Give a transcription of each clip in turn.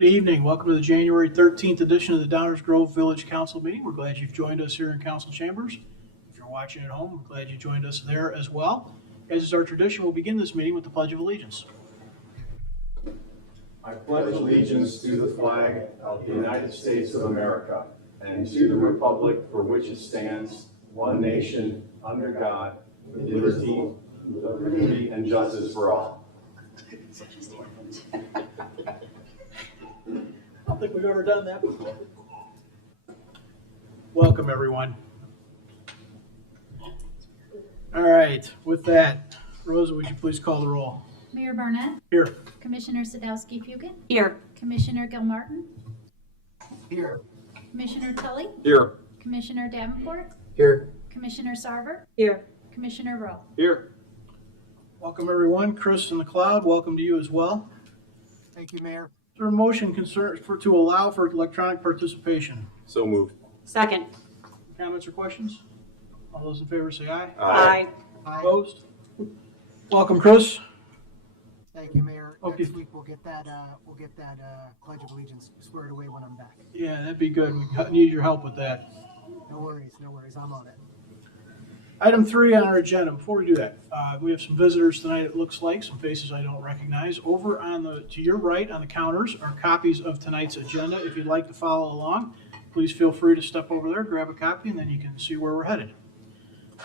Good evening. Welcome to the January 13th edition of the Downers Grove Village Council meeting. We're glad you've joined us here in council chambers. If you're watching at home, we're glad you joined us there as well. As is our tradition, we'll begin this meeting with the Pledge of Allegiance. I pledge allegiance to the flag of the United States of America and to the republic for which it stands, one nation, under God, with liberty and justice for all. I don't think we've ever done that before. Welcome, everyone. All right, with that, Rosa, would you please call the roll? Mayor Barnett, Here. Commissioner Sadowski-Fugit, Here. Commissioner Gilmartin, Here. Commissioner Tully, Here. Commissioner Davenport, Here. Commissioner Sarver, Here. Commissioner Rowe. Here. Welcome, everyone. Chris in the cloud, welcome to you as well. Thank you, Mayor. Is there a motion to allow for electronic participation? So moved. Second. Comments or questions? All those in favor say aye. Aye. Opposed? Welcome, Chris. Thank you, Mayor. Okay. Next week we'll get that Pledge of Allegiance squared away when I'm back. Yeah, that'd be good. We need your help with that. No worries. I'm on it. Item 3 on our agenda. Before we do that, we have some visitors tonight, it looks like, some faces I don't recognize. Over to your right on the counters are copies of tonight's agenda. If you'd like to follow along, please feel free to step over there, grab a copy, and then you can see where we're headed.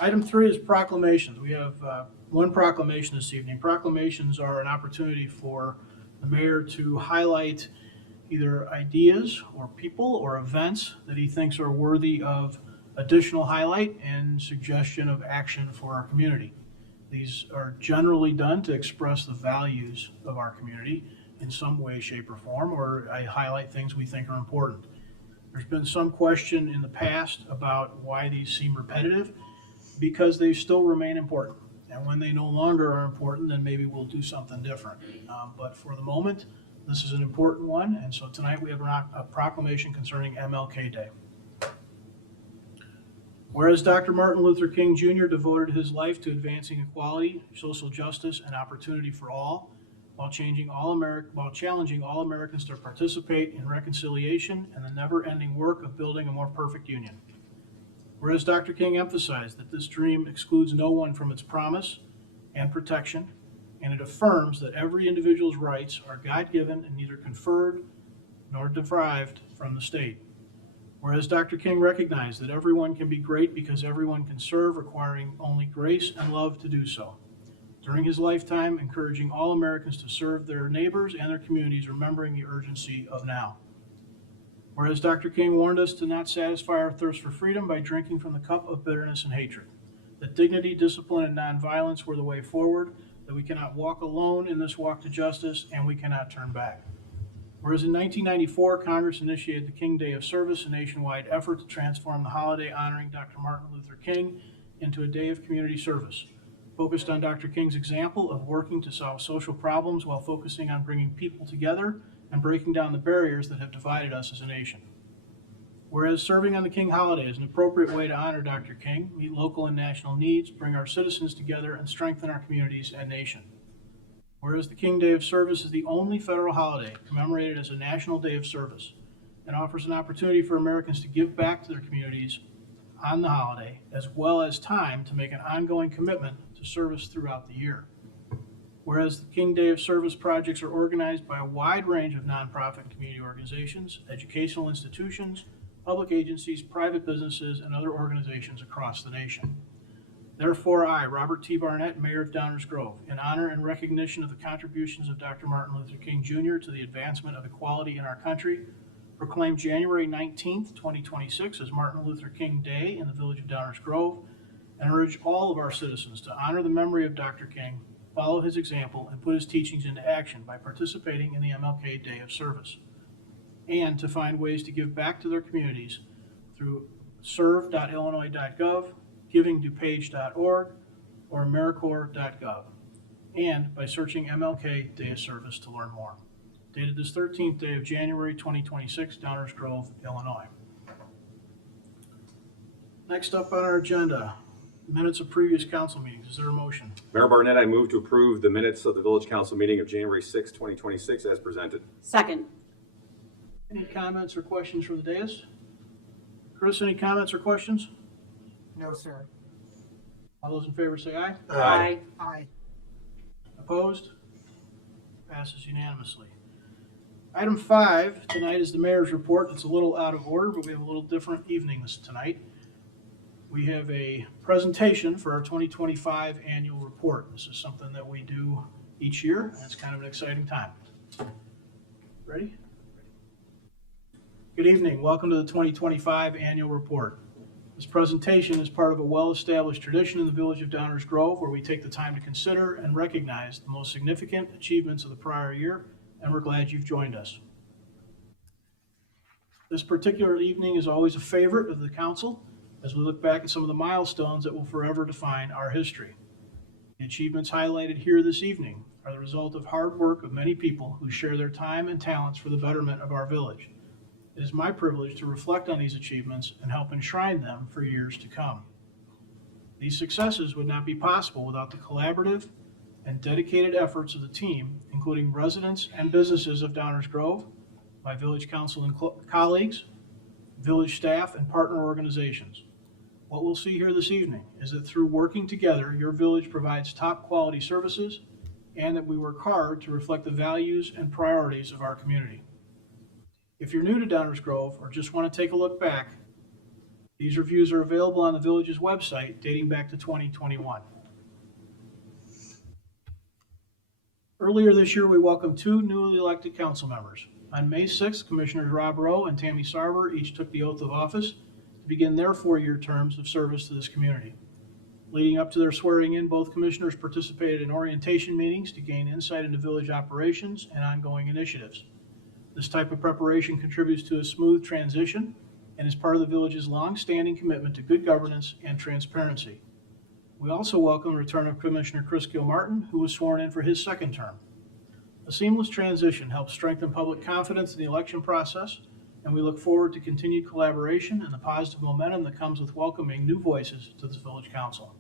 Item 3 is proclamations. We have one proclamation this evening. Proclamations are an opportunity for the mayor to highlight either ideas or people or events that he thinks are worthy of additional highlight and suggestion of action for our community. These are generally done to express the values of our community in some way, shape, or form, or I highlight things we think are important. There's been some question in the past about why these seem repetitive, because they still remain important. And when they no longer are important, then maybe we'll do something different. But for the moment, this is an important one, and so tonight we have a proclamation concerning MLK Day. Whereas Dr. Martin Luther King Jr. devoted his life to advancing equality, social justice, and opportunity for all, while challenging all Americans to participate in reconciliation and the never-ending work of building a more perfect union. Whereas Dr. King emphasized that this dream excludes no one from its promise and protection, and it affirms that every individual's rights are God-given and neither conferred nor derived from the state. Whereas Dr. King recognized that everyone can be great because everyone can serve, requiring only grace and love to do so. During his lifetime, encouraging all Americans to serve their neighbors and their communities, remembering the urgency of now. Whereas Dr. King warned us to not satisfy our thirst for freedom by drinking from the cup of bitterness and hatred. That dignity, discipline, and nonviolence were the way forward, that we cannot walk alone in this walk to justice, and we cannot turn back. Whereas in 1994, Congress initiated the King Day of Service, a nationwide effort to transform the holiday honoring Dr. Martin Luther King into a day of community service, focused on Dr. King's example of working to solve social problems while focusing on bringing people together and breaking down the barriers that have divided us as a nation. Whereas serving on the King holiday is an appropriate way to honor Dr. King, meet local and national needs, bring our citizens together, and strengthen our communities and nation. Whereas the King Day of Service is the only federal holiday commemorated as a national day of service and offers an opportunity for Americans to give back to their communities on the holiday, as well as time to make an ongoing commitment to service throughout the year. Whereas the King Day of Service projects are organized by a wide range of nonprofit and community organizations, educational institutions, public agencies, private businesses, and other organizations across the nation. Therefore, I, Robert T. Barnett, Mayor of Downers Grove, in honor and recognition of the contributions of Dr. Martin Luther King Jr. to the advancement of equality in our country, proclaim January 19th, 2026 as Martin Luther King Day in the village of Downers Grove, and urge all of our citizens to honor the memory of Dr. King, follow his example, and put his teachings into action by participating in the MLK Day of Service, and to find ways to give back to their communities through serve.illinois.gov, givingdupage.org, or AmeriCorps.gov, and by searching MLK Day of Service to learn more. Dated this 13th day of January 2026, Downers Grove, Illinois. Next up on our agenda, minutes of previous council meetings. Is there a motion? Mayor Barnett, I move to approve the minutes of the Village Council meeting of January 6, 2026 as presented. Second. Any comments or questions from the dais? Chris, any comments or questions? No, sir. All those in favor say aye. Aye. Aye. Opposed? Passes unanimously. Item 5 tonight is the mayor's report. It's a little out of order, but we have a little different evening tonight. We have a presentation for our 2025 annual report. This is something that we do each year, and it's kind of an exciting time. Ready? Good evening. Welcome to the 2025 annual report. This presentation is part of a well-established tradition in the village of Downers Grove, where we take the time to consider and recognize the most significant achievements of the prior year, and we're glad you've joined us. This particular evening is always a favorite of the council as we look back at some of the milestones that will forever define our history. The achievements highlighted here this evening are the result of hard work of many people who share their time and talents for the betterment of our village. It is my privilege to reflect on these achievements and help enshrine them for years to come. These successes would not be possible without the collaborative and dedicated efforts of the team, including residents and businesses of Downers Grove, my village council and colleagues, village staff, and partner organizations. What we'll see here this evening is that through working together, your village provides top quality services and that we work hard to reflect the values and priorities of our community. If you're new to Downers Grove or just want to take a look back, these reviews are available on the village's website dating back to 2021. Earlier this year, we welcomed 2 newly elected council members. On May 6th, Commissioners Rob Rowe and Tammy Sarver each took the oath of office to begin their 4-year terms of service to this community. Leading up to their swearing in, both commissioners participated in orientation meetings to gain insight into village operations and ongoing initiatives. This type of preparation contributes to a smooth transition and is part of the village's long-standing commitment to good governance and transparency. We also welcome the return of Commissioner Chris Gilmartin, who was sworn in for his 2nd term. A seamless transition helps strengthen public confidence in the election process, and we look forward to continued collaboration and the positive momentum that comes with welcoming new voices to this village council.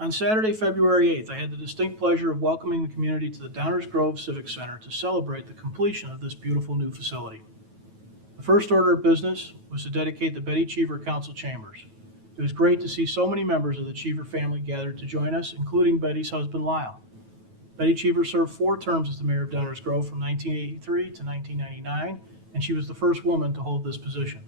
On Saturday, February 8th, I had the distinct pleasure of welcoming the community to the Downers Grove Civic Center to celebrate the completion of this beautiful new facility. The first order of business was to dedicate the Betty Cheever Council Chambers. It was great to see so many members of the Cheever family gathered to join us, including Betty's husband, Lyle. Betty Cheever served 4 terms as the mayor of Downers Grove from 1983 to 1999, and she was the first woman to hold this position.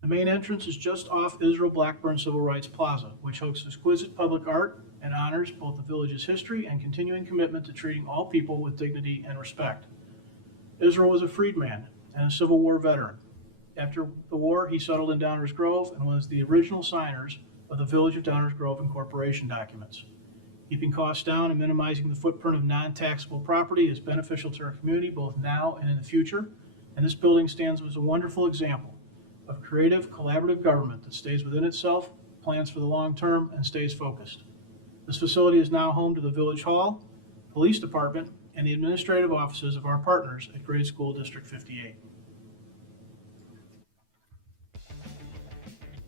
The main entrance is just off Israel Blackburn Civil Rights Plaza, which hosts exquisite public art and honors both the village's history and continuing commitment to treating all people with dignity and respect. Israel was a freedman and a Civil War veteran. After the war, he settled in Downers Grove and was the original signers of the Village of Downers Grove Incorporation documents. Keeping costs down and minimizing the footprint of non-taxable property is beneficial to our community both now and in the future, and this building stands as a wonderful example of creative, collaborative government that stays within itself, plans for the long term, and stays focused. This facility is now home to the Village Hall, Police Department, and the administrative offices of our partners at Grade School District 58.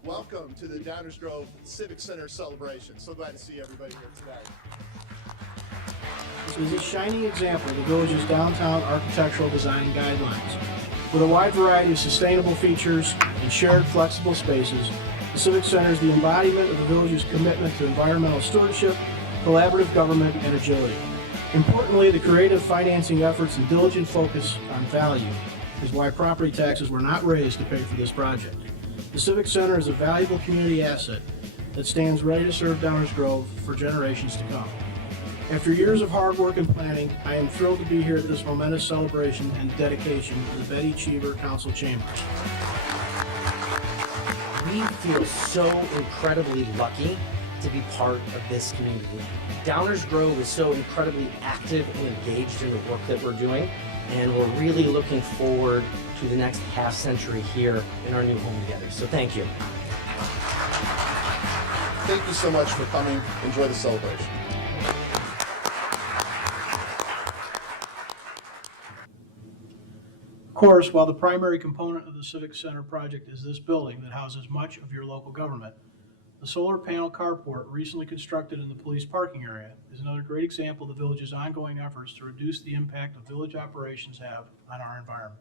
Welcome to the Downers Grove Civic Center celebration. So glad to see everybody here today. This is a shining example of the village's downtown architectural design guidelines. With a wide variety of sustainable features and shared flexible spaces, the Civic Center is the embodiment of the village's commitment to environmental stewardship, collaborative government, and agility. Importantly, the creative financing efforts and diligent focus on value is why property taxes were not raised to pay for this project. The Civic Center is a valuable community asset that stands ready to serve Downers Grove for generations to come. After years of hard work and planning, I am thrilled to be here at this momentous celebration and dedication of the Betty Cheever Council Chambers. We feel so incredibly lucky to be part of this community. Downers Grove is so incredibly active and engaged in the work that we're doing, and we're really looking forward to the next half century here in our new home together. So thank you. Thank you so much for coming. Enjoy the celebration. Of course, while the primary component of the Civic Center project is this building that houses much of your local government, The solar panel carport recently constructed in the police parking area is another great example of the village's ongoing efforts to reduce the impact of village operations have on our environment.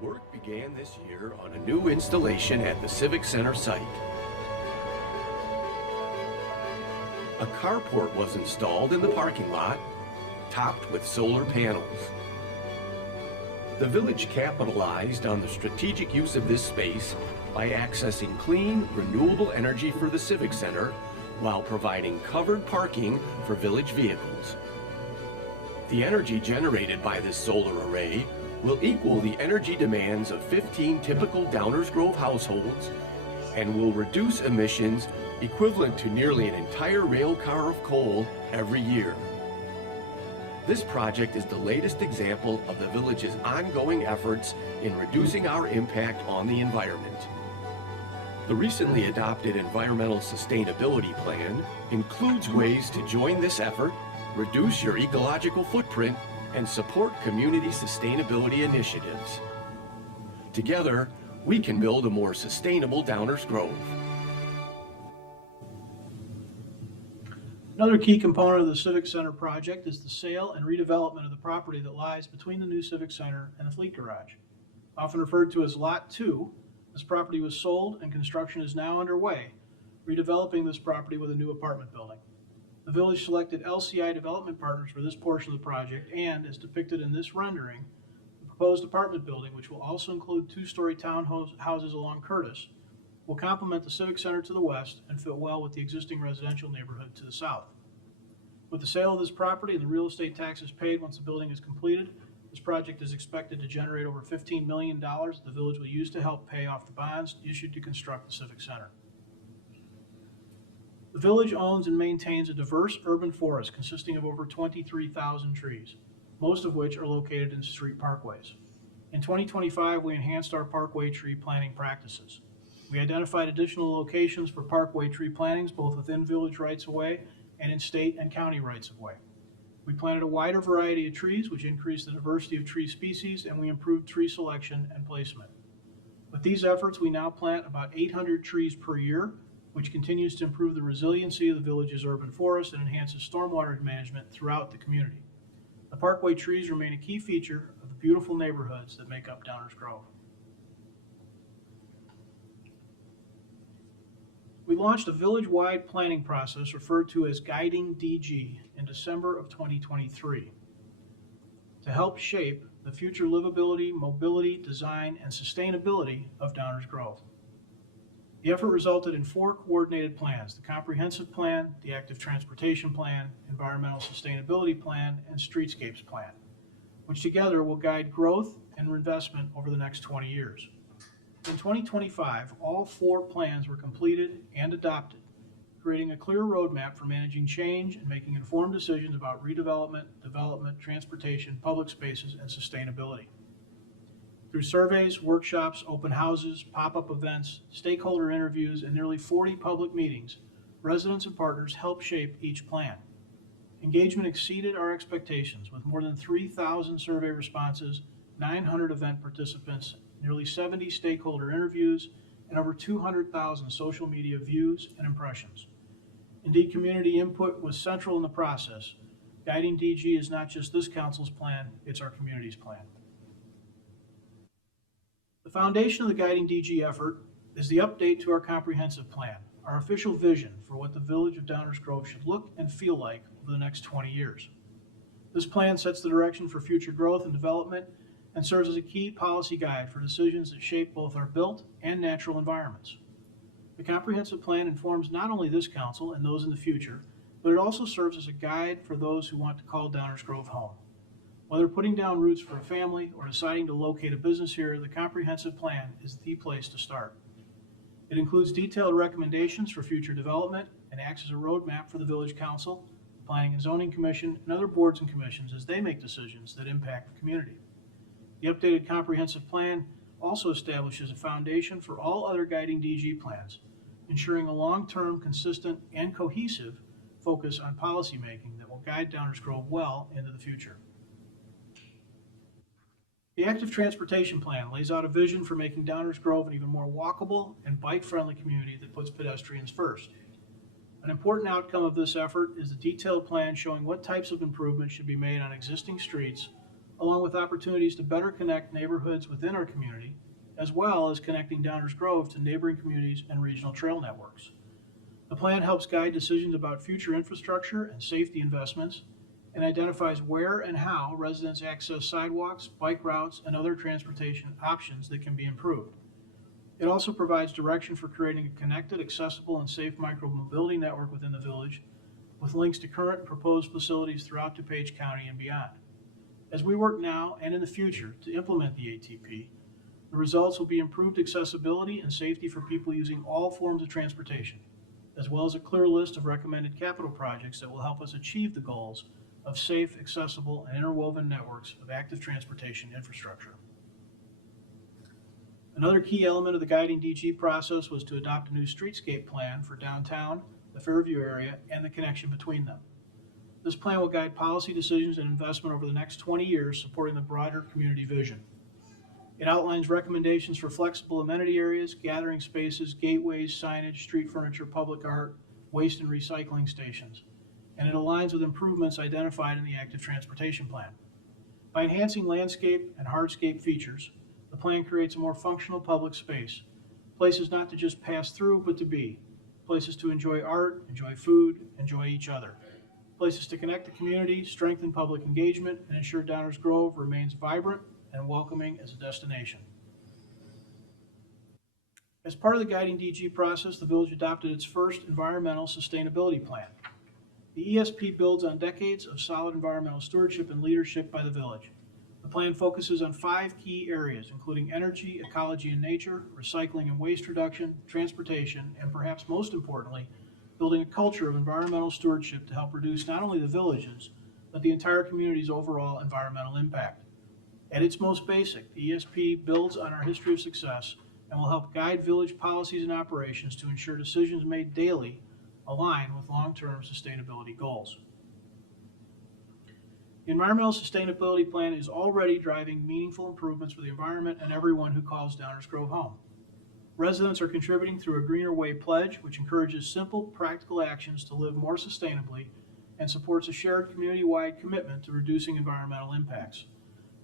Work began this year on a new installation at the Civic Center site. A carport was installed in the parking lot, topped with solar panels. The village capitalized on the strategic use of this space by accessing clean, renewable energy for the Civic Center while providing covered parking for village vehicles. The energy generated by this solar array will equal the energy demands of 15 typical Downers Grove households and will reduce emissions equivalent to nearly an entire rail car of coal every year. This project is the latest example of the village's ongoing efforts in reducing our impact on the environment. The recently adopted Environmental Sustainability Plan includes ways to join this effort, reduce your ecological footprint, and support community sustainability initiatives. Together, we can build a more sustainable Downers Grove. Another key component of the Civic Center project is the sale and redevelopment of the property that lies between the new Civic Center and the Fleet Garage. Often referred to as Lot 2, this property was sold and construction is now underway, redeveloping this property with a new apartment building. The village selected LCI Development Partners for this portion of the project and, as depicted in this rendering, the proposed apartment building, which will also include two-story townhouses along Curtis, will complement the Civic Center to the west and fit well with the existing residential neighborhood to the south. With the sale of this property and the real estate taxes paid once the building is completed, this project is expected to generate over $15 million that the village will use to help pay off the bonds issued to construct the Civic Center. The village owns and maintains a diverse urban forest consisting of over 23,000 trees, most of which are located in street parkways. In 2025, we enhanced our parkway tree planting practices. We identified additional locations for parkway tree plantings both within village rights-of-way and in state and county rights-of-way. We planted a wider variety of trees, which increased the diversity of tree species, and we improved tree selection and placement. With these efforts, we now plant about 800 trees per year, which continues to improve the resiliency of the village's urban forest and enhances stormwater management throughout the community. The parkway trees remain a key feature of the beautiful neighborhoods that make up Downers Grove. We launched a village-wide planning process referred to as Guiding DG in December of 2023 to help shape the future livability, mobility, design, and sustainability of Downers Grove. The effort resulted in 4 coordinated plans: the Comprehensive Plan, the Active Transportation Plan, Environmental Sustainability Plan, and Streetscapes Plan, which together will guide growth and investment over the next 20 years. In 2025, all 4 plans were completed and adopted, creating a clear roadmap for managing change and making informed decisions about redevelopment, development, transportation, public spaces, and sustainability. Through surveys, workshops, open houses, pop-up events, stakeholder interviews, and nearly 40 public meetings, residents and partners helped shape each plan. Engagement exceeded our expectations with more than 3,000 survey responses, 900 event participants, nearly 70 stakeholder interviews, and over 200,000 social media views and impressions. Indeed, community input was central in the process. Guiding DG is not just this council's plan, it's our community's plan. The foundation of the Guiding DG effort is the update to our comprehensive plan, our official vision for what the village of Downers Grove should look and feel like over the next 20 years. This plan sets the direction for future growth and development and serves as a key policy guide for decisions that shape both our built and natural environments. The comprehensive plan informs not only this council and those in the future, but it also serves as a guide for those who want to call Downers Grove home. Whether putting down roots for a family or deciding to locate a business here, the comprehensive plan is the place to start. It includes detailed recommendations for future development and acts as a roadmap for the Village Council, the Planning and Zoning Commission, and other boards and commissions as they make decisions that impact the community. The updated comprehensive plan also establishes a foundation for all other Guiding DG plans, ensuring a long-term, consistent, and cohesive focus on policymaking that will guide Downers Grove well into the future. The Active Transportation Plan lays out a vision for making Downers Grove an even more walkable and bike-friendly community that puts pedestrians first. An important outcome of this effort is the detailed plan showing what types of improvements should be made on existing streets, along with opportunities to better connect neighborhoods within our community, as well as connecting Downers Grove to neighboring communities and regional trail networks. The plan helps guide decisions about future infrastructure and safety investments, and identifies where and how residents access sidewalks, bike routes, and other transportation options that can be improved. It also provides direction for creating a connected, accessible, and safe micromobility network within the village, with links to current and proposed facilities throughout DuPage County and beyond. As we work now and in the future to implement the ATP, the results will be improved accessibility and safety for people using all forms of transportation, as well as a clear list of recommended capital projects that will help us achieve the goals of safe, accessible, and interwoven networks of active transportation infrastructure. Another key element of the guiding DG process was to adopt a new streetscape plan for downtown, the Fairview area, and the connection between them. This plan will guide policy decisions and investment over the next 20 years, supporting the broader community vision. It outlines recommendations for flexible amenity areas, gathering spaces, gateways, signage, street furniture, public art, waste and recycling stations, and it aligns with improvements identified in the Active Transportation Plan. By enhancing landscape and hardscape features, the plan creates a more functional public space, places not to just pass through, but to be, places to enjoy art, enjoy food, enjoy each other, places to connect the community, strengthen public engagement, and ensure Downers Grove remains vibrant and welcoming as a destination. As part of the guiding DG process, the village adopted its first environmental sustainability plan. The ESP builds on decades of solid environmental stewardship and leadership by the village. The plan focuses on 5 key areas, including energy, ecology and nature, recycling and waste reduction, transportation, and perhaps most importantly, building a culture of environmental stewardship to help reduce not only the village's, but the entire community's overall environmental impact. At its most basic, the ESP builds on our history of success and will help guide village policies and operations to ensure decisions made daily align with long-term sustainability goals. The Environmental Sustainability Plan is already driving meaningful improvements for the environment and everyone who calls Downers Grove home. Residents are contributing through a Greener Way pledge, which encourages simple, practical actions to live more sustainably and supports a shared community-wide commitment to reducing environmental impacts.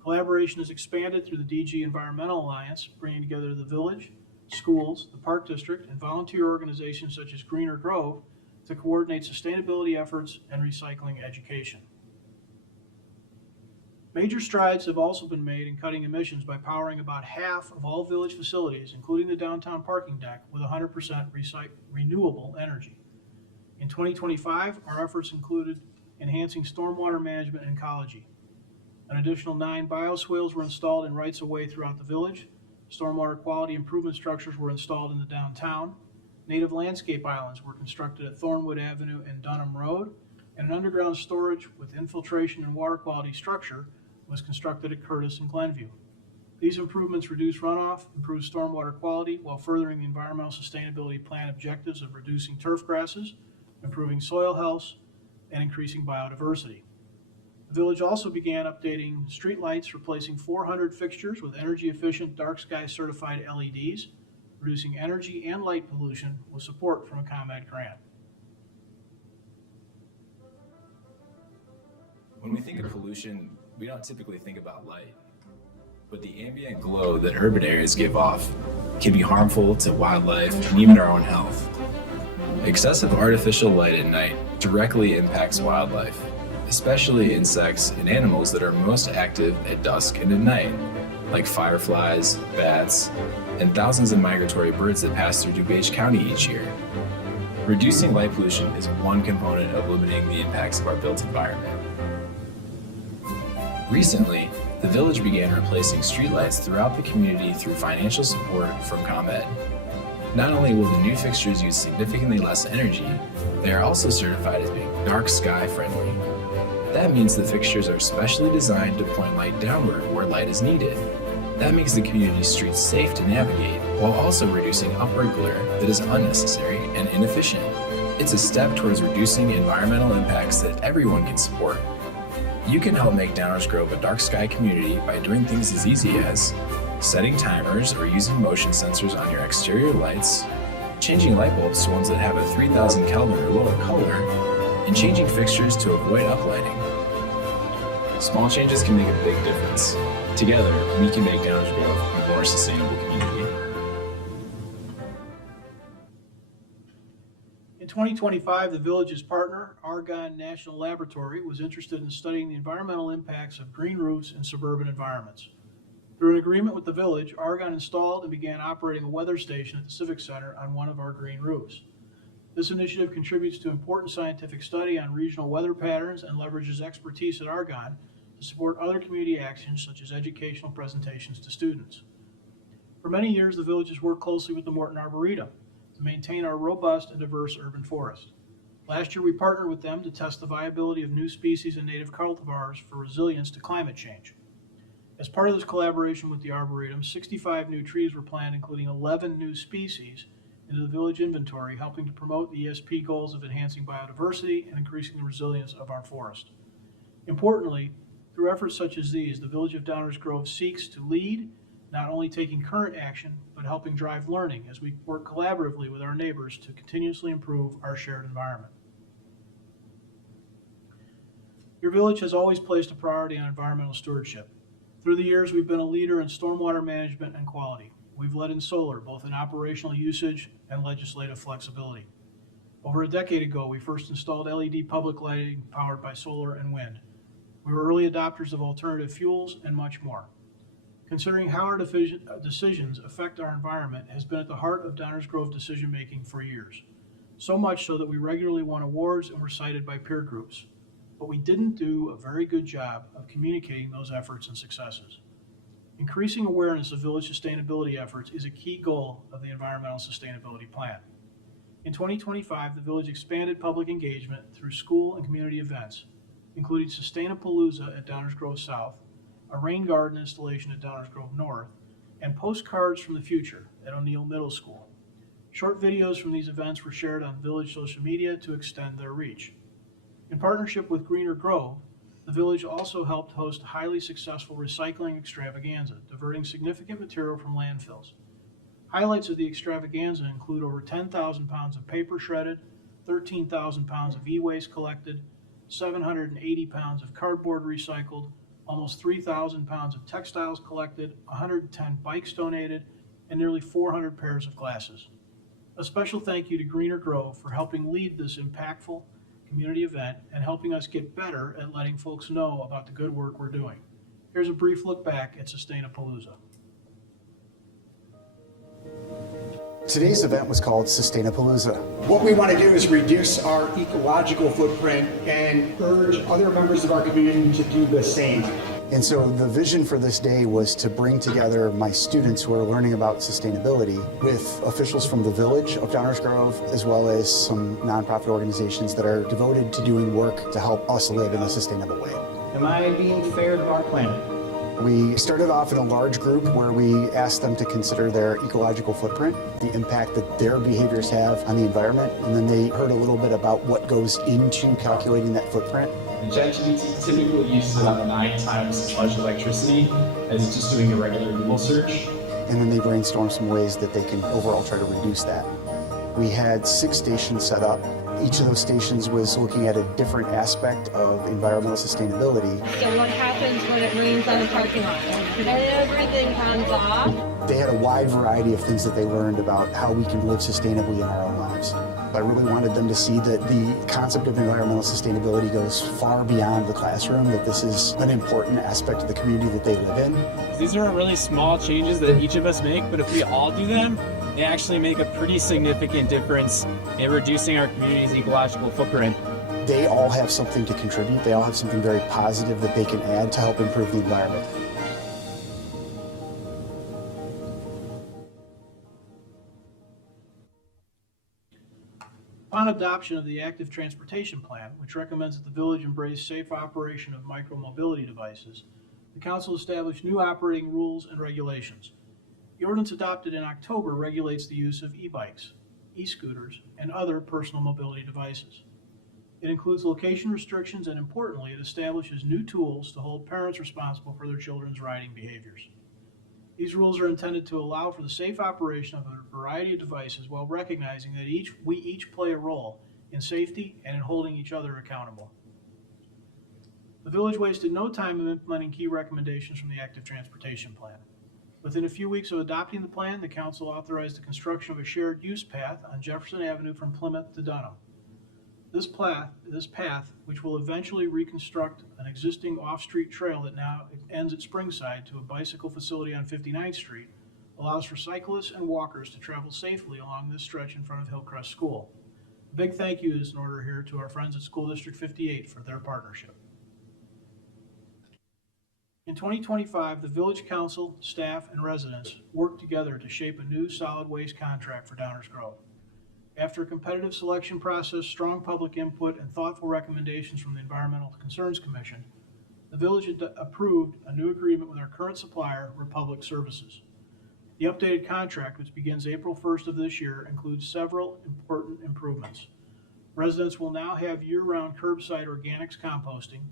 Collaboration is expanded through the DG Environmental Alliance, bringing together the village, schools, the Park District, and volunteer organizations such as Greener Grove to coordinate sustainability efforts and recycling education. Major strides have also been made in cutting emissions by powering about half of all village facilities, including the downtown parking deck, with 100% renewable energy. In 2025, our efforts included enhancing stormwater management and ecology. An additional 9 bioswales were installed in rights-of-way throughout the village. Stormwater quality improvement structures were installed in the downtown. Native landscape islands were constructed at Thornwood Avenue and Dunham Road, and an underground storage with infiltration and water quality structure was constructed at Curtis and Glenview. These improvements reduce runoff, improve stormwater quality, while furthering the Environmental Sustainability Plan objectives of reducing turf grasses, improving soil health, and increasing biodiversity. The village also began updating streetlights, replacing 400 fixtures with energy-efficient dark sky certified LEDs, reducing energy and light pollution with support from a ComEd grant. When we think of pollution, we don't typically think about light. But the ambient glow that urban areas give off can be harmful to wildlife and even our own health. Excessive artificial light at night directly impacts wildlife, especially insects and animals that are most active at dusk and at night, like fireflies, bats, and thousands of migratory birds that pass through DuPage County each year. Reducing light pollution is one component of limiting the impacts of our built environment. Recently, the village began replacing streetlights throughout the community through financial support from ComEd. Not only will the new fixtures use significantly less energy, they are also certified as being dark sky friendly. That means the fixtures are specially designed to point light downward where light is needed. That makes the community's streets safe to navigate, while also reducing upward glare that is unnecessary and inefficient. It's a step towards reducing environmental impacts that everyone can support. You can help make Downers Grove a dark sky community by doing things as easy as setting timers or using motion sensors on your exterior lights, changing light bulbs to ones that have a 3000 Kelvin or lower color, and changing fixtures to avoid uplighting. Small changes can make a big difference. Together, we can make Downers Grove a more sustainable community. In 2025, the village's partner, Argonne National Laboratory, was interested in studying the environmental impacts of green roofs in suburban environments. Through an agreement with the village, Argonne installed and began operating a weather station at the Civic Center on one of our green roofs. This initiative contributes to important scientific study on regional weather patterns and leverages expertise at Argonne to support other community actions such as educational presentations to students. For many years, the village has worked closely with the Morton Arboretum to maintain our robust and diverse urban forest. Last year, we partnered with them to test the viability of new species and native cultivars for resilience to climate change. As part of this collaboration with the Arboretum, 65 new trees were planted, including 11 new species, into the village inventory, helping to promote the ESP goals of enhancing biodiversity and increasing the resilience of our forest. Importantly, through efforts such as these, the Village of Downers Grove seeks to lead, not only taking current action, but helping drive learning as we work collaboratively with our neighbors to continuously improve our shared environment. Your village has always placed a priority on environmental stewardship. Through the years, we've been a leader in stormwater management and quality. We've led in solar, both in operational usage and legislative flexibility. Over a decade ago, we first installed LED public lighting powered by solar and wind. We were early adopters of alternative fuels and much more. Considering how our decisions affect our environment has been at the heart of Downers Grove decision-making for years. So much so that we regularly won awards and were cited by peer groups. But we didn't do a very good job of communicating those efforts and successes. Increasing awareness of village sustainability efforts is a key goal of the Environmental Sustainability Plan. In 2025, the village expanded public engagement through school and community events, including Sustainapalooza at Downers Grove South, a rain garden installation at Downers Grove North, and postcards from the future at O'Neill Middle School. Short videos from these events were shared on village social media to extend their reach. In partnership with Greener Grove, the village also helped host a highly successful recycling extravaganza, diverting significant material from landfills. Highlights of the extravaganza include over 10,000 pounds of paper shredded, 13,000 pounds of e-waste collected, 780 pounds of cardboard recycled, almost 3,000 pounds of textiles collected, 110 bikes donated, and nearly 400 pairs of glasses. A special thank you to Greener Grove for helping lead this impactful community event and helping us get better at letting folks know about the good work we're doing. Here's a brief look back at Sustainapalooza. Today's event was called Sustainapalooza. What we want to do is reduce our ecological footprint and urge other members of our community to do the same. And so the vision for this day was to bring together my students who are learning about sustainability with officials from the village of Downers Grove, as well as some nonprofit organizations that are devoted to doing work to help us live in a sustainable way. Am I being fair to our planet? We started off in a large group where we asked them to consider their ecological footprint, the impact that their behaviors have on the environment, and then they heard a little bit about what goes into calculating that footprint. ChatGPT typically uses about 9 times as much electricity as just doing a regular Google search. And then they brainstorm some ways that they can overall try to reduce that. We had 6 stations set up. Each of those stations was looking at a different aspect of environmental sustainability. So what happens when it rains on the parking lot? Everything comes off. They had a wide variety of things that they learned about how we can live sustainably in our own lives. I really wanted them to see that the concept of environmental sustainability goes far beyond the classroom, that this is an important aspect of the community that they live in. These are really small changes that each of us make, but if we all do them, they actually make a pretty significant difference in reducing our community's ecological footprint. They all have something to contribute. They all have something very positive that they can add to help improve the environment. Upon adoption of the Active Transportation Plan, which recommends that the village embrace safe operation of micromobility devices, the council established new operating rules and regulations. The ordinance adopted in October regulates the use of e-bikes, e-scooters, and other personal mobility devices. It includes location restrictions, and importantly, it establishes new tools to hold parents responsible for their children's riding behaviors. These rules are intended to allow for the safe operation of a variety of devices while recognizing that we each play a role in safety and in holding each other accountable. The village wasted no time in implementing key recommendations from the Active Transportation Plan. Within a few weeks of adopting the plan, the council authorized the construction of a shared use path on Jefferson Avenue from Plymouth to Dunham. This path, which will eventually reconstruct an existing off-street trail that now ends at Springside to a bicycle facility on 59th Street, allows for cyclists and walkers to travel safely along this stretch in front of Hillcrest School. A big thank you is in order here to our friends at School District 58 for their partnership. In 2025, the Village Council, staff, and residents worked together to shape a new solid waste contract for Downers Grove. After a competitive selection process, strong public input, and thoughtful recommendations from the Environmental Concerns Commission, the village approved a new agreement with our current supplier, Republic Services. The updated contract, which begins April 1st of this year, includes several important improvements. Residents will now have year-round curbside organics composting,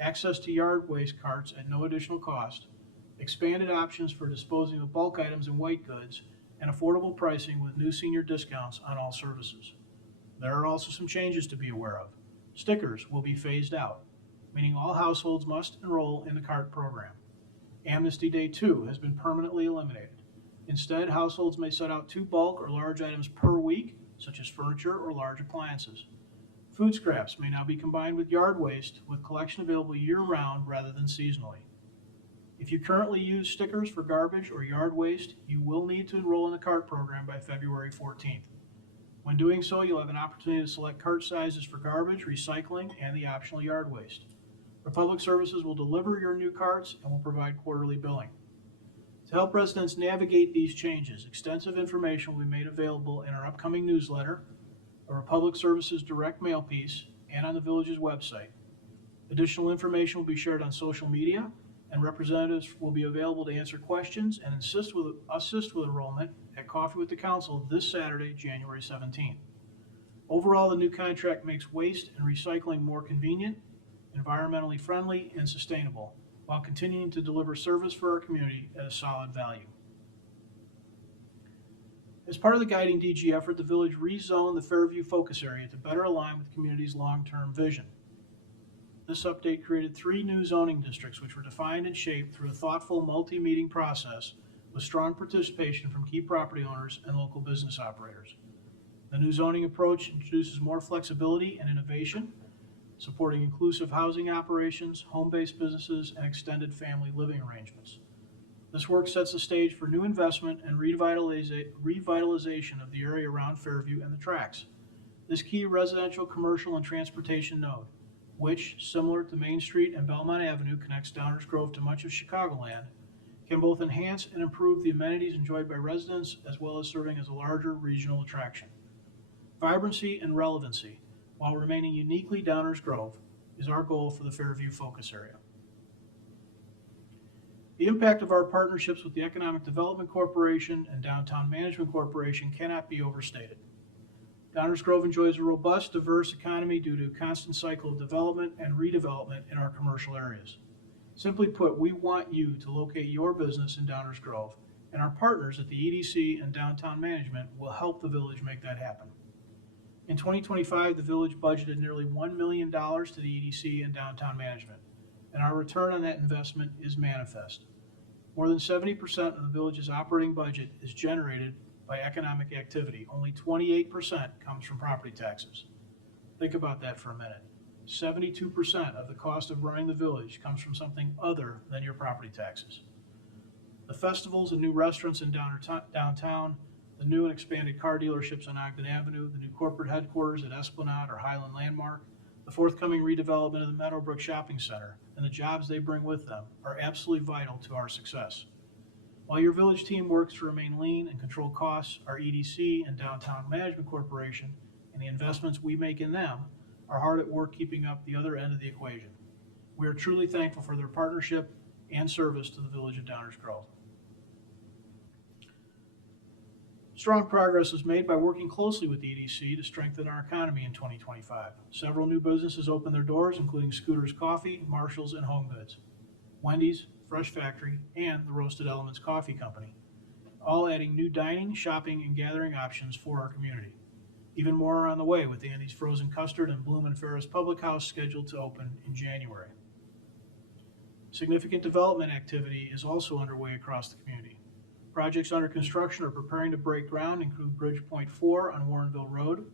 access to yard waste carts at no additional cost, expanded options for disposing of bulk items and white goods, and affordable pricing with new senior discounts on all services. There are also some changes to be aware of. Stickers will be phased out, meaning all households must enroll in the CART program. Amnesty Day 2 has been permanently eliminated. Instead, households may set out 2 bulk or large items per week, such as furniture or large appliances. Food scraps may now be combined with yard waste, with collection available year-round rather than seasonally. If you currently use stickers for garbage or yard waste, you will need to enroll in the CART program by February 14th. When doing so, you'll have an opportunity to select cart sizes for garbage, recycling, and the optional yard waste. Republic Services will deliver your new carts and will provide quarterly billing. To help residents navigate these changes, extensive information will be made available in our upcoming newsletter, a Republic Services direct mail piece, and on the village's website. Additional information will be shared on social media, and representatives will be available to answer questions and assist with enrollment at Coffee with the Council this Saturday, January 17th. Overall, the new contract makes waste and recycling more convenient, environmentally friendly, and sustainable, while continuing to deliver service for our community at a solid value. As part of the guiding DG effort, the village rezoned the Fairview focus area to better align with the community's long-term vision. This update created 3 new zoning districts, which were defined and shaped through a thoughtful multi-meeting process with strong participation from key property owners and local business operators. The new zoning approach introduces more flexibility and innovation, supporting inclusive housing operations, home-based businesses, and extended family living arrangements. This work sets the stage for new investment and revitalization of the area around Fairview and the tracks. This key residential, commercial, and transportation node, which, similar to Main Street and Belmont Avenue, connects Downers Grove to much of Chicagoland, can both enhance and improve the amenities enjoyed by residents as well as serving as a larger regional attraction. Vibrancy and relevancy, while remaining uniquely Downers Grove, is our goal for the Fairview focus area. The impact of our partnerships with the Economic Development Corporation and Downtown Management Corporation cannot be overstated. Downers Grove enjoys a robust, diverse economy due to a constant cycle of development and redevelopment in our commercial areas. Simply put, we want you to locate your business in Downers Grove, and our partners at the EDC and Downtown Management will help the village make that happen. In 2025, the village budgeted nearly $1 million to the EDC and Downtown Management, and our return on that investment is manifest. More than 70% of the village's operating budget is generated by economic activity. Only 28% comes from property taxes. Think about that for a minute. 72% of the cost of running the village comes from something other than your property taxes. The festivals and new restaurants in downtown, the new and expanded car dealerships on Ogden Avenue, the new corporate headquarters at Esplanade or Highland Landmark, the forthcoming redevelopment of the Meadowbrook Shopping Center, and the jobs they bring with them are absolutely vital to our success. While your village team works to remain lean and control costs, our EDC and Downtown Management Corporation and the investments we make in them are hard at work keeping up the other end of the equation. We are truly thankful for their partnership and service to the village of Downers Grove. Strong progress was made by working closely with the EDC to strengthen our economy in 2025. Several new businesses opened their doors, including Scooters Coffee, Marshalls, and Home Goods, Wendy's, Fresh Factory, and the Roasted Elements Coffee Company, all adding new dining, shopping, and gathering options for our community. Even more are on the way, with Andy's Frozen Custard and Bloom and Ferris Public House scheduled to open in January. Significant development activity is also underway across the community. Projects under construction or preparing to break ground include Bridgepoint 4 on Warrenville Road,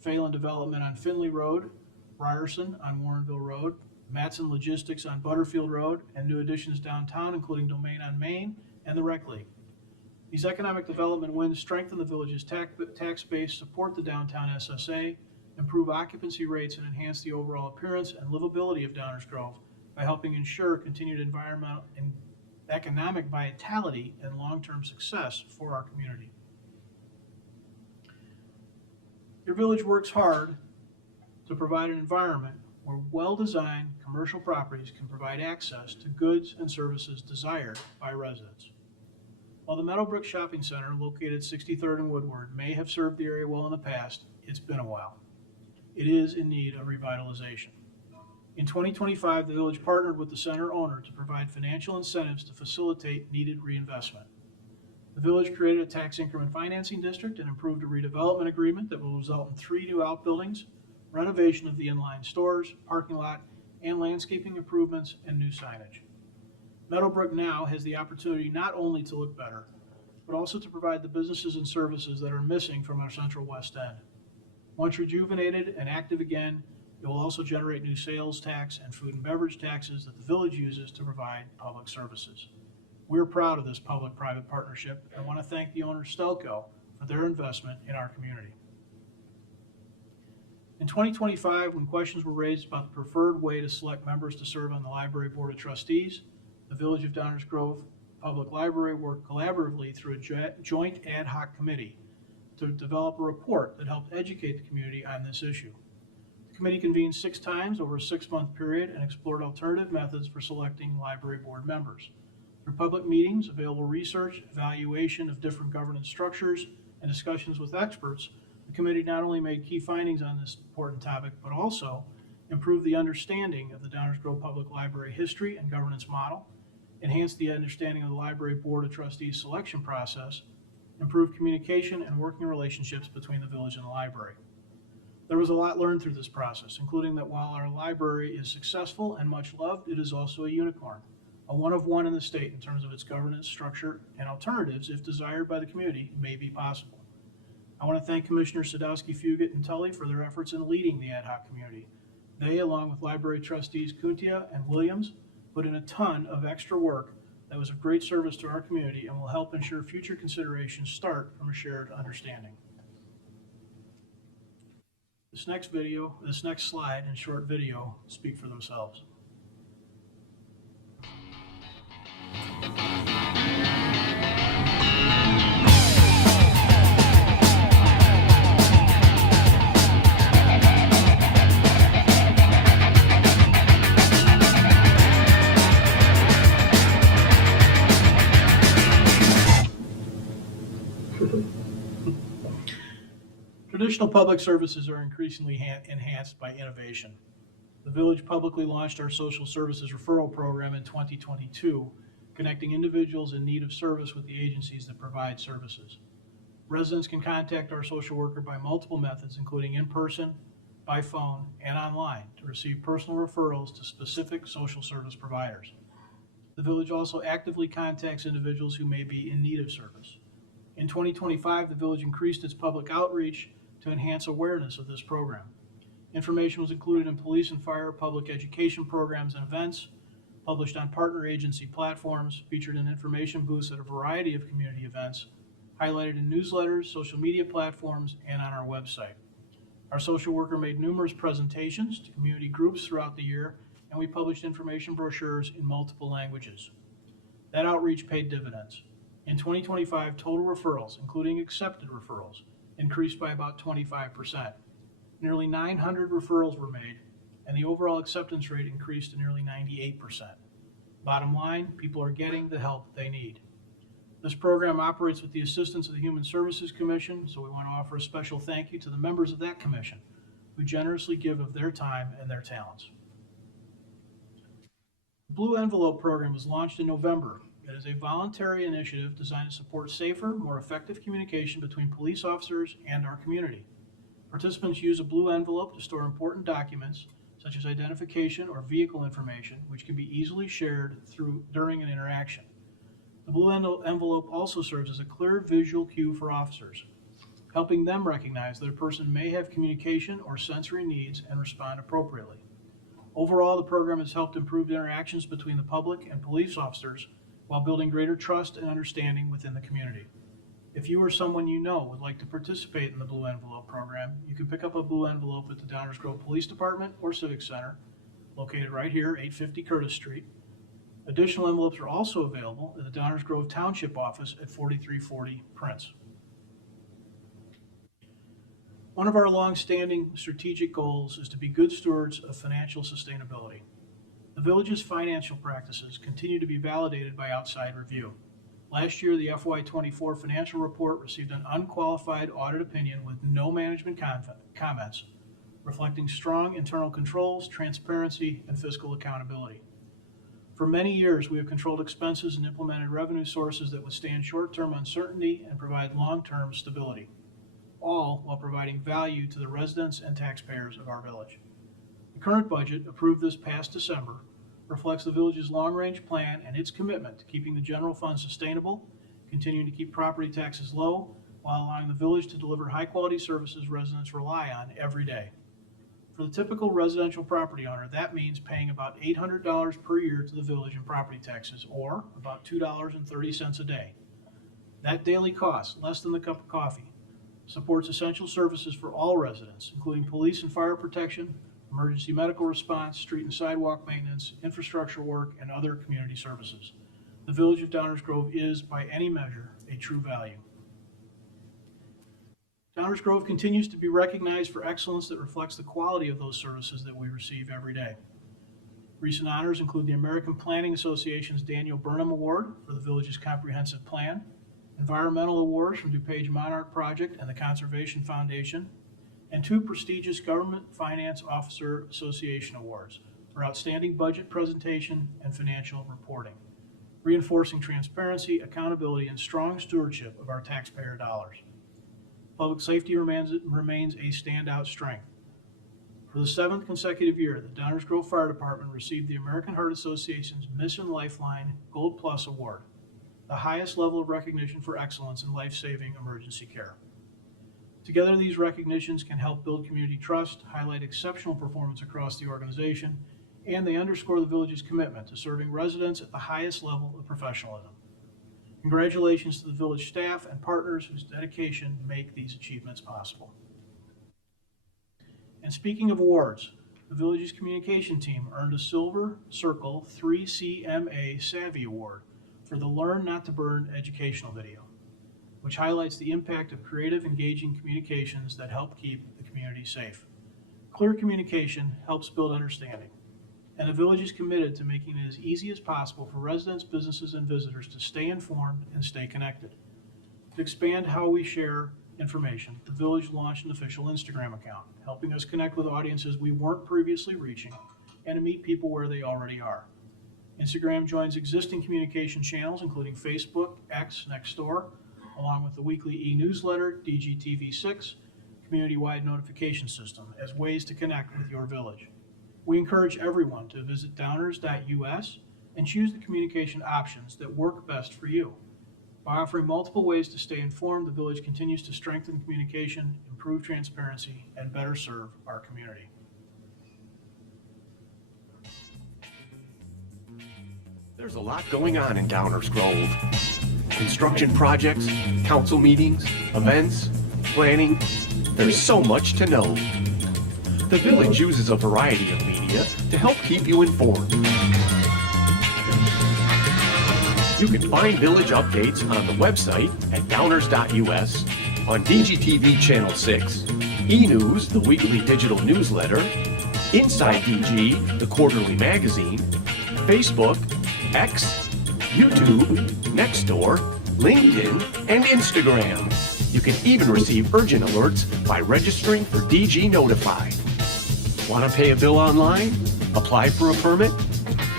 Phelan Development on Finley Road, Ryerson on Warrenville Road, Matson Logistics on Butterfield Road, and new additions downtown, including Domain on Main and the Rec League. These economic development wins strengthen the village's tax base, support the downtown SSA, improve occupancy rates, and enhance the overall appearance and livability of Downers Grove by helping ensure continued environmental and economic vitality and long-term success for our community. Your village works hard to provide an environment where well-designed commercial properties can provide access to goods and services desired by residents. While the Meadowbrook Shopping Center, located at 63rd and Woodward, may have served the area well in the past, it's been a while. It is in need of revitalization. In 2025, the village partnered with the center owner to provide financial incentives to facilitate needed reinvestment. The village created a tax increment financing district and approved a redevelopment agreement that will result in 3 new outbuildings, renovation of the inline stores, parking lot, and landscaping improvements and new signage. Meadowbrook now has the opportunity not only to look better, but also to provide the businesses and services that are missing from our Central West End. Once rejuvenated and active again, it will also generate new sales tax and food and beverage taxes that the village uses to provide public services. We're proud of this public-private partnership and want to thank the owner Stelco for their investment in our community. In 2025, when questions were raised about the preferred way to select members to serve on the Library Board of Trustees, the Village of Downers Grove Public Library worked collaboratively through a joint ad hoc committee to develop a report that helped educate the community on this issue. The committee convened 6 times over a 6-month period and explored alternative methods for selecting library board members. Through public meetings, available research, evaluation of different governance structures, and discussions with experts, the committee not only made key findings on this important topic, but also improved the understanding of the Downers Grove Public Library history and governance model, enhanced the understanding of the Library Board of Trustees selection process, improved communication and working relationships between the village and the library. There was a lot learned through this process, including that while our library is successful and much loved, it is also a unicorn, a one of one in the state in terms of its governance structure, and alternatives, if desired by the community, may be possible. I want to thank Commissioners Sadowski, Fugit, and Tully for their efforts in leading the ad hoc community. They, along with library trustees Kuntia and Williams, put in a ton of extra work that was of great service to our community and will help ensure future considerations start from a shared understanding. This next slide and short video speak for themselves. Traditional public services are increasingly enhanced by innovation. The village publicly launched our social services referral program in 2022, connecting individuals in need of service with the agencies that provide services. Residents can contact our social worker by multiple methods, including in person, by phone, and online, to receive personal referrals to specific social service providers. The village also actively contacts individuals who may be in need of service. In 2025, the village increased its public outreach to enhance awareness of this program. Information was included in police and fire, public education programs and events, published on partner agency platforms, featured in information booths at a variety of community events, highlighted in newsletters, social media platforms, and on our website. Our social worker made numerous presentations to community groups throughout the year, and we published information brochures in multiple languages. That outreach paid dividends. In 2025, total referrals, including accepted referrals, increased by about 25%. Nearly 900 referrals were made, and the overall acceptance rate increased to nearly 98%. Bottom line, people are getting the help they need. This program operates with the assistance of the Human Services Commission, so we want to offer a special thank you to the members of that commission who generously give of their time and their talents. The Blue Envelope program was launched in November. It is a voluntary initiative designed to support safer, more effective communication between police officers and our community. Participants use a blue envelope to store important documents, such as identification or vehicle information, which can be easily shared during an interaction. The blue envelope also serves as a clear visual cue for officers, helping them recognize that a person may have communication or sensory needs and respond appropriately. Overall, the program has helped improve interactions between the public and police officers while building greater trust and understanding within the community. If you or someone you know would like to participate in the Blue Envelope program, you can pick up a blue envelope at the Downers Grove Police Department or Civic Center, located right here, 850 Curtis Street. Additional envelopes are also available at the Downers Grove Township office at 4340 Prince. One of our long-standing strategic goals is to be good stewards of financial sustainability. The village's financial practices continue to be validated by outside review. Last year, the FY24 financial report received an unqualified audit opinion with no management comments, reflecting strong internal controls, transparency, and fiscal accountability. For many years, we have controlled expenses and implemented revenue sources that withstand short-term uncertainty and provide long-term stability, all while providing value to the residents and taxpayers of our village. The current budget, approved this past December, reflects the village's long-range plan and its commitment to keeping the general fund sustainable, continuing to keep property taxes low, while allowing the village to deliver high-quality services residents rely on every day. For the typical residential property owner, that means paying about $800 per year to the village in property taxes, or about $2.30 a day. That daily cost, less than the cup of coffee, supports essential services for all residents, including police and fire protection, emergency medical response, street and sidewalk maintenance, infrastructure work, and other community services. The Village of Downers Grove is, by any measure, a true value. Downers Grove continues to be recognized for excellence that reflects the quality of those services that we receive every day. Recent honors include the American Planning Association's Daniel Burnham Award for the village's comprehensive plan, environmental awards from DuPage Monarch Project and the Conservation Foundation, and 2 prestigious Government Finance Officer Association awards for outstanding budget presentation and financial reporting, reinforcing transparency, accountability, and strong stewardship of our taxpayer dollars. Public safety remains a standout strength. For the 7th consecutive year, the Downers Grove Fire Department received the American Heart Association's Mission Lifeline Gold Plus Award, the highest level of recognition for excellence in life-saving emergency care. Together, these recognitions can help build community trust, highlight exceptional performance across the organization, and they underscore the village's commitment to serving residents at the highest level of professionalism. Congratulations to the village staff and partners whose dedication make these achievements possible. And speaking of awards, the village's communication team earned a Silver Circle 3CMA Savvy Award for the Learn Not to Burn educational video, which highlights the impact of creative, engaging communications that help keep the community safe. Clear communication helps build understanding, and the village is committed to making it as easy as possible for residents, businesses, and visitors to stay informed and stay connected. To expand how we share information, the village launched an official Instagram account, helping us connect with audiences we weren't previously reaching and to meet people where they already are. Instagram joins existing communication channels, including Facebook, X, Nextdoor, along with the weekly e-newsletter, DGTV6, community-wide notification system, as ways to connect with your village. We encourage everyone to visit downers.us and choose the communication options that work best for you. By offering multiple ways to stay informed, the village continues to strengthen communication, improve transparency, and better serve our community. There's a lot going on in Downers Grove. Construction projects, council meetings, events, planning. There's so much to know. The village uses a variety of media to help keep you informed. You can find village updates on the website at downers.us, on DGTV Channel 6, E-News, the weekly digital newsletter, Inside DG, the quarterly magazine, Facebook, X, YouTube, Nextdoor, LinkedIn, and Instagram. You can even receive urgent alerts by registering for DG Notify. Want to pay a bill online? Apply for a permit?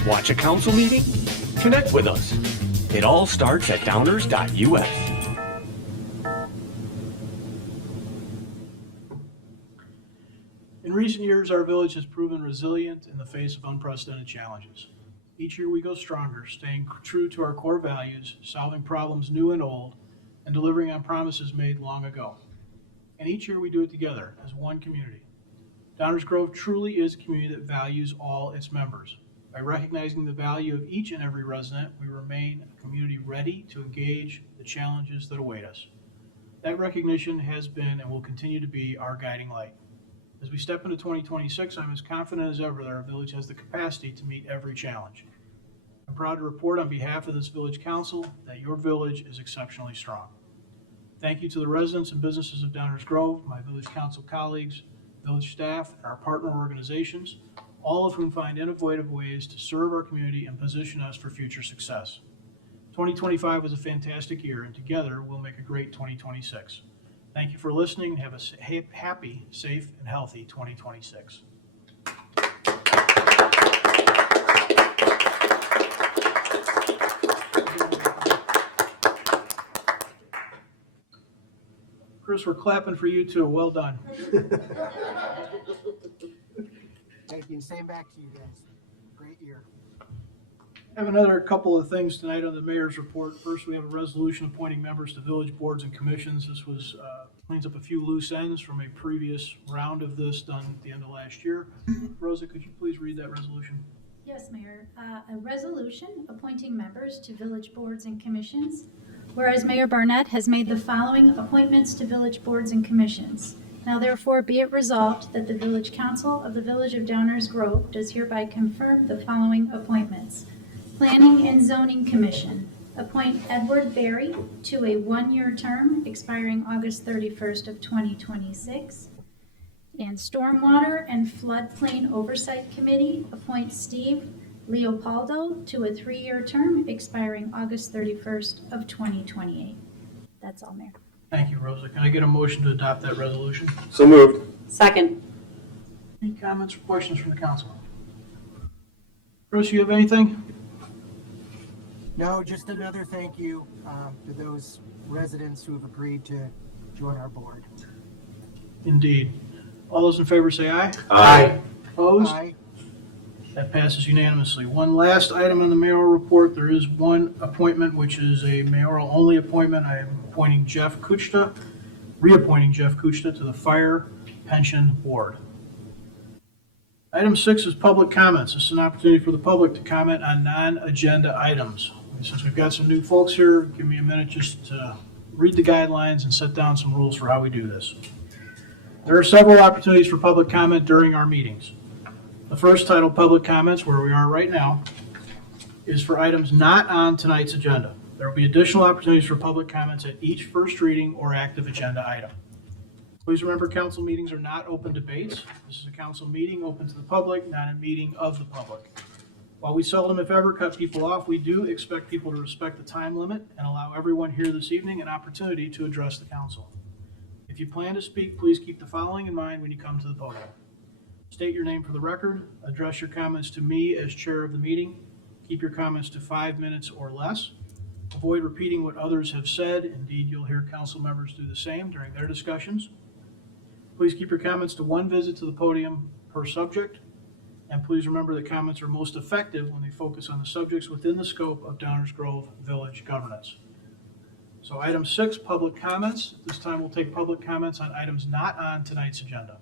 Watch a council meeting? Connect with us. It all starts at downers.us. In recent years, our village has proven resilient in the face of unprecedented challenges. Each year we go stronger, staying true to our core values, solving problems new and old, and delivering on promises made long ago. And each year we do it together as one community. Downers Grove truly is a community that values all its members. By recognizing the value of each and every resident, we remain a community ready to engage the challenges that await us. That recognition has been and will continue to be our guiding light. As we step into 2026, I'm as confident as ever that our village has the capacity to meet every challenge. I'm proud to report on behalf of this village council that your village is exceptionally strong. Thank you to the residents and businesses of Downers Grove, my village council colleagues, village staff, and our partner organizations, all of whom find innovative ways to serve our community and position us for future success. 2025 was a fantastic year, and together we'll make a great 2026. Thank you for listening, and have a happy, safe, and healthy 2026. Chris, we're clapping for you too. Well done. Thank you, and same back to you guys. Great year. I have another couple of things tonight on the mayor's report. First, we have a resolution appointing members to village boards and commissions. This was cleans up a few loose ends from a previous round of this done at the end of last year. Rosa, could you please read that resolution? Yes, Mayor. A resolution appointing members to village boards and commissions. Whereas Mayor Barnett has made the following appointments to village boards and commissions. Now therefore be it resolved that the Village Council of the Village of Downers Grove does hereby confirm the following appointments. Planning and Zoning Commission. Appoint Edward Berry to a one-year term expiring August 31st of 2026. And Stormwater and Floodplain Oversight Committee. Appoint Steve Leopoldo to a 3-year term expiring August 31st of 2028. That's all, Mayor. Thank you, Rosa. Can I get a motion to adopt that resolution? So moved. Second. Any comments or questions from the council? Chris, you have anything? No, just another thank you to those residents who have agreed to join our board. Indeed. All those in favor say aye. Aye. Opposed? Aye. That passes unanimously. One last item on the mayoral report. There is one appointment, which is a mayoral-only appointment. I am reappointing Jeff Kuchta to the Fire Pension Board. Item 6 is public comments. This is an opportunity for the public to comment on non-agenda items. Since we've got some new folks here, give me a minute just to read the guidelines and set down some rules for how we do this. There are several opportunities for public comment during our meetings. The first, titled Public Comments, where we are right now, is for items not on tonight's agenda. There will be additional opportunities for public comments at each first reading or active agenda item. Please remember, council meetings are not open debates. This is a council meeting open to the public, not a meeting of the public. While we seldom, if ever, cut people off, we do expect people to respect the time limit and allow everyone here this evening an opportunity to address the council. If you plan to speak, please keep the following in mind when you come to the podium. State your name for the record, address your comments to me as chair of the meeting, keep your comments to 5 minutes or less, avoid repeating what others have said. Indeed, you'll hear council members do the same during their discussions. Please keep your comments to one visit to the podium per subject, and please remember that comments are most effective when they focus on the subjects within the scope of Downers Grove Village governance. So item 6, public comments. At this time, we'll take public comments on items not on tonight's agenda.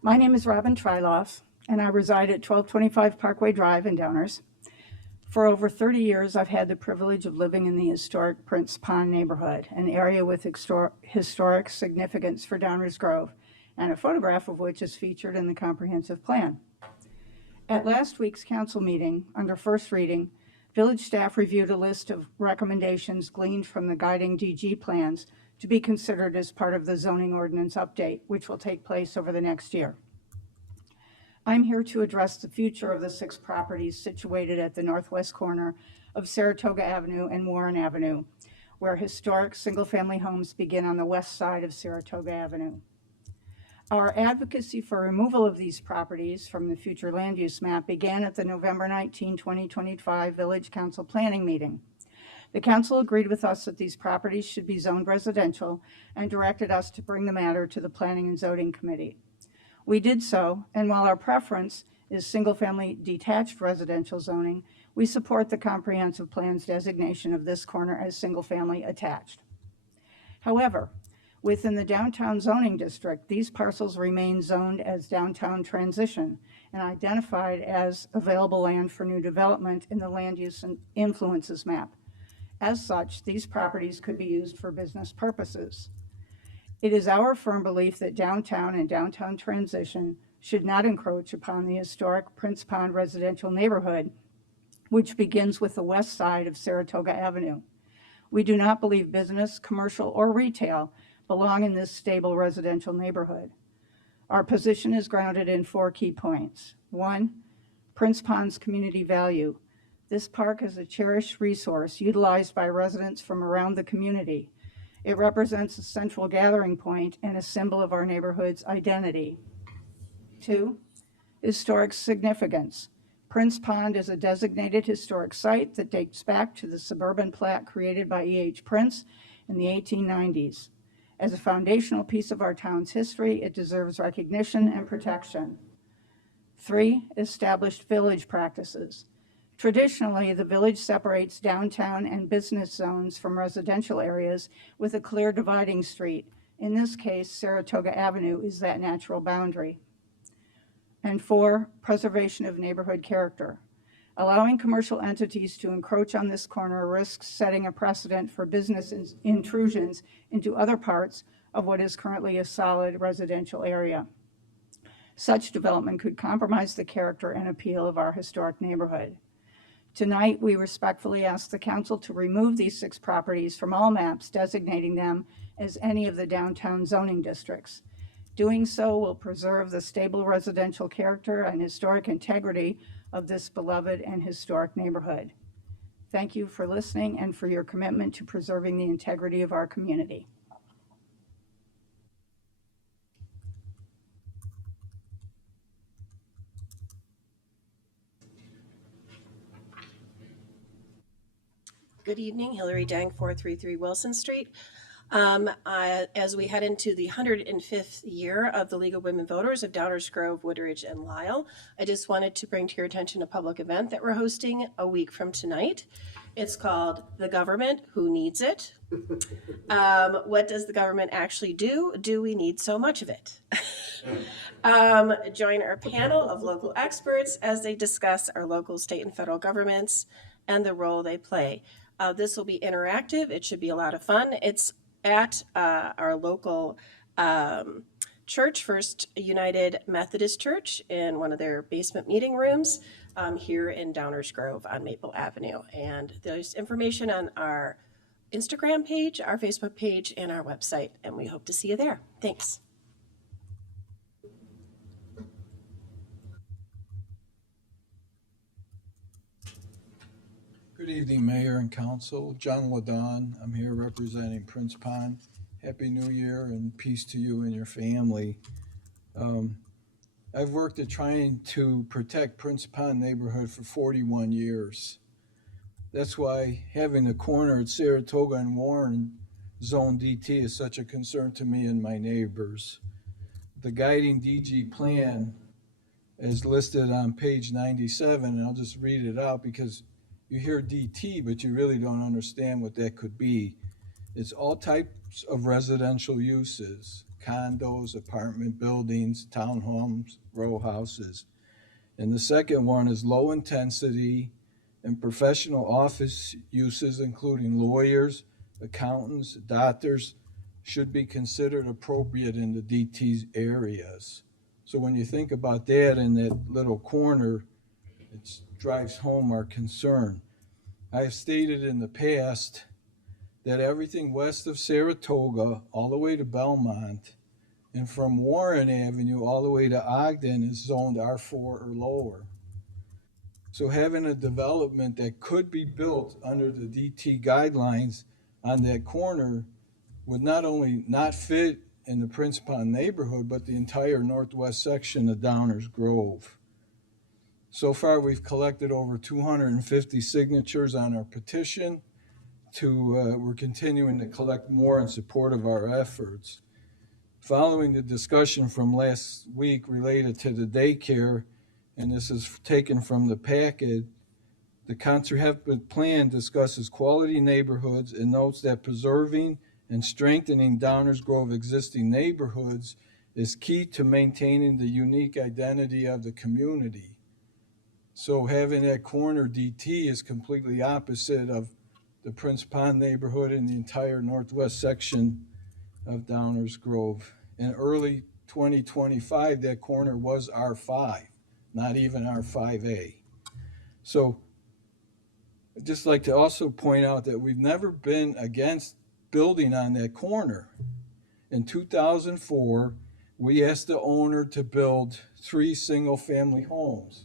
My name is Robin Tryloff, and I reside at 1225 Parkway Drive in Downers. For over 30 years, I've had the privilege of living in the historic Prince Pond neighborhood, an area with historic significance for Downers Grove, and a photograph of which is featured in the comprehensive plan. At last week's council meeting, under first reading, village staff reviewed a list of recommendations gleaned from the guiding DG plans to be considered as part of the zoning ordinance update, which will take place over the next year. I'm here to address the future of the 6 properties situated at the northwest corner of Saratoga Avenue and Warren Avenue, where historic single-family homes begin on the west side of Saratoga Avenue. Our advocacy for removal of these properties from the future land use map began at the November 19, 2025 Village Council Planning Meeting. The council agreed with us that these properties should be zoned residential and directed us to bring the matter to the Planning and Zoning Committee. We did so, and while our preference is single-family detached residential zoning, we support the comprehensive plan's designation of this corner as single-family attached. However, within the downtown zoning district, these parcels remain zoned as downtown transition and identified as available land for new development in the land use and influences map. As such, these properties could be used for business purposes. It is our firm belief that downtown and downtown transition should not encroach upon the historic Prince Pond residential neighborhood, which begins with the west side of Saratoga Avenue. We do not believe business, commercial, or retail belong in this stable residential neighborhood. Our position is grounded in 4 key points. 1, Prince Pond's community value. This park is a cherished resource utilized by residents from around the community. It represents a central gathering point and a symbol of our neighborhood's identity. 2, historic significance. Prince Pond is a designated historic site that dates back to the suburban plat created by E.H. Prince in the 1890s. As a foundational piece of our town's history, it deserves recognition and protection. 3, established village practices. Traditionally, the village separates downtown and business zones from residential areas with a clear dividing street. In this case, Saratoga Avenue is that natural boundary. And 4, preservation of neighborhood character. Allowing commercial entities to encroach on this corner risks setting a precedent for business intrusions into other parts of what is currently a solid residential area. Such development could compromise the character and appeal of our historic neighborhood. Tonight, we respectfully ask the council to remove these 6 properties from all maps designating them as any of the downtown zoning districts. Doing so will preserve the stable residential character and historic integrity of this beloved and historic neighborhood. Thank you for listening and for your commitment to preserving the integrity of our community. Good evening, Hillary Dang, 433 Wilson Street. As we head into the 105th year of the League of Women Voters of Downers Grove, Woodridge, and Lisle, I just wanted to bring to your attention a public event that we're hosting a week from tonight. It's called The Government Who Needs It? What does the government actually do? Do we need so much of it? Join our panel of local experts as they discuss our local, state, and federal governments and the role they play. This will be interactive. It should be a lot of fun. It's at our local church, First United Methodist Church, in one of their basement meeting rooms here in Downers Grove on Maple Avenue. And there's information on our Instagram page, our Facebook page, and our website, and we hope to see you there. Thanks. Good evening, Mayor and Council. John Ladon. I'm here representing Prince Pond. Happy New Year and peace to you and your family. I've worked at trying to protect Prince Pond neighborhood for 41 years. That's why having the corner at Saratoga and Warren Zone DT is such a concern to me and my neighbors. The guiding DG plan is listed on page 97, and I'll just read it out because you hear DT, but you really don't understand what that could be. It's all types of residential uses, condos, apartment buildings, townhomes, row houses. And the second one is low intensity and professional office uses, including lawyers, accountants, doctors, should be considered appropriate in the DT areas. So when you think about that in that little corner, it drives home our concern. I have stated in the past that everything west of Saratoga all the way to Belmont and from Warren Avenue all the way to Ogden is zoned R4 or lower. So having a development that could be built under the DT guidelines on that corner would not only not fit in the Prince Pond neighborhood, but the entire northwest section of Downers Grove. So far, we've collected over 250 signatures on our petition. We're continuing to collect more in support of our efforts. Following the discussion from last week related to the daycare, and this is taken from the packet, the comprehensive plan discusses quality neighborhoods and notes that preserving and strengthening Downers Grove existing neighborhoods is key to maintaining the unique identity of the community. So having that corner DT is completely opposite of the Prince Pond neighborhood and the entire northwest section of Downers Grove. In early 2025, that corner was R5, not even R5A. So I'd just like to also point out that we've never been against building on that corner. In 2004, we asked the owner to build 3 single-family homes.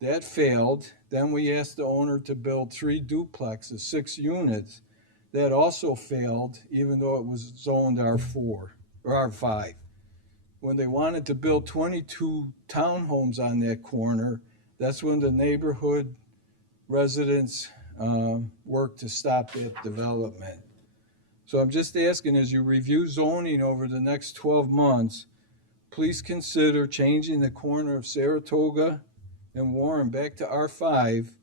That failed. Then we asked the owner to build 3 duplexes, 6 units. That also failed, even though it was zoned R4 or R5. When they wanted to build 22 townhomes on that corner, that's when the neighborhood residents worked to stop that development. So I'm just asking, as you review zoning over the next 12 months, please consider changing the corner of Saratoga and Warren back to R5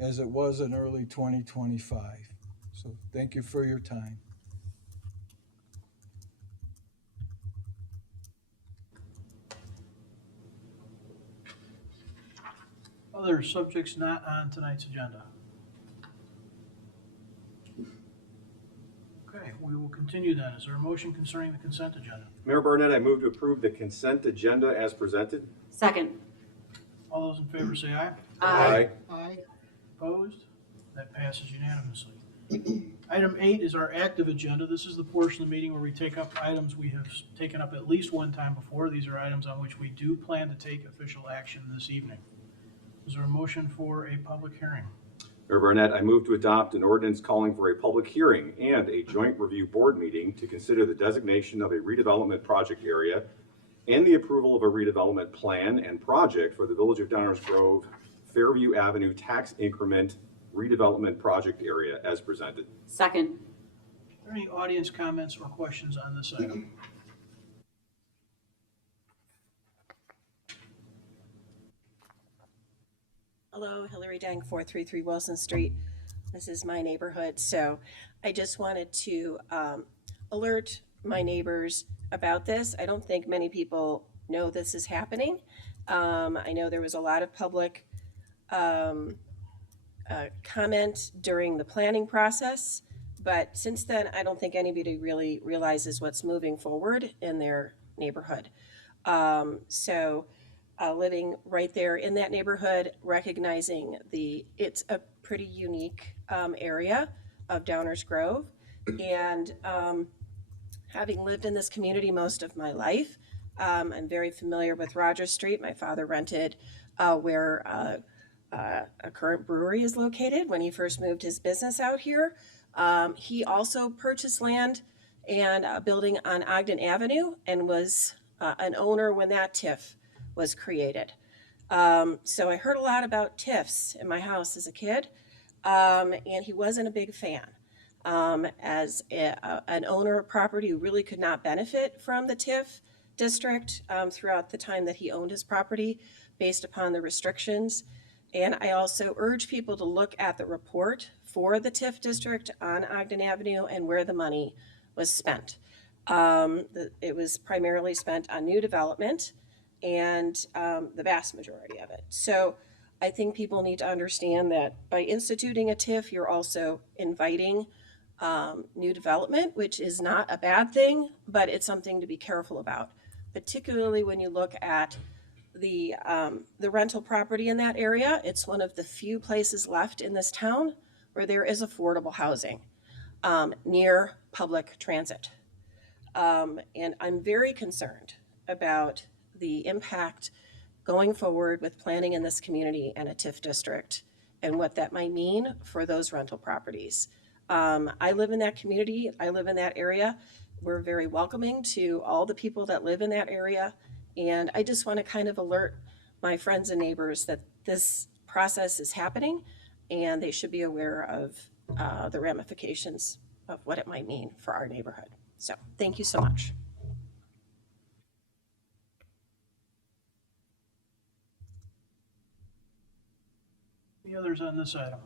as it was in early 2025. So thank you for your time. Other subjects not on tonight's agenda. Okay, we will continue then. Is there a motion concerning the consent agenda? Mayor Barnett, I move to approve the consent agenda as presented. Second. All those in favor say aye. Aye. Aye. Opposed? That passes unanimously. Item 8 is our active agenda. This is the portion of the meeting where we take up items we have taken up at least one time before. These are items on which we do plan to take official action this evening. Is there a motion for a public hearing? Mayor Barnett, I move to adopt an ordinance calling for a public hearing and a joint review board meeting to consider the designation of a redevelopment project area and the approval of a redevelopment plan and project for the Village of Downers Grove, Fairview Avenue Tax Increment Redevelopment Project Area as presented. Second. Are there any audience comments or questions on this item? Hello, Hillary Dang, 433 Wilson Street. This is my neighborhood. So I just wanted to alert my neighbors about this. I don't think many people know this is happening. I know there was a lot of public comment during the planning process, but since then, I don't think anybody really realizes what's moving forward in their neighborhood. Living right there in that neighborhood, recognizing it's a pretty unique area of Downers Grove, and having lived in this community most of my life, I'm very familiar with Rogers Street. My father rented where a current brewery is located when he first moved his business out here. He also purchased land and a building on Ogden Avenue and was an owner when that TIF was created. So I heard a lot about TIFs in my house as a kid, and he wasn't a big fan. As an owner of property who really could not benefit from the TIF district throughout the time that he owned his property based upon the restrictions. And I also urge people to look at the report for the TIF district on Ogden Avenue and where the money was spent. It was primarily spent on new development, and the vast majority of it. So I think people need to understand that by instituting a TIF, you're also inviting new development, which is not a bad thing, but it's something to be careful about, particularly when you look at the rental property in that area. It's one of the few places left in this town where there is affordable housing. near public transit. And I'm very concerned about the impact going forward with planning in this community and a TIF district and what that might mean for those rental properties. I live in that community. I live in that area. We're very welcoming to all the people that live in that area. And I just want to kind of alert my friends and neighbors that this process is happening and they should be aware of the ramifications of what it might mean for our neighborhood. So thank you so much. Any others on this item?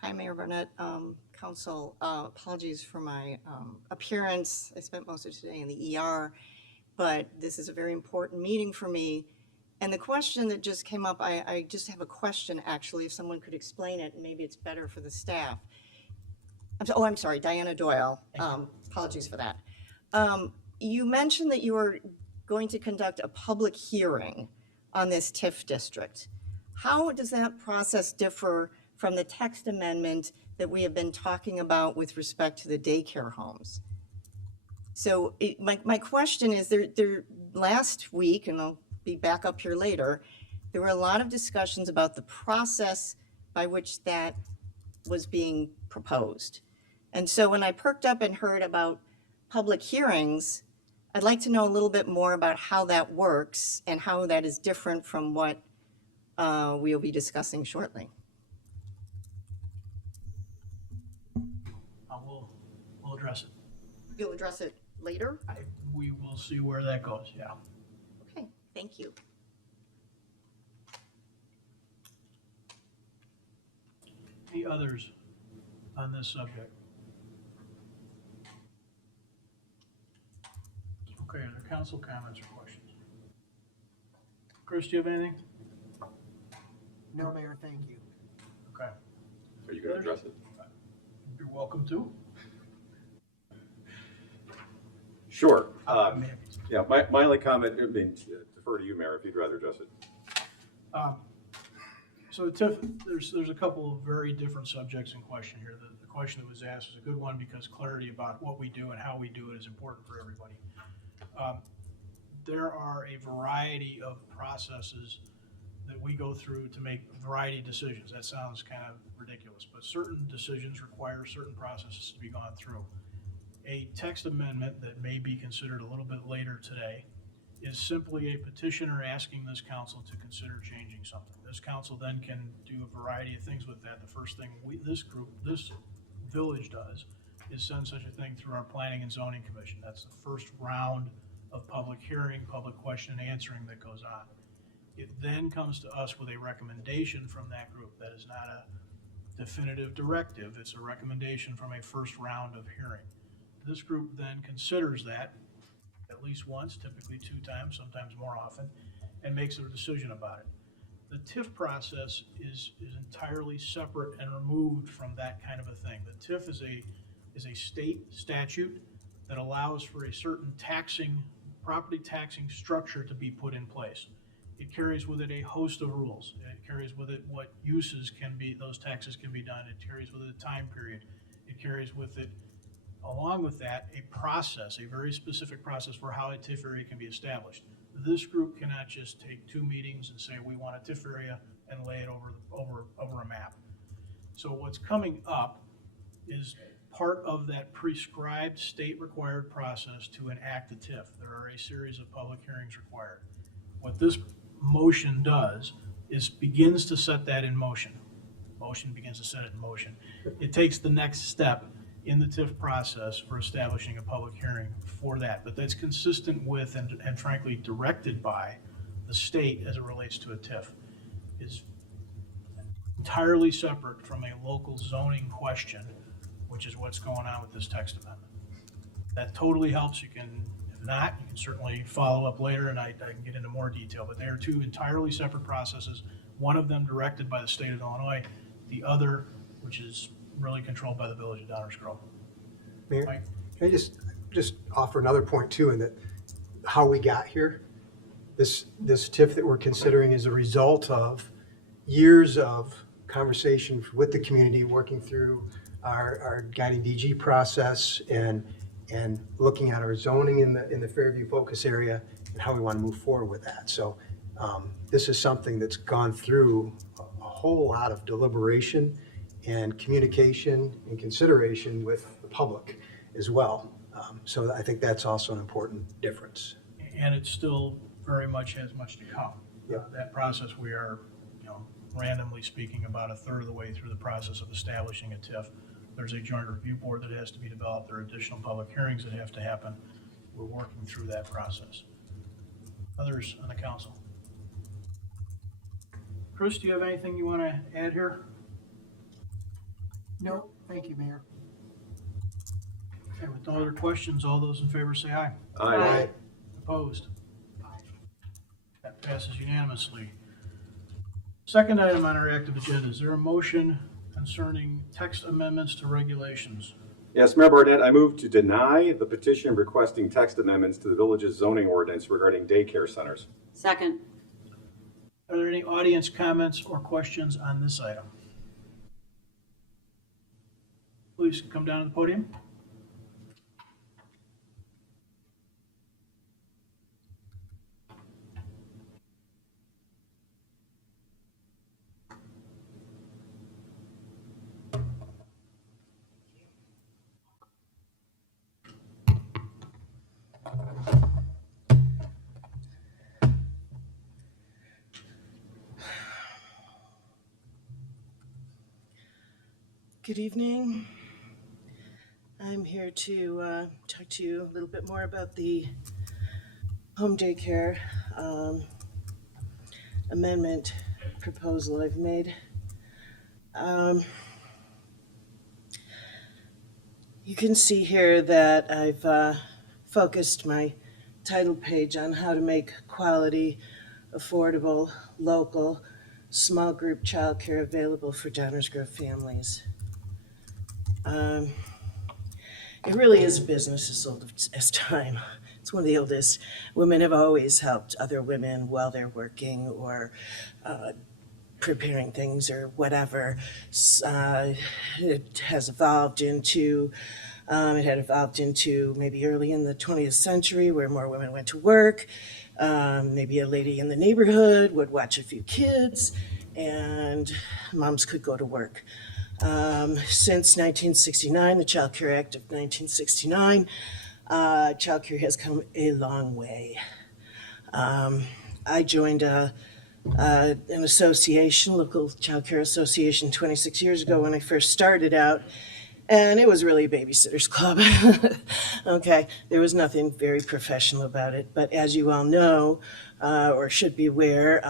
Hi, Mayor Barnett, Council. Apologies for my appearance. I spent most of today in the ER, but this is a very important meeting for me. And the question that just came up, I just have a question, actually, if someone could explain it, and maybe it's better for the staff. I'm sorry, Diana Doyle. Apologies for that. You mentioned that you were going to conduct a public hearing on this TIF district. How does that process differ from the text amendment that we have been talking about with respect to the daycare homes? So my question is, there last week, and I'll be back up here later, there were a lot of discussions about the process by which that was being proposed. And so when I perked up and heard about public hearings, I'd like to know a little bit more about how that works and how that is different from what we'll be discussing shortly. We'll address it. You'll address it later? We will see where that goes, yeah. Okay, thank you. Any others on this subject? Okay, are there council comments or questions? Chris, do you have anything? No, Mayor, thank you. Okay. Are you going to address it? You're welcome to. Sure. Yeah, my only comment, I mean, defer to you, Mayor, if you'd rather address it. So TIF, there's a couple of very different subjects in question here. The question that was asked is a good one because clarity about what we do and how we do it is important for everybody. There are a variety of processes that we go through to make a variety of decisions. That sounds kind of ridiculous, but certain decisions require certain processes to be gone through. A text amendment that may be considered a little bit later today is simply a petitioner asking this council to consider changing something. This council then can do a variety of things with that. The first thing this village does is send such a thing through our Planning and Zoning Commission. That's the first round of public hearing, public question and answering that goes on. It then comes to us with a recommendation from that group. That is not a definitive directive. It's a recommendation from a first round of hearing. This group then considers that at least once, typically 2 times, sometimes more often, and makes a decision about it. The TIF process is entirely separate and removed from that kind of a thing. The TIF is a state statute that allows for a certain property taxing structure to be put in place. It carries with it a host of rules. It carries with it what uses those taxes can be done. It carries with it a time period. It carries with it, along with that, a process, a very specific process for how a TIF area can be established. This group cannot just take 2 meetings and say we want a TIF area and lay it over a map. So what's coming up is part of that prescribed state required process to enact a TIF. There are a series of public hearings required. What this motion does is begins to set that in motion. Motion begins to set it in motion. It takes the next step in the TIF process for establishing a public hearing for that, but that's consistent with and frankly directed by the state as it relates to a TIF. entirely separate from a local zoning question, which is what's going on with this text amendment. That totally helps. You can, if not, you can certainly follow up later and I can get into more detail, but they are two entirely separate processes. One of them directed by the state of Illinois, the other, which is really controlled by the Village of Downers Grove. Mayor, Mike? can I just offer another point too, in that how we got here? This TIF that we're considering is a result of years of conversations with the community, working through our guiding DG process and looking at our zoning in the Fairview focus area and how we want to move forward with that. So this is something that's gone through a whole lot of deliberation and communication and consideration with the public as well. So I think that's also an important difference. And it still very much has much to come. Yeah. That process, we are, randomly speaking, about a third of the way through the process of establishing a TIF. There's a joint review board that has to be developed. There are additional public hearings that have to happen. We're working through that process. Others on the council? Chris, do you have anything you want to add here? No, thank you, Mayor. Okay, with no other questions, all those in favor say aye. Aye. Opposed? That passes unanimously. Second item on our active agenda, is there a motion concerning text amendments to regulations? Yes, Mayor Barnett, I move to deny the petition requesting text amendments to the village's zoning ordinance regarding daycare centers. Second. Are there any audience comments or questions on this item? Please come down to the podium. Good evening. I'm here to talk to you a little bit more about the home daycare amendment proposal I've made. You can see here that I've focused my title page on how to make quality, affordable, local, small group childcare available for Downers Grove families. It really is a business as old as time. It's one of the oldest. Women have always helped other women while they're working or preparing things or whatever. It has evolved into, maybe early in the 20th century where more women went to work. Maybe a lady in the neighborhood would watch a few kids and moms could go to work. Since 1969, the Child Care Act of 1969, child care has come a long way. I joined an association, local child care association, 26 years ago when I first started out, and it was really a babysitter's club. Okay, there was nothing very professional about it, but as you all know, or should be aware,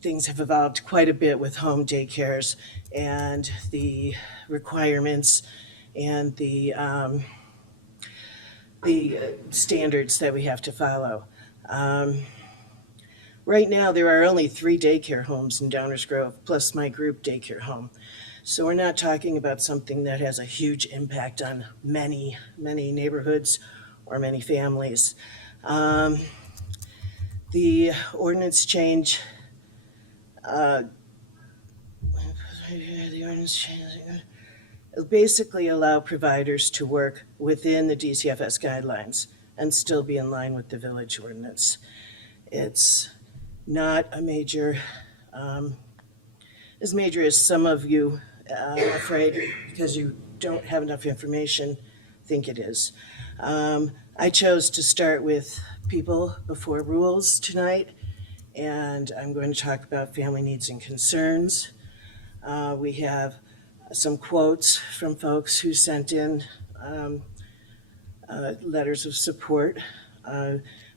things have evolved quite a bit with home daycares and the requirements and the standards that we have to follow. Right now, there are only 3 daycare homes in Downers Grove, plus my group daycare home. So we're not talking about something that has a huge impact on many, many neighborhoods or many families. The ordinance change it'll basically allow providers to work within the DCFS guidelines and still be in line with the village ordinance. It's not a major, as major as some of you, I'm afraid, because you don't have enough information, think it is. I chose to start with people before rules tonight, and I'm going to talk about family needs and concerns. We have some quotes from folks who sent in letters of support.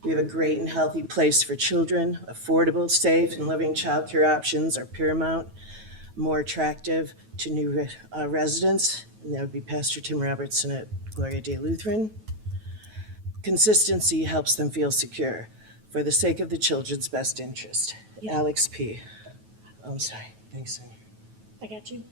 We have a great and healthy place for children. Affordable, safe, and loving childcare options are paramount, more attractive to new residents, and that would be Pastor Tim Robertson at Gloria Dei Lutheran. Consistency helps them feel secure for the sake of the children's best interest. Alex P. Oh, I'm sorry. Thanks, Sonia. I got you.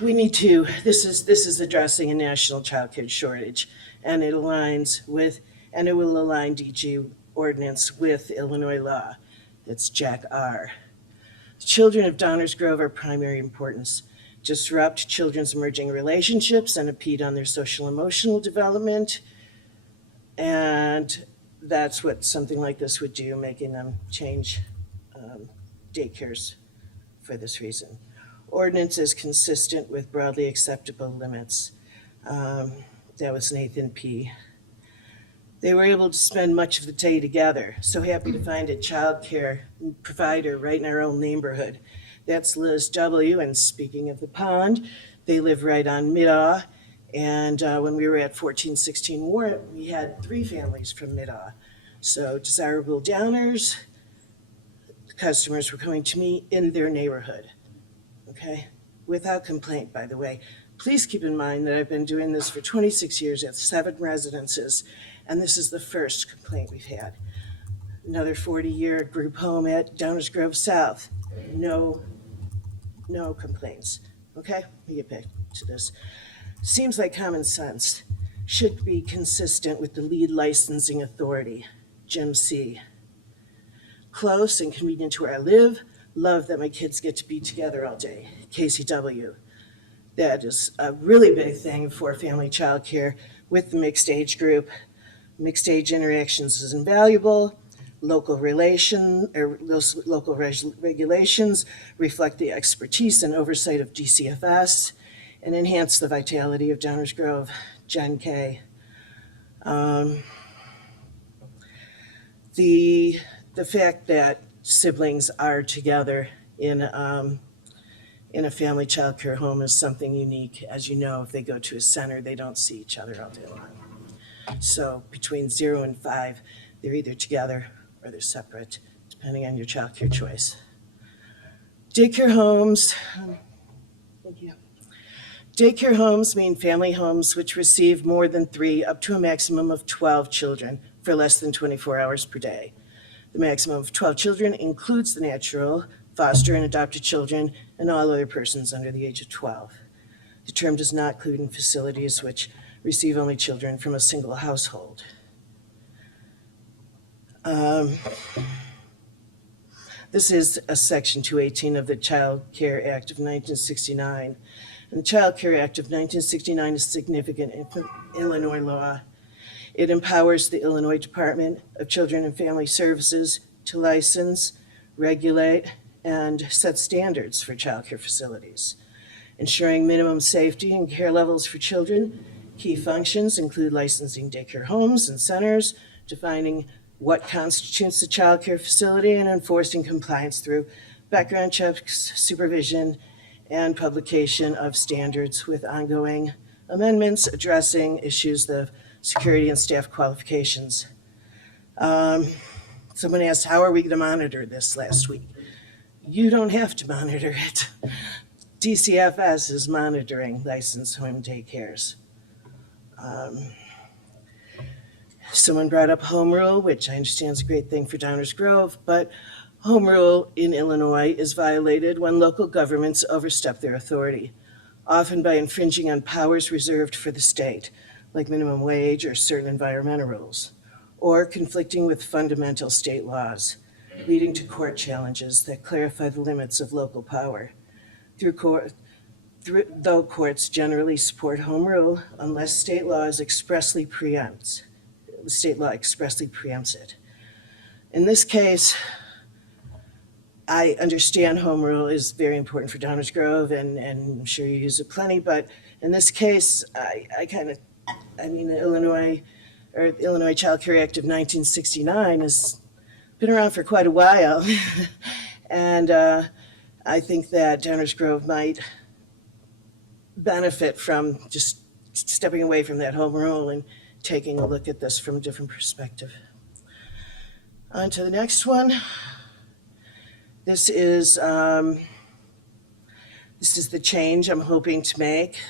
We need to, this is addressing a national childcare shortage, and it aligns with, and it will align DG ordinance with Illinois law. That's Jack R. Children of Downers Grove are primary importance. Disrupt children's emerging relationships and impede on their social emotional development. And that's what something like this would do, making them change daycares for this reason. Ordinance is consistent with broadly acceptable limits. That was Nathan P. They were able to spend much of the day together. So happy to find a child care provider right in our own neighborhood. That's Liz W. And speaking of the pond, they live right on Middaw. And when we were at 1416 Warrant, we had 3 families from Middaw. So desirable Downers, customers were coming to me in their neighborhood. Okay, without complaint, by the way. Please keep in mind that I've been doing this for 26 years at 7 residences, and this is the first complaint we've had. Another 40-year group home at Downers Grove South. No complaints. Okay, let me get back to this. Seems like common sense should be consistent with the lead licensing authority, Jim C. Close and convenient to where I live. Love that my kids get to be together all day. KCW. That is a really big thing for family childcare with the mixed age group. Mixed age interactions is invaluable. Local regulations reflect the expertise and oversight of DCFS and enhance the vitality of Downers Grove. Jen K. The fact that siblings are together in a family child care home is something unique. As you know, if they go to a center, they don't see each other all day long. So between 0 and 5, they're either together or they're separate, depending on your child care choice. Daycare homes, thank you. Daycare homes mean family homes which receive more than 3 up to a maximum of 12 children for less than 24 hours per day. The maximum of 12 children includes the natural, foster, and adopted children and all other persons under the age of 12. The term does not include in facilities which receive only children from a single household. This is a Section 218 of the Child Care Act of 1969. And the Child Care Act of 1969 is significant in Illinois law. It empowers the Illinois Department of Children and Family Services to license, regulate, and set standards for child care facilities. Ensuring minimum safety and care levels for children, key functions include licensing daycare homes and centers, defining what constitutes a child care facility, and enforcing compliance through background checks, supervision, and publication of standards with ongoing amendments addressing issues of security and staff qualifications. Someone asked, how are we going to monitor this last week? You don't have to monitor it. DCFS is monitoring licensed home daycares. Someone brought up home rule, which I understand is a great thing for Downers Grove, but home rule in Illinois is violated when local governments overstep their authority, often by infringing on powers reserved for the state, like minimum wage or certain environmental rules, or conflicting with fundamental state laws, leading to court challenges that clarify the limits of local power. Though courts generally support home rule, unless state law expressly preempts it. In this case, I understand home rule is very important for Downers Grove, and I'm sure you use it plenty, but in this case, the Illinois Child Care Act of 1969 has been around for quite a while. And I think that Downers Grove might benefit from just stepping away from that home rule and taking a look at this from a different perspective. On to the next one. This is the change I'm hoping to make.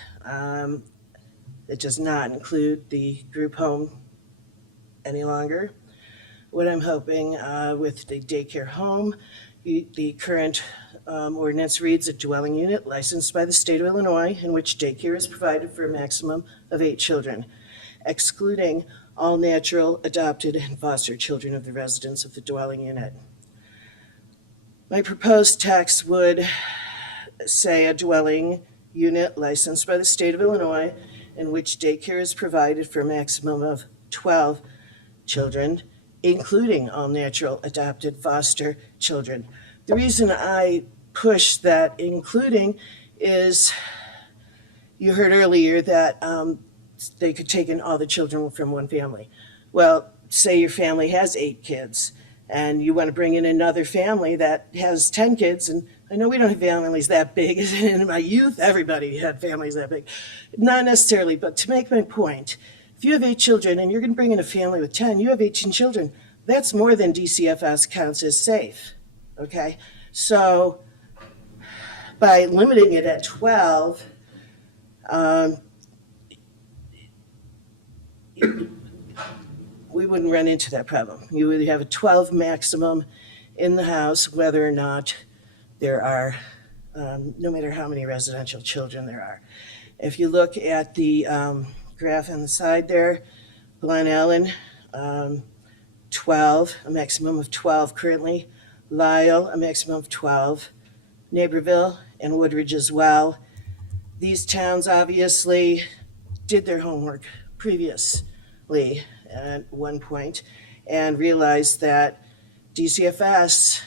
It does not include the group home any longer. What I'm hoping with the daycare home, the current ordinance reads a dwelling unit licensed by the state of Illinois in which daycare is provided for a maximum of 8 children, excluding all natural, adopted, and foster children of the residents of the dwelling unit. My proposed text would say a dwelling unit licensed by the state of Illinois in which daycare is provided for a maximum of 12 children, including all natural, adopted, foster children. The reason I push that including is you heard earlier that they could take in all the children from one family. Well, say your family has 8 kids and you want to bring in another family that has 10 kids, and I know we don't have families that big. In my youth, everybody had families that big. Not necessarily, but to make my point, if you have 8 children and you're going to bring in a family with 10, you have 18 children. That's more than DCFS counts as safe, okay? So by limiting it at 12, we wouldn't run into that problem. You would have a 12 maximum in the house, whether or not there are, no matter how many residential children there are. If you look at the graph on the side there, Glen Ellen, 12, a maximum of 12 currently. Lyle, a maximum of 12. Naperville and Woodridge as well. These towns obviously did their homework previously at one point and realized that DCFS,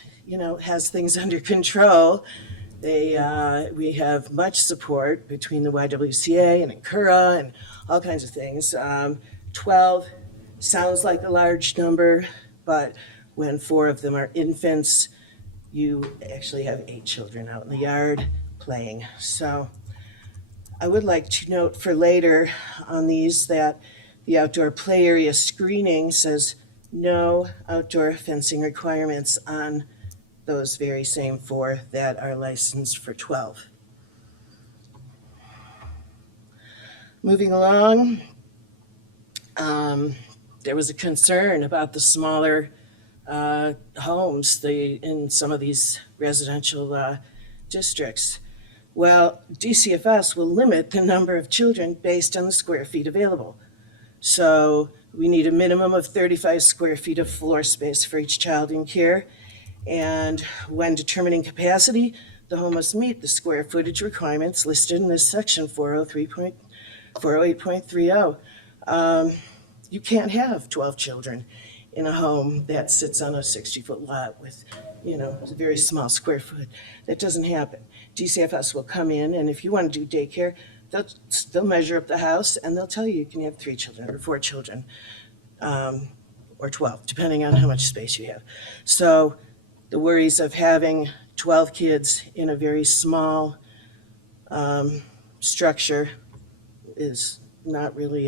has things under control. We have much support between the YWCA and Encura and all kinds of things. 12 sounds like a large number, but when 4 of them are infants, you actually have 8 children out in the yard playing. So I would like to note for later on these that the outdoor play area screening says no outdoor fencing requirements on those very same 4 that are licensed for 12. Moving along, there was a concern about the smaller homes in some of these residential districts. Well, DCFS will limit the number of children based on the square feet available. So we need a minimum of 35 square feet of floor space for each child in care. And when determining capacity, the home must meet the square footage requirements listed in this section 408.30. You can't have 12 children in a home that sits on a 60-foot lot with, a very small square foot. That doesn't happen. DCFS will come in, and if you want to do daycare, they'll measure up the house and they'll tell you can have 3 children or 4 children, or 12, depending on how much space you have. So the worries of having 12 kids in a very small structure is not really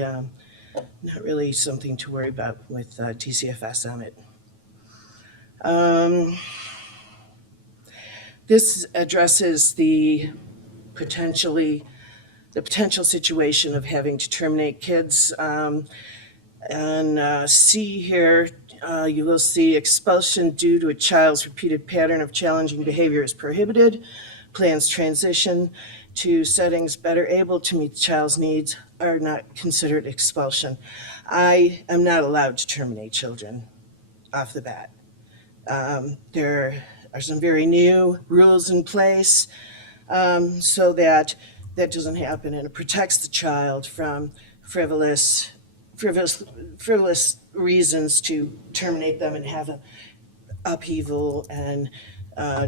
something to worry about with DCFS on it. This addresses the potential situation of having to terminate kids. And C here, you will see expulsion due to a child's repeated pattern of challenging behavior is prohibited. Plans transition to settings better able to meet the child's needs are not considered expulsion. I am not allowed to terminate children off the bat. There are some very new rules in place so that doesn't happen, and it protects the child from frivolous reasons to terminate them and have an upheaval and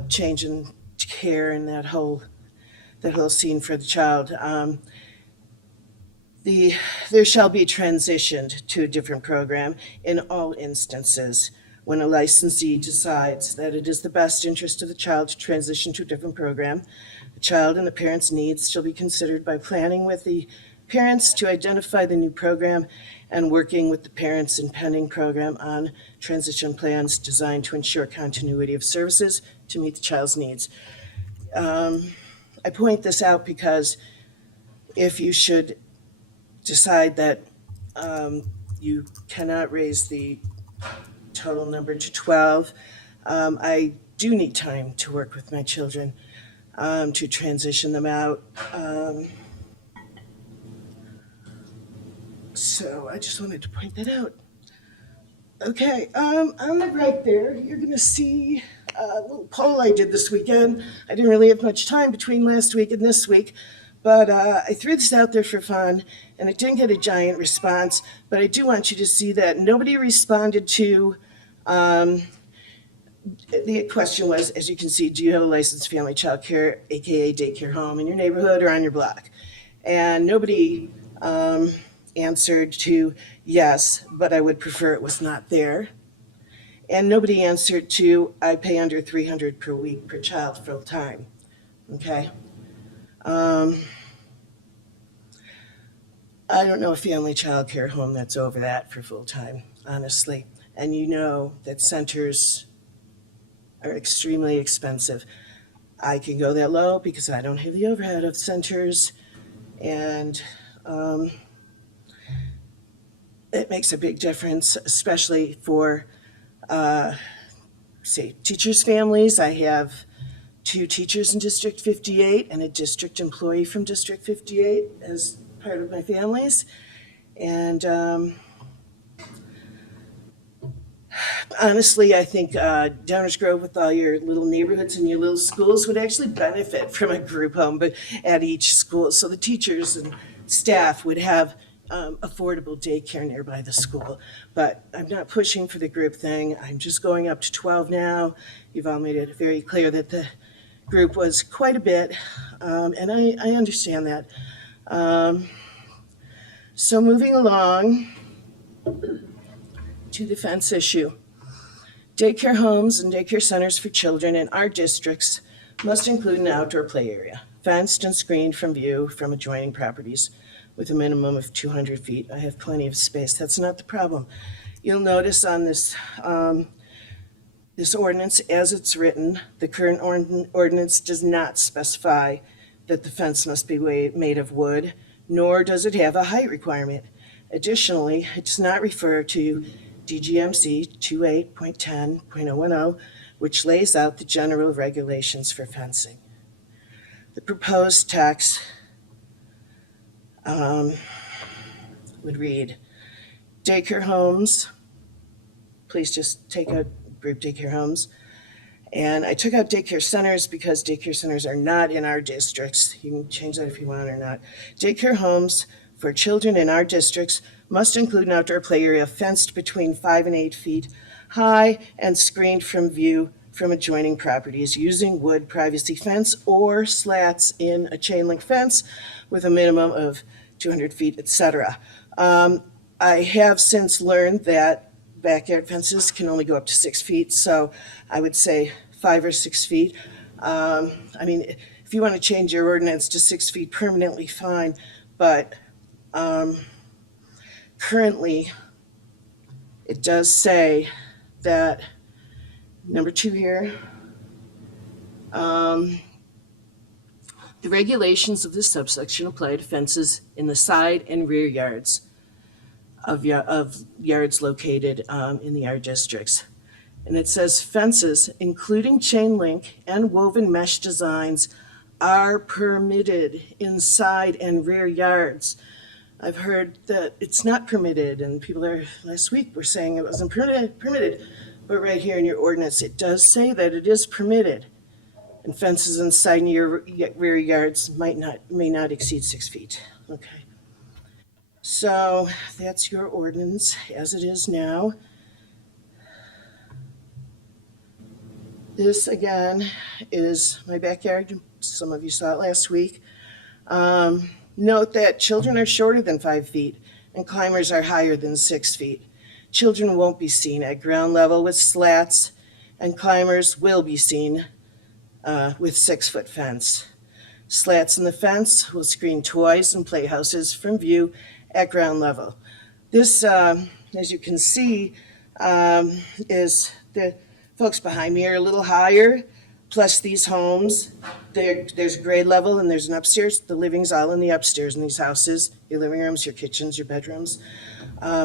change in care and that whole scene for the child. There shall be transitioned to a different program in all instances when a licensee decides that it is the best interest of the child to transition to a different program. The child and the parent's needs shall be considered by planning with the parents to identify the new program and working with the parents in pending program on transition plans designed to ensure continuity of services to meet the child's needs. I point this out because if you should decide that you cannot raise the total number to 12, I do need time to work with my children to transition them out. So I just wanted to point that out. Okay, on the right there, you're gonna see a little poll I did this weekend. I didn't really have much time between last week and this week, but I threw this out there for fun, and it didn't get a giant response, but I do want you to see that nobody responded to, the question was, as you can see, do you have a licensed family child care, AKA daycare home in your neighborhood or on your block? And nobody answered to yes, but I would prefer it was not there. And nobody answered to I pay under $300 per week per child full time. Okay. I don't know a family child care home that's over that for full time, honestly. And you know that centers are extremely expensive. I can go that low because I don't have the overhead of centers, and it makes a big difference, especially for, say, teachers' families. I have 2 teachers in District 58 and a district employee from District 58 as part of my families. And honestly, I think Downers Grove, with all your little neighborhoods and your little schools, would actually benefit from a group home but at each school. So the teachers and staff would have affordable daycare nearby the school. But I'm not pushing for the group thing. I'm just going up to 12 now. You've all made it very clear that the group was quite a bit, and I understand that. So moving along to the fence issue. Daycare homes and daycare centers for children in our districts must include an outdoor play area, fenced and screened from view from adjoining properties with a minimum of 200 feet. I have plenty of space. That's not the problem. You'll notice on this this ordinance, as it's written, the current ordinance does not specify that the fence must be made of wood, nor does it have a height requirement. Additionally, it does not refer to DGMC 28.10.010, which lays out the general regulations for fencing. The proposed text would read, daycare homes, please just take out group daycare homes. And I took out daycare centers because daycare centers are not in our districts. You can change that if you want or not. Daycare homes for children in our districts must include an outdoor play area fenced between 5 and 8 feet high and screened from view from adjoining properties using wood privacy fence or slats in a chain link fence with a minimum of 200 feet, etc. I have since learned that backyard fences can only go up to 6 feet, so I would say 5 or 6 feet. I mean, if you want to change your ordinance to 6 feet permanently, fine, but currently it does say that, number 2 here, the regulations of this subsection apply to fences in the side and rear yards of yards located in the R districts. And it says fences, including chain link and woven mesh designs, are permitted inside and rear yards. I've heard that it's not permitted, and people last week were saying it wasn't permitted. But right here in your ordinance, it does say that it is permitted. And fences inside and your rear yards may not exceed 6 feet. Okay. So that's your ordinance as it is now. This again is my backyard. Some of you saw it last week. Note that children are shorter than 5 feet and climbers are higher than 6 feet. Children won't be seen at ground level with slats, and climbers will be seen with 6-foot fence. Slats in the fence will screen toys and playhouses from view at ground level. This, as you can see, is the folks behind me are a little higher, plus these homes. There's grade level and there's an upstairs. The living's all in the upstairs in these houses, your living rooms, your kitchens, your bedrooms.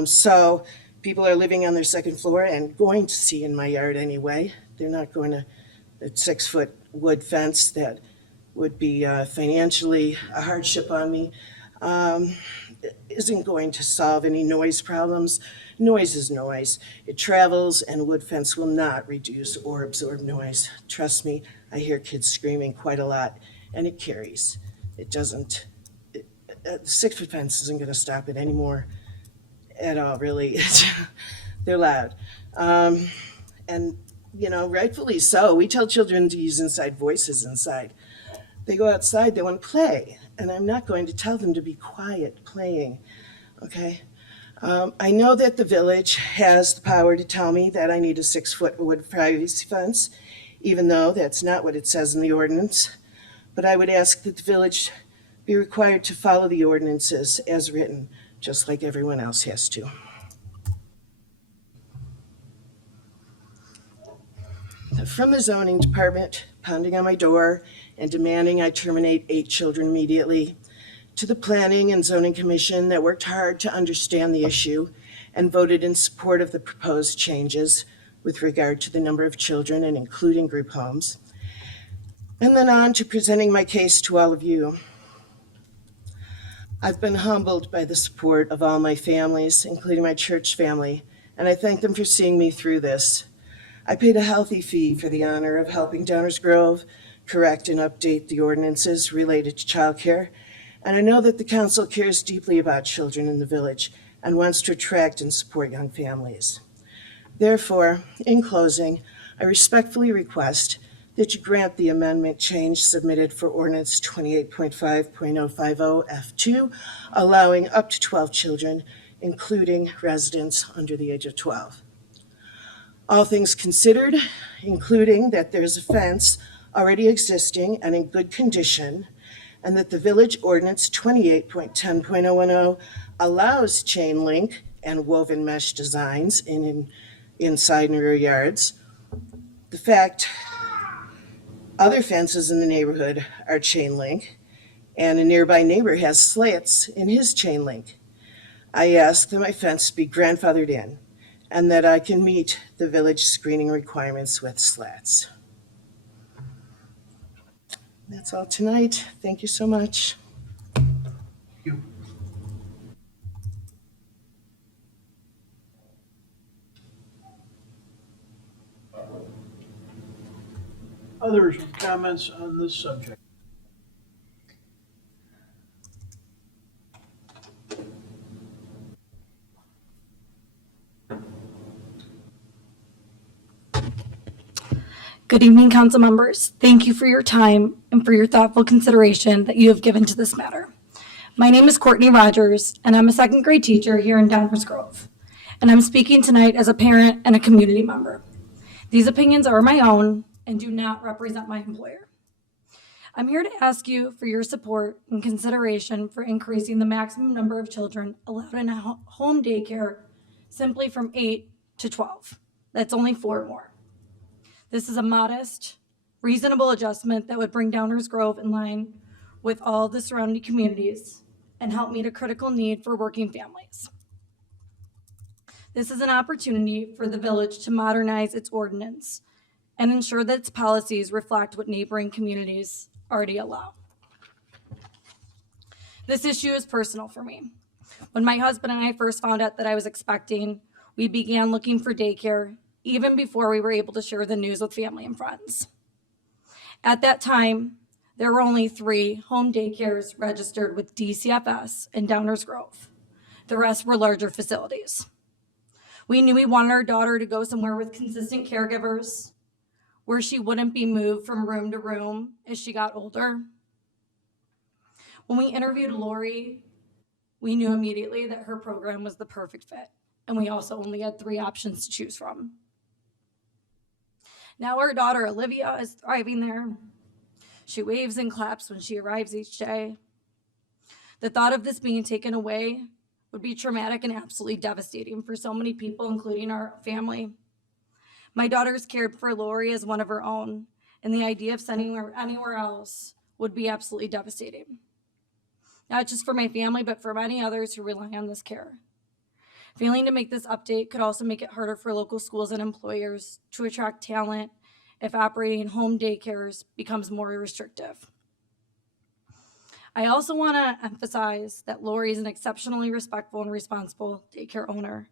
So people are living on their second floor and going to see in my yard anyway. They're not going to a 6-foot wood fence that would be financially a hardship on me. Isn't going to solve any noise problems. Noise is noise. It travels, and a wood fence will not reduce or absorb noise. Trust me, I hear kids screaming quite a lot, and it carries. It doesn't, the 6-foot fence isn't going to stop it anymore at all, really. They're loud. And, you know, rightfully so. We tell children to use inside voices inside. They go outside, they want to play, and I'm not going to tell them to be quiet playing, okay? I know that the village has the power to tell me that I need a 6-foot wood privacy fence, even though that's not what it says in the ordinance. But I would ask that the village be required to follow the ordinances as written, just like everyone else has to. From the zoning department, pounding on my door and demanding I terminate 8 children immediately, to the Planning and Zoning Commission that worked hard to understand the issue and voted in support of the proposed changes with regard to the number of children and including group homes, and then on to presenting my case to all of you. I've been humbled by the support of all my families, including my church family, and I thank them for seeing me through this. I paid a healthy fee for the honor of helping Downers Grove correct and update the ordinances related to childcare, and I know that the council cares deeply about children in the village and wants to attract and support young families. Therefore, in closing, I respectfully request that you grant the amendment change submitted for ordinance 28.5.050 F2, allowing up to 12 children, including residents under the age of 12. All things considered, including that there's a fence already existing and in good condition, and that the village ordinance 28.10.010 allows chain link and woven mesh designs inside and rear yards. The fact other fences in the neighborhood are chain link, and a nearby neighbor has slats in his chain link. I ask that my fence be grandfathered in and that I can meet the village screening requirements with slats. That's all tonight. Thank you so much. Others with comments on this subject? Good evening, council members. Thank you for your time and for your thoughtful consideration that you have given to this matter. My name is Courtney Rogers, and I'm a second grade teacher here in Downers Grove. And I'm speaking tonight as a parent and a community member. These opinions are my own and do not represent my employer. I'm here to ask you for your support and consideration for increasing the maximum number of children allowed in a home daycare simply from 8 to 12. That's only 4 more. This is a modest, reasonable adjustment that would bring Downers Grove in line with all the surrounding communities and help meet a critical need for working families. This is an opportunity for the village to modernize its ordinance and ensure that its policies reflect what neighboring communities already allow. This issue is personal for me. When my husband and I first found out that I was expecting, we began looking for daycare even before we were able to share the news with family and friends. At that time, there were only 3 home daycares registered with DCFS in Downers Grove. The rest were larger facilities. We knew we wanted our daughter to go somewhere with consistent caregivers, where she wouldn't be moved from room to room as she got older. When we interviewed Lori, we knew immediately that her program was the perfect fit, and we also only had 3 options to choose from. Now our daughter Olivia is thriving there. She waves and claps when she arrives each day. The thought of this being taken away would be traumatic and absolutely devastating for so many people, including our family. My daughter's cared for Lori as one of her own, and the idea of sending her anywhere else would be absolutely devastating. Not just for my family, but for many others who rely on this care. Failing to make this update could also make it harder for local schools and employers to attract talent if operating home daycares becomes more restrictive. I also want to emphasize that Lori is an exceptionally respectful and responsible daycare owner.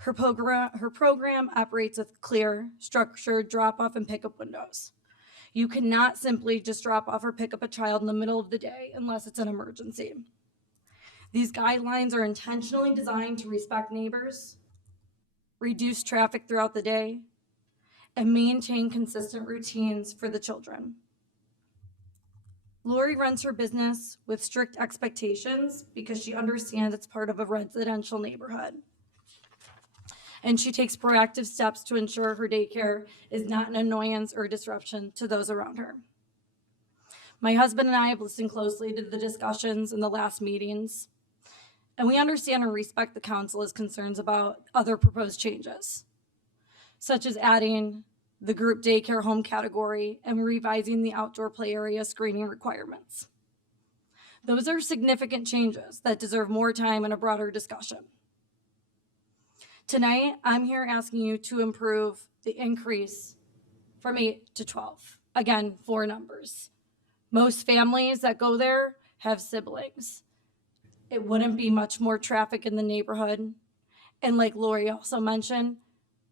Her program operates with clear, structured drop-off and pickup windows. You cannot simply just drop off or pick up a child in the middle of the day unless it's an emergency. These guidelines are intentionally designed to respect neighbors, reduce traffic throughout the day, and maintain consistent routines for the children. Lori runs her business with strict expectations because she understands it's part of a residential neighborhood. And she takes proactive steps to ensure her daycare is not an annoyance or disruption to those around her. My husband and I have listened closely to the discussions in the last meetings, and we understand and respect the council's concerns about other proposed changes, such as adding the group daycare home category and revising the outdoor play area screening requirements. Those are significant changes that deserve more time and a broader discussion. Tonight, I'm here asking you to improve the increase from 8 to 12. Again, 4 numbers. Most families that go there have siblings. It wouldn't be much more traffic in the neighborhood. And like Lori also mentioned,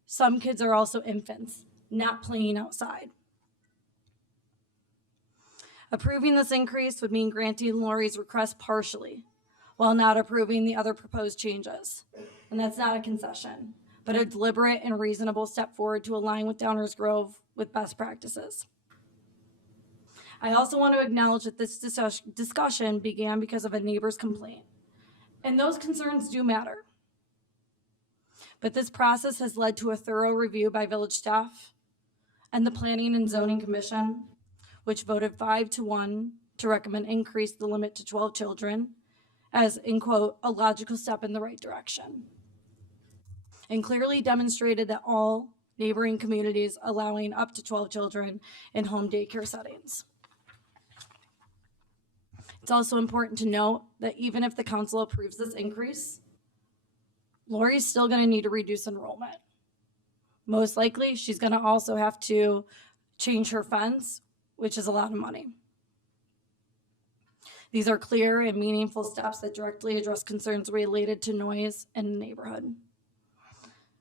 some kids are also infants, not playing outside. Approving this increase would mean granting Lori's request partially, while not approving the other proposed changes. And that's not a concession, but a deliberate and reasonable step forward to align with Downers Grove with best practices. I also want to acknowledge that this discussion began because of a neighbor's complaint, and those concerns do matter. But this process has led to a thorough review by village staff and the Planning and Zoning Commission, which voted 5-1 to recommend increase the limit to 12 children as, in quote, a logical step in the right direction, and clearly demonstrated that all neighboring communities allowing up to 12 children in home daycare settings. It's also important to note that even if the council approves this increase, Lori's still going to need to reduce enrollment. Most likely, she's going to also have to change her fence, which is a lot of money. These are clear and meaningful steps that directly address concerns related to noise in the neighborhood.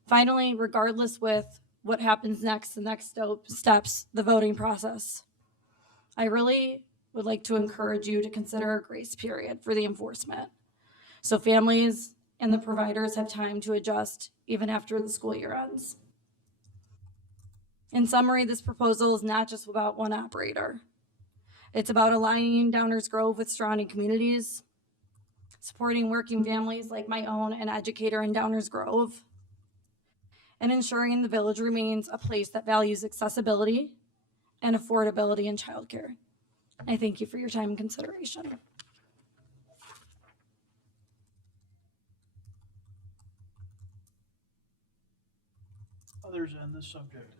Finally, regardless with what happens next, the next steps, the voting process, I really would like to encourage you to consider a grace period for the enforcement, so families and the providers have time to adjust even after the school year ends. In summary, this proposal is not just about one operator. It's about aligning Downers Grove with surrounding communities, supporting working families like my own, an educator in Downers Grove, and ensuring the village remains a place that values accessibility and affordability in childcare. I thank you for your time and consideration. Others on this subject?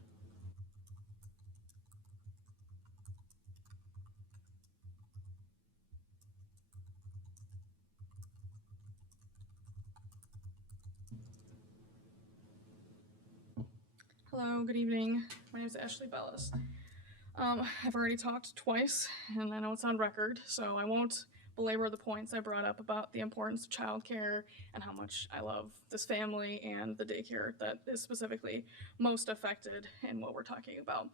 Hello, good evening. My name is Ashley Bellis. I've already talked twice, and I know it's on record, so I won't belabor the points I brought up about the importance of childcare and how much I love this family and the daycare that is specifically most affected in what we're talking about.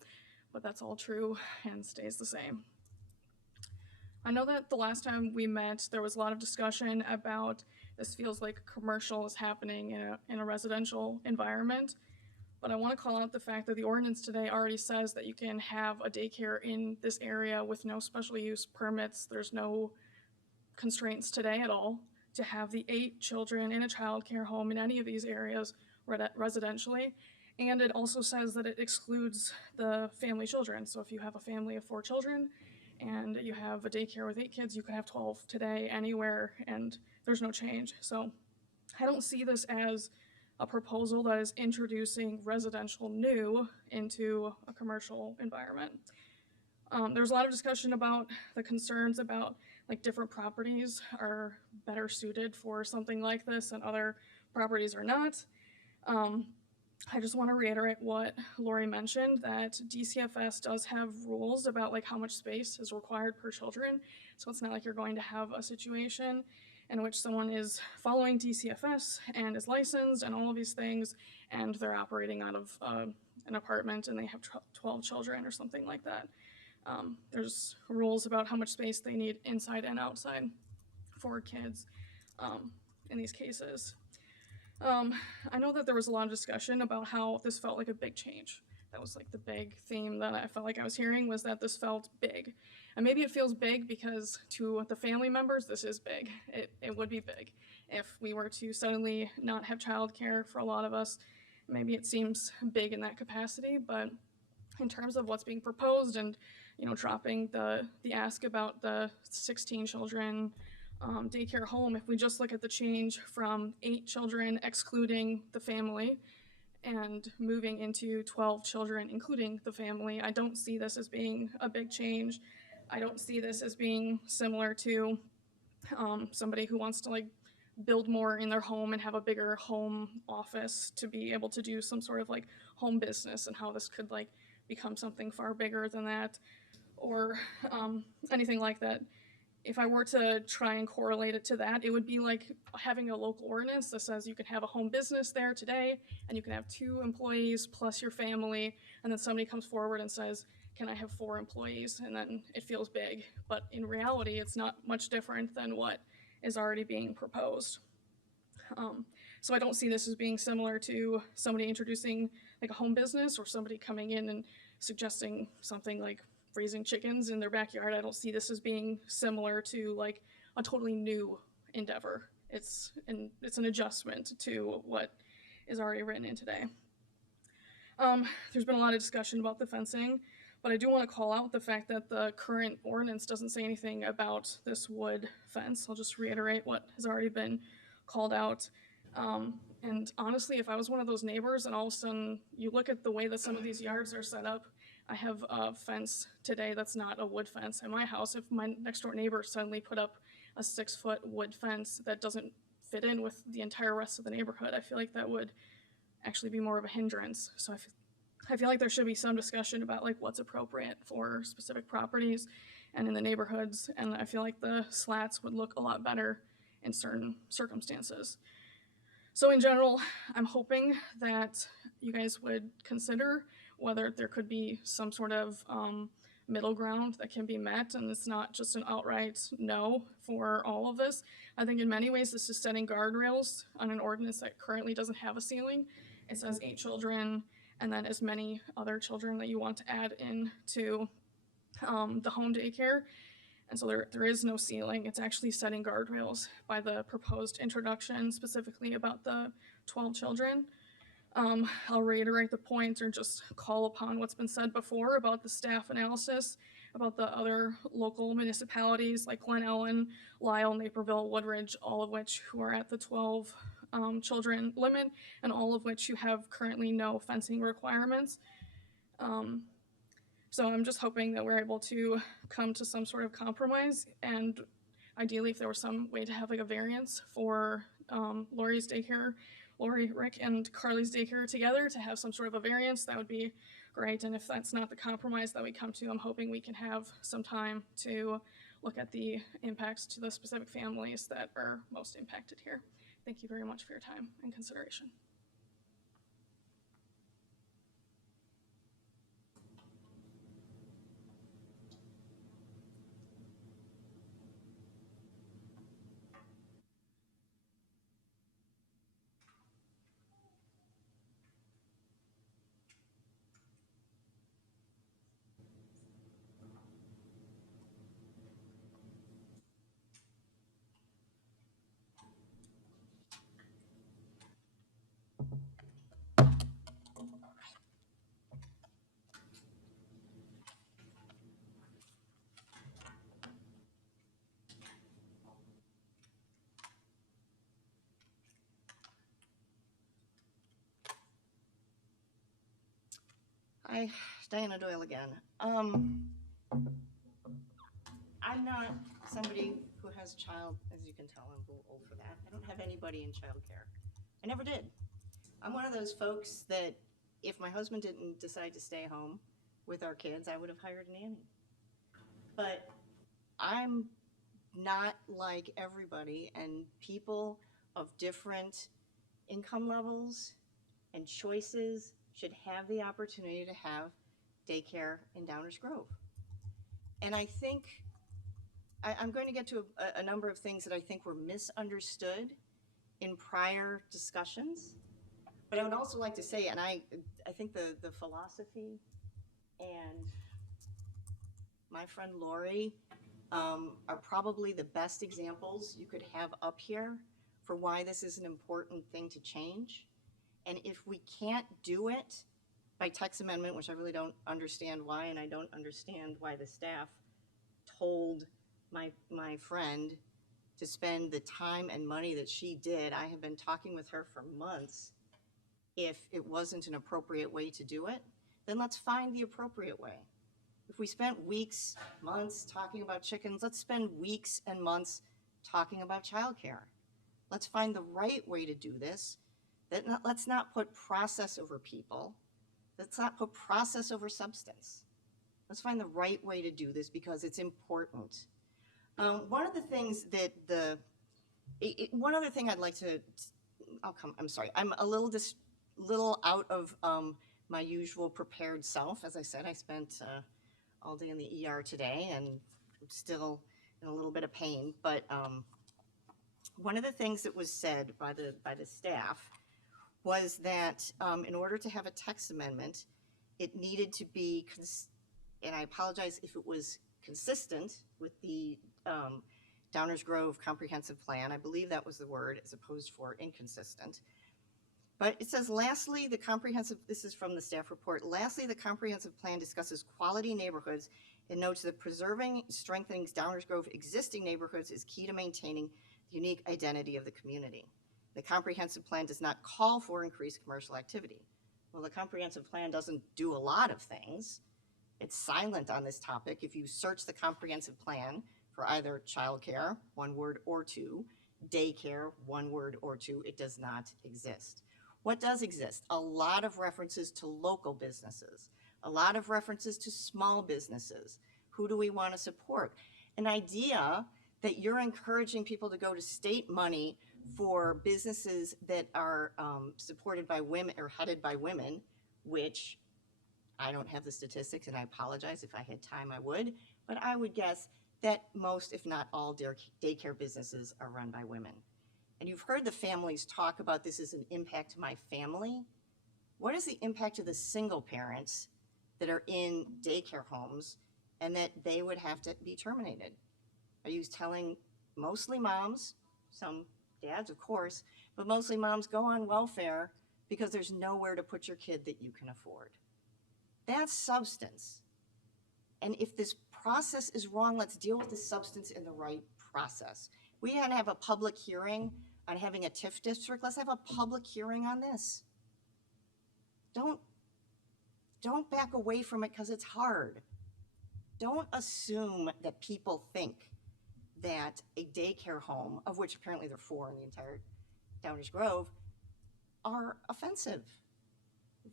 But that's all true and stays the same. I know that the last time we met, there was a lot of discussion about this feels like a commercial is happening in a residential environment. But I want to call out the fact that the ordinance today already says that you can have a daycare in this area with no special use permits. There's no constraints today at all to have the 8 children in a child care home in any of these areas residentially. And it also says that it excludes the family children. So if you have a family of 4 children and you have a daycare with 8 kids, you could have 12 today anywhere, and there's no change. So I don't see this as a proposal that is introducing residential new into a commercial environment. There's a lot of discussion about the concerns about like different properties are better suited for something like this and other properties are not. I just want to reiterate what Lori mentioned, that DCFS does have rules about like how much space is required per children. So it's not like you're going to have a situation in which someone is following DCFS and is licensed and all of these things, and they're operating out of an apartment and they have 12 children or something like that. There's rules about how much space they need inside and outside for kids in these cases. I know that there was a lot of discussion about how this felt like a big change. That was like the big theme that I felt like I was hearing, was that this felt big. And maybe it feels big because to the family members, this is big. It would be big. If we were to suddenly not have childcare for a lot of us, maybe it seems big in that capacity, but in terms of what's being proposed and, you know, dropping the ask about the 16 children daycare home, if we just look at the change from 8 children excluding the family and moving into 12 children including the family, I don't see this as being a big change. I don't see this as being similar to somebody who wants to like build more in their home and have a bigger home office to be able to do some sort of like home business, and how this could like become something far bigger than that, or anything like that. If I were to try and correlate it to that, it would be like having a local ordinance that says you can have a home business there today and you can have 2 employees plus your family, and then somebody comes forward and says, can I have 4 employees? And then it feels big, but in reality, it's not much different than what is already being proposed. So I don't see this as being similar to somebody introducing like a home business or somebody coming in and suggesting something like raising chickens in their backyard. I don't see this as being similar to like a totally new endeavor. It's an adjustment to what is already written in today. There's been a lot of discussion about the fencing, but I do want to call out the fact that the current ordinance doesn't say anything about this wood fence. I'll just reiterate what has already been called out. And honestly, if I was one of those neighbors and all of a sudden you look at the way that some of these yards are set up, I have a fence today that's not a wood fence at my house. If my next door neighbor suddenly put up a 6-foot wood fence that doesn't fit in with the entire rest of the neighborhood, I feel like that would actually be more of a hindrance. So I feel like there should be some discussion about like what's appropriate for specific properties and in the neighborhoods, and I feel like the slats would look a lot better in certain circumstances. So in general, I'm hoping that you guys would consider whether there could be some sort of middle ground that can be met, and it's not just an outright no for all of this. I think in many ways this is setting guardrails on an ordinance that currently doesn't have a ceiling. It says 8 children and then as many other children that you want to add into the home daycare. And so there is no ceiling. It's actually setting guardrails by the proposed introduction, specifically about the 12 children. I'll reiterate the point or just call upon what's been said before about the staff analysis, about the other local municipalities like Glen Ellen, Lisle, Naperville, Woodridge, all of which who are at the 12 children limit, and all of which you have currently no fencing requirements. So I'm just hoping that we're able to come to some sort of compromise, and ideally if there was some way to have like a variance for Lori's daycare, Lori, Rick, and Carly's daycare together to have some sort of a variance, that would be great. And if that's not the compromise that we come to, I'm hoping we can have some time to look at the impacts to the specific families that are most impacted here. Thank you very much for your time and consideration. Okay, Diana Doyle again. I'm not somebody who has a child, as you can tell, I'm a little old for that. I don't have anybody in childcare. I never did. I'm one of those folks that if my husband didn't decide to stay home with our kids, I would have hired a nanny. But I'm not like everybody, and people of different income levels and choices should have the opportunity to have daycare in Downers Grove. And I think I'm going to get to a number of things that I think were misunderstood in prior discussions. But I would also like to say, and I think the philosophy and my friend Lori are probably the best examples you could have up here for why this is an important thing to change. And if we can't do it by text amendment, which I really don't understand why, and I don't understand why the staff told my friend to spend the time and money that she did. I have been talking with her for months. If it wasn't an appropriate way to do it, then let's find the appropriate way. If we spent weeks, months talking about chickens, let's spend weeks and months talking about childcare. Let's find the right way to do this. Let's not put process over people. Let's not put process over substance. Let's find the right way to do this because it's important. One of the things that one other thing I'd like to, I'm sorry, I'm a little out of my usual prepared self. As I said, I spent all day in the ER today and I'm still in a little bit of pain. But one of the things that was said by the staff was that in order to have a text amendment, it needed to be, and I apologize if it was consistent with the Downers Grove Comprehensive Plan. I believe that was the word, as opposed for inconsistent. But it says, lastly, this is from the staff report, lastly, the comprehensive plan discusses quality neighborhoods and notes that preserving and strengthening Downers Grove existing neighborhoods is key to maintaining the unique identity of the community. The comprehensive plan does not call for increased commercial activity. Well, the comprehensive plan doesn't do a lot of things. It's silent on this topic. If you search the comprehensive plan for either childcare, one word or two, daycare, one word or two, it does not exist. What does exist? A lot of references to local businesses, a lot of references to small businesses. Who do we want to support? An idea that you're encouraging people to go to state money for businesses that are supported by women or headed by women, which I don't have the statistics, and I apologize. If I had time, I would. But I would guess that most, if not all, daycare businesses are run by women. And you've heard the families talk about this as an impact to my family. What is the impact to the single parents that are in daycare homes and that they would have to be terminated? Are you telling mostly moms, some dads, of course, but mostly moms go on welfare because there's nowhere to put your kid that you can afford? That's substance. And if this process is wrong, let's deal with the substance in the right process. We had to have a public hearing on having a TIF district. Let's have a public hearing on this. Don't back away from it because it's hard. Don't assume that people think that a daycare home, of which apparently there are 4 in the entire Downers Grove, are offensive.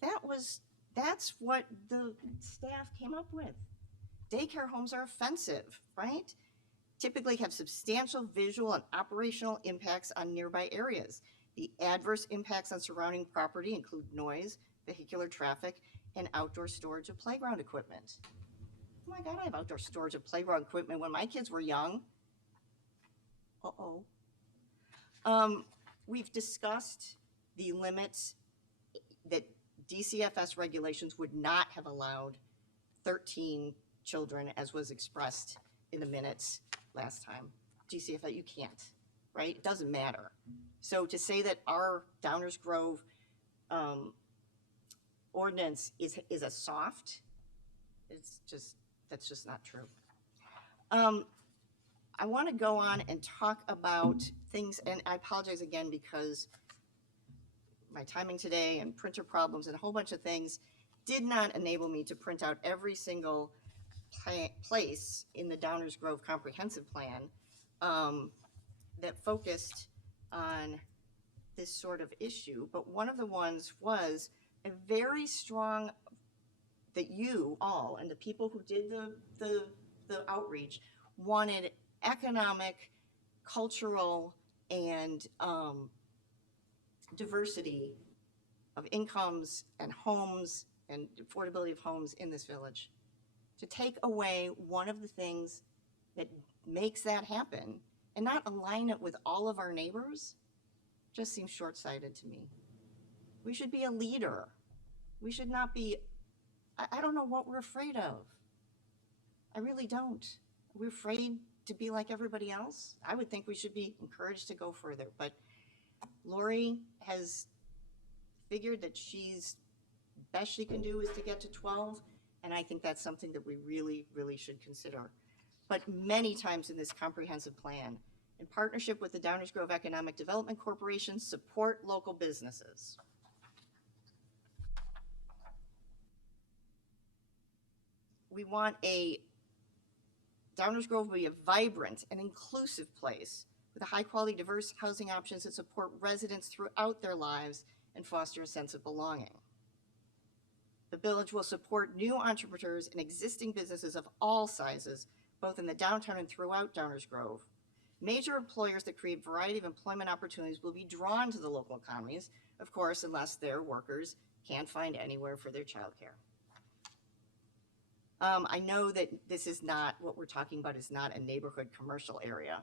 That's what the staff came up with. Daycare homes are offensive, right? Typically have substantial visual and operational impacts on nearby areas. The adverse impacts on surrounding property include noise, vehicular traffic, and outdoor storage of playground equipment. Oh my God, I have outdoor storage of playground equipment when my kids were young. We've discussed the limits that DCFS regulations would not have allowed 13 children, as was expressed in the minutes last time. DCFS, you can't, right? It doesn't matter. So to say that our Downers Grove ordinance is a soft, that's just not true. I want to go on and talk about things, and I apologize again because my timing today and printer problems and a whole bunch of things did not enable me to print out every single place in the Downers Grove Comprehensive Plan that focused on this sort of issue. But one of the ones was a very strong, that you all and the people who did the outreach wanted economic, cultural, and diversity of incomes and homes and affordability of homes in this village. To take away one of the things that makes that happen and not align it with all of our neighbors just seems short-sighted to me. We should be a leader. We should not be, I don't know what we're afraid of. I really don't. We're afraid to be like everybody else. I would think we should be encouraged to go further, but Lori has figured that best she can do is to get to 12, and I think that's something that we really, really should consider. But many times in this comprehensive plan, in partnership with the Downers Grove Economic Development Corporation, support local businesses. We want Downers Grove will be a vibrant and inclusive place with high-quality, diverse housing options that support residents throughout their lives and foster a sense of belonging. The village will support new entrepreneurs and existing businesses of all sizes, both in the downtown and throughout Downers Grove. Major employers that create a variety of employment opportunities will be drawn to the local economies, of course, unless their workers can't find anywhere for their childcare. I know that this is not, what we're talking about is not a neighborhood commercial area.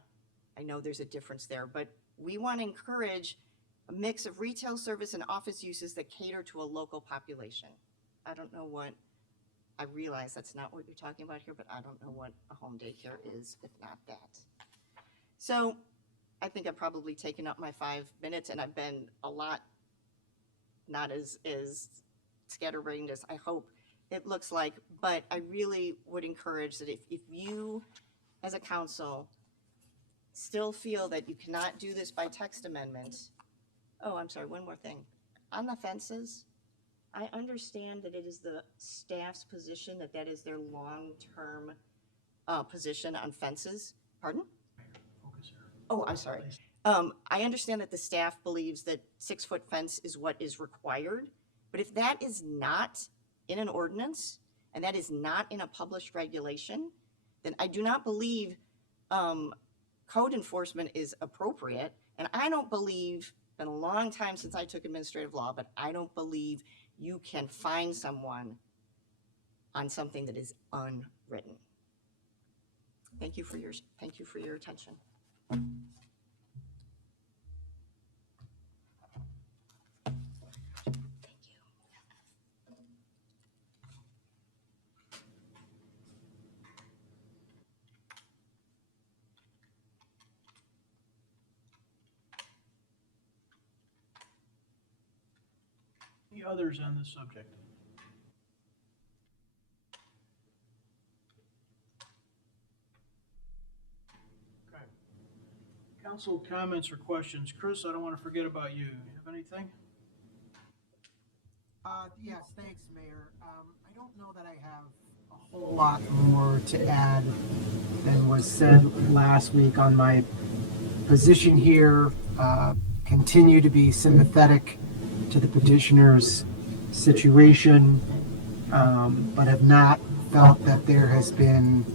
I know there's a difference there, but we want to encourage a mix of retail service and office uses that cater to a local population. I don't know what, I realize that's not what you're talking about here, but I don't know what a home daycare is, if not that. So I think I've probably taken up my 5 minutes, and I've been a lot, not as scatterbrained as I hope it looks like, but I really would encourage that if you, as a council, still feel that you cannot do this by text amendment. Oh, I'm sorry, one more thing. On the fences, I understand that it is the staff's position that is their long-term position on fences. Pardon? Oh, I'm sorry. I understand that the staff believes that 6-foot fence is what is required, but if that is not in an ordinance and that is not in a published regulation, then I do not believe code enforcement is appropriate. And I don't believe, been a long time since I took administrative law, but I don't believe you can fine someone on something that is unwritten. Thank you for your attention. Any others on this subject? Okay. Council comments or questions? Chris, I don't want to forget about you. You have anything? Yes, thanks, Mayor. I don't know that I have a whole lot more to add than was said last week on my position here. Continue to be sympathetic to the petitioner's situation, but have not felt that there has been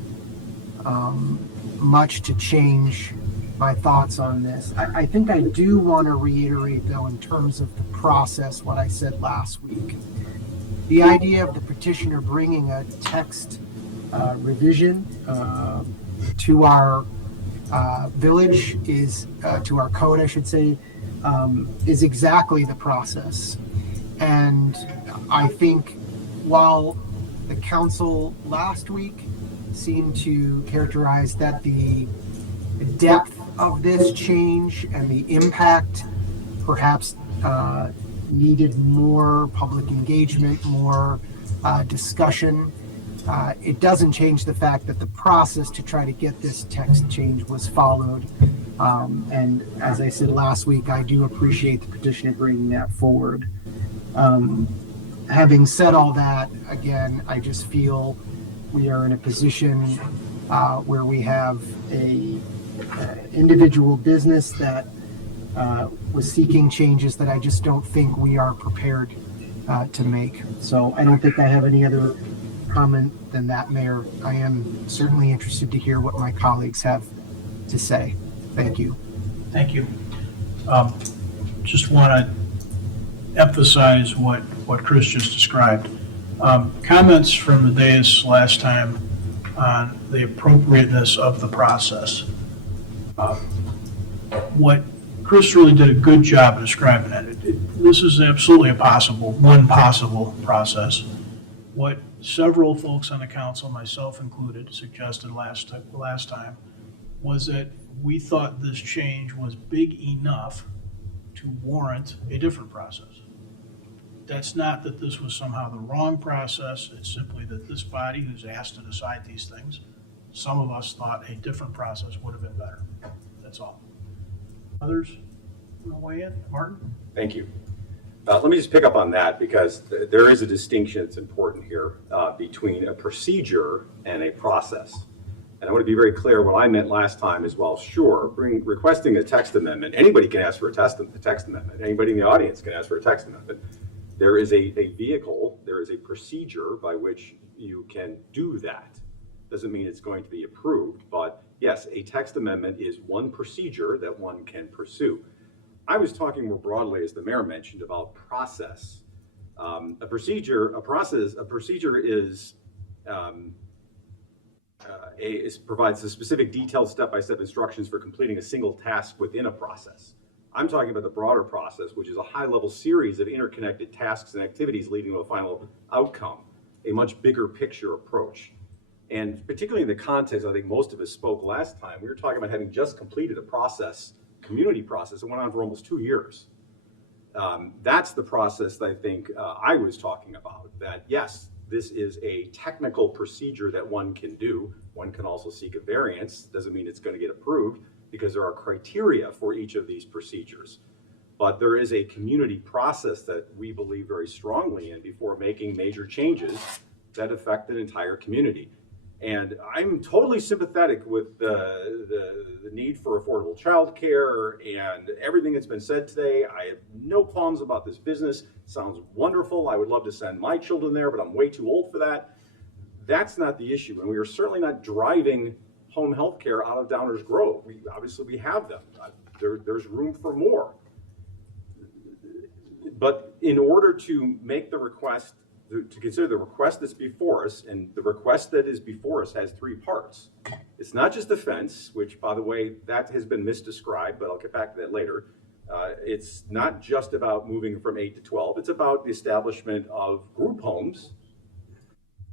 much to change my thoughts on this. I think I do want to reiterate, though, in terms of the process, what I said last week. The idea of the petitioner bringing a text revision to our village is, to our code, I should say, is exactly the process. And I think while the council last week seemed to characterize that the depth of this change and the impact perhaps needed more public engagement, more discussion, it doesn't change the fact that the process to try to get this text change was followed. And as I said last week, I do appreciate the petitioner bringing that forward. having said all that, again, I just feel we are in a position where we have a individual business that was seeking changes that I just don't think we are prepared to make. So I don't think I have any other comment than that, Mayor. I am certainly interested to hear what my colleagues have to say. Thank you. Thank you. Just want to emphasize what Chris just described. Comments from the dais last time on the appropriateness of the process. What Chris really did a good job of describing it. This is absolutely one possible process. What several folks on the council, myself included, suggested last time was that we thought this change was big enough to warrant a different process. That's not that this was somehow the wrong process, it's simply that this body who's asked to decide these things, some of us thought a different process would have been better. That's all. Others want to weigh in? Martin? Thank you. Let me just pick up on that because there is a distinction that's important here between a procedure and a process. And I want to be very clear, what I meant last time is, well, sure, requesting a text amendment, anybody can ask for a text amendment. Anybody in the audience can ask for a text amendment. There is a vehicle, there is a procedure by which you can do that. Doesn't mean it's going to be approved, but yes, a text amendment is one procedure that one can pursue. I was talking more broadly, as the mayor mentioned, about process. A procedure is provides the specific detailed step-by-step instructions for completing a single task within a process. I'm talking about the broader process, which is a high-level series of interconnected tasks and activities leading to a final outcome, a much bigger picture approach. And particularly in the context, I think most of us spoke last time, we were talking about having just completed a process, community process that went on for almost 2 years. That's the process that I think I was talking about, that yes, this is a technical procedure that one can do. One can also seek a variance. Doesn't mean it's going to get approved because there are criteria for each of these procedures. But there is a community process that we believe very strongly in before making major changes that affect an entire community. And I'm totally sympathetic with the need for affordable childcare and everything that's been said today. I have no qualms about this business. It sounds wonderful. I would love to send my children there, but I'm way too old for that. That's not the issue. And we are certainly not driving home health care out of Downers Grove. Obviously we have them. There's room for more. But in order to make the request, to consider the request that's before us, and the request that is before us has 3 parts. It's not just a fence, which, by the way, that has been misdescribed, but I'll get back to that later. It's not just about moving from 8 to 12. It's about the establishment of group homes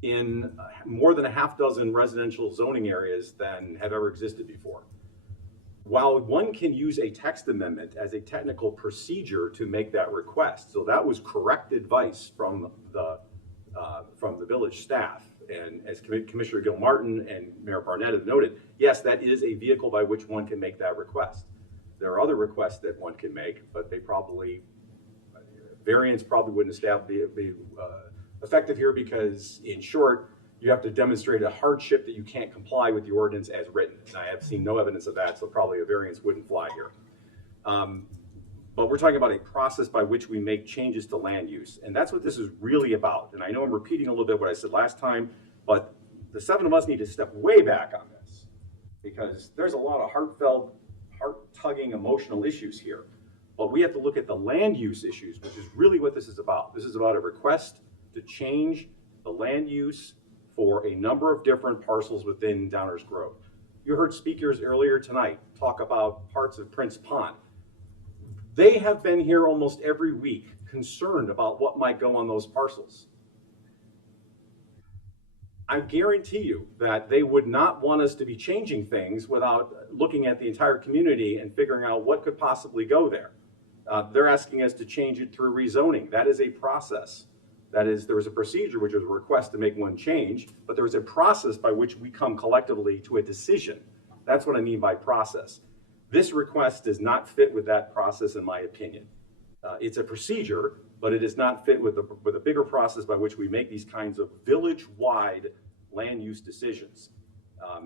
in more than a half dozen residential zoning areas than have ever existed before. While one can use a text amendment as a technical procedure to make that request, so that was correct advice from the village staff. And as Commissioner Gilmartin and Mayor Barnett have noted, yes, that is a vehicle by which one can make that request. There are other requests that one can make, but they variance probably wouldn't be effective here because, in short, you have to demonstrate a hardship that you can't comply with the ordinance as written. And I have seen no evidence of that, so probably a variance wouldn't fly here. But we're talking about a process by which we make changes to land use. And that's what this is really about. And I know I'm repeating a little bit what I said last time, but the 7 of us need to step way back on this because there's a lot of heartfelt, heart-tugging emotional issues here. But we have to look at the land use issues, which is really what this is about. This is about a request to change the land use for a number of different parcels within Downers Grove. You heard speakers earlier tonight talk about parts of Prince Pond. They have been here almost every week concerned about what might go on those parcels. I guarantee you that they would not want us to be changing things without looking at the entire community and figuring out what could possibly go there. They're asking us to change it through rezoning. That is a process. That is, there was a procedure, which was a request to make one change, but there was a process by which we come collectively to a decision. That's what I mean by process. This request does not fit with that process, in my opinion. It's a procedure, but it does not fit with a bigger process by which we make these kinds of village-wide land use decisions.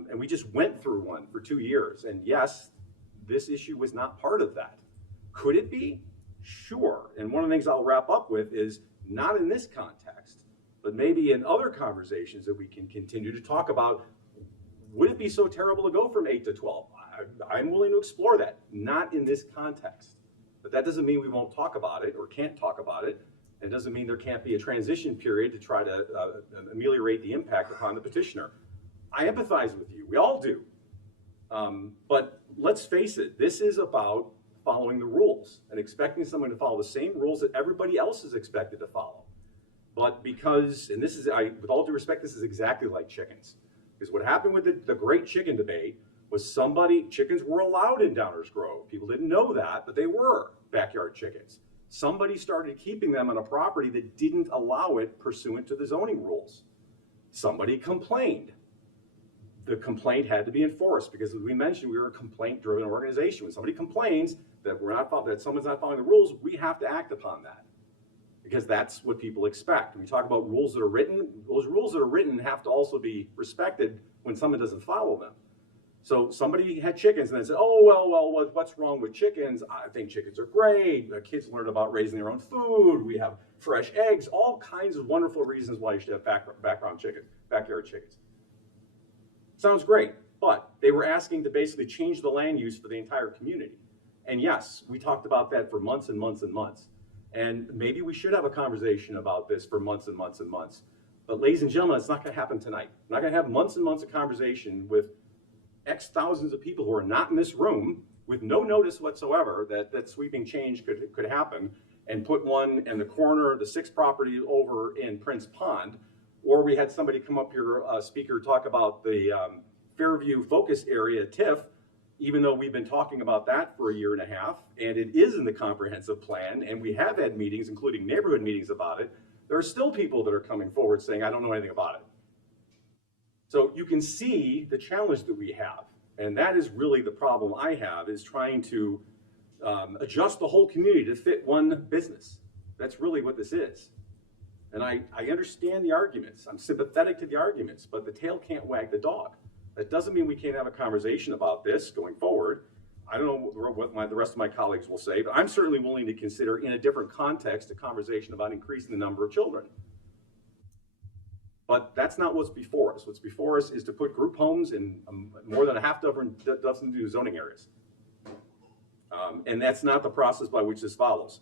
And we just went through one for 2 years. And yes, this issue was not part of that. Could it be? Sure. And one of the things I'll wrap up with is not in this context, but maybe in other conversations that we can continue to talk about, would it be so terrible to go from 8 to 12? I'm willing to explore that, not in this context. But that doesn't mean we won't talk about it or can't talk about it. It doesn't mean there can't be a transition period to try to ameliorate the impact upon the petitioner. I empathize with you, we all do. But let's face it, this is about following the rules and expecting someone to follow the same rules that everybody else is expected to follow. But because, and this is, with all due respect, this is exactly like chickens. Because what happened with the great chicken debate was chickens were allowed in Downers Grove. People didn't know that, but they were backyard chickens. Somebody started keeping them on a property that didn't allow it pursuant to the zoning rules. Somebody complained. The complaint had to be enforced because, as we mentioned, we were a complaint-driven organization. When somebody complains that someone's not following the rules, we have to act upon that because that's what people expect. When we talk about rules that are written, those rules that are written have to also be respected when someone doesn't follow them. So somebody had chickens and then said, oh, well, what's wrong with chickens? I think chickens are great. Kids learn about raising their own food. We have fresh eggs, all kinds of wonderful reasons why you should have backyard chickens. Sounds great, but they were asking to basically change the land use for the entire community. And yes, we talked about that for months and months and months. And maybe we should have a conversation about this for months and months and months. But ladies and gentlemen, it's not gonna happen tonight. I'm not gonna have months and months of conversation with X thousands of people who are not in this room with no notice whatsoever that sweeping change could happen and put one in the corner, the 6th property over in Prince Pond. Or we had somebody come up here, speaker, talk about the Fairview focus area, TIF, even though we've been talking about that for 1.5 years, and it is in the comprehensive plan, and we have had meetings, including neighborhood meetings about it. There are still people that are coming forward saying, I don't know anything about it. So you can see the challenge that we have, and that is really the problem I have, is trying to adjust the whole community to fit one business. That's really what this is. And I understand the arguments. I'm sympathetic to the arguments, but the tail can't wag the dog. That doesn't mean we can't have a conversation about this going forward. I don't know what the rest of my colleagues will say, but I'm certainly willing to consider, in a different context, a conversation about increasing the number of children. But that's not what's before us. What's before us is to put group homes in more than a half dozen new zoning areas. And that's not the process by which this follows.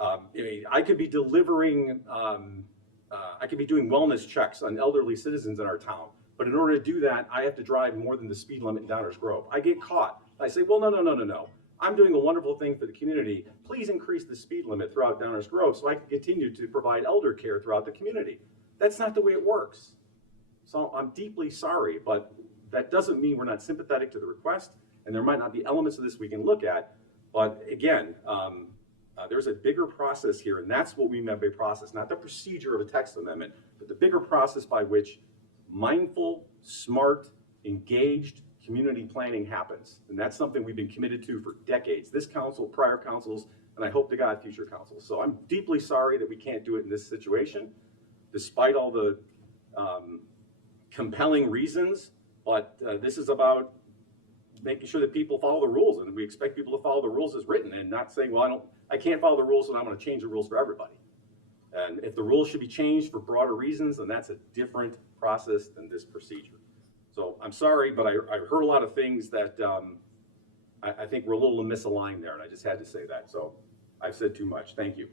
I could be delivering, I could be doing wellness checks on elderly citizens in our town, but in order to do that, I have to drive more than the speed limit in Downers Grove. I get caught. I say, well, no. I'm doing a wonderful thing for the community. Please increase the speed limit throughout Downers Grove so I can continue to provide elder care throughout the community. That's not the way it works. So I'm deeply sorry, but that doesn't mean we're not sympathetic to the request, and there might not be elements of this we can look at. But again, there's a bigger process here, and that's what we meant by process, not the procedure of a text amendment, but the bigger process by which mindful, smart, engaged community planning happens. And that's something we've been committed to for decades. This council, prior councils, and I hope to God, future councils. So I'm deeply sorry that we can't do it in this situation, despite all the compelling reasons, but this is about making sure that people follow the rules, and we expect people to follow the rules as written and not saying, well, I can't follow the rules, so I'm going to change the rules for everybody. And if the rules should be changed for broader reasons, then that's a different process than this procedure. So I'm sorry, but I heard a lot of things that I think we're a little misaligned there, and I just had to say that. So I've said too much. Thank you.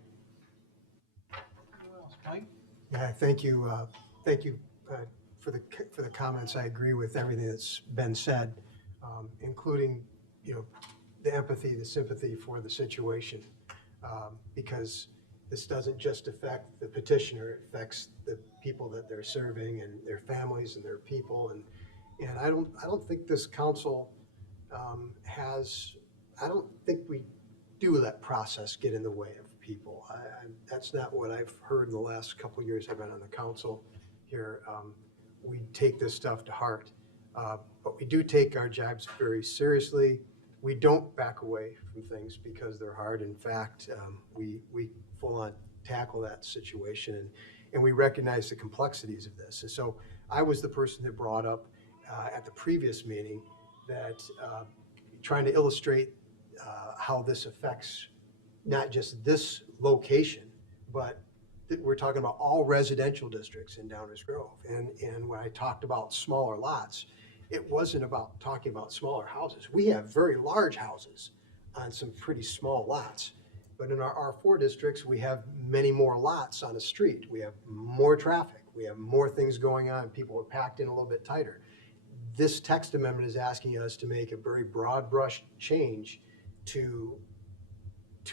Mike? Yeah, thank you. Thank you for the comments. I agree with everything that's been said, including the empathy, the sympathy for the situation, because this doesn't just affect the petitioner; it affects the people that they're serving and their families and their people. And I don't think this council has. I don't think we do let process get in the way of people. That's not what I've heard in the last couple of years I've been on the council here. We take this stuff to heart, but we do take our jobs very seriously. we don't back away from things because they're hard. In fact, we full on tackle that situation, and we recognize the complexities of this. And so I was the person that brought up at the previous meeting that trying to illustrate how this affects not just this location, but that we're talking about all residential districts in Downers Grove. And when I talked about smaller lots, it wasn't about talking about smaller houses. We have very large houses on some pretty small lots. But in our R4 districts, we have many more lots on a street. We have more traffic. We have more things going on. People are packed in a little bit tighter. This text amendment is asking us to make a very broad brush change to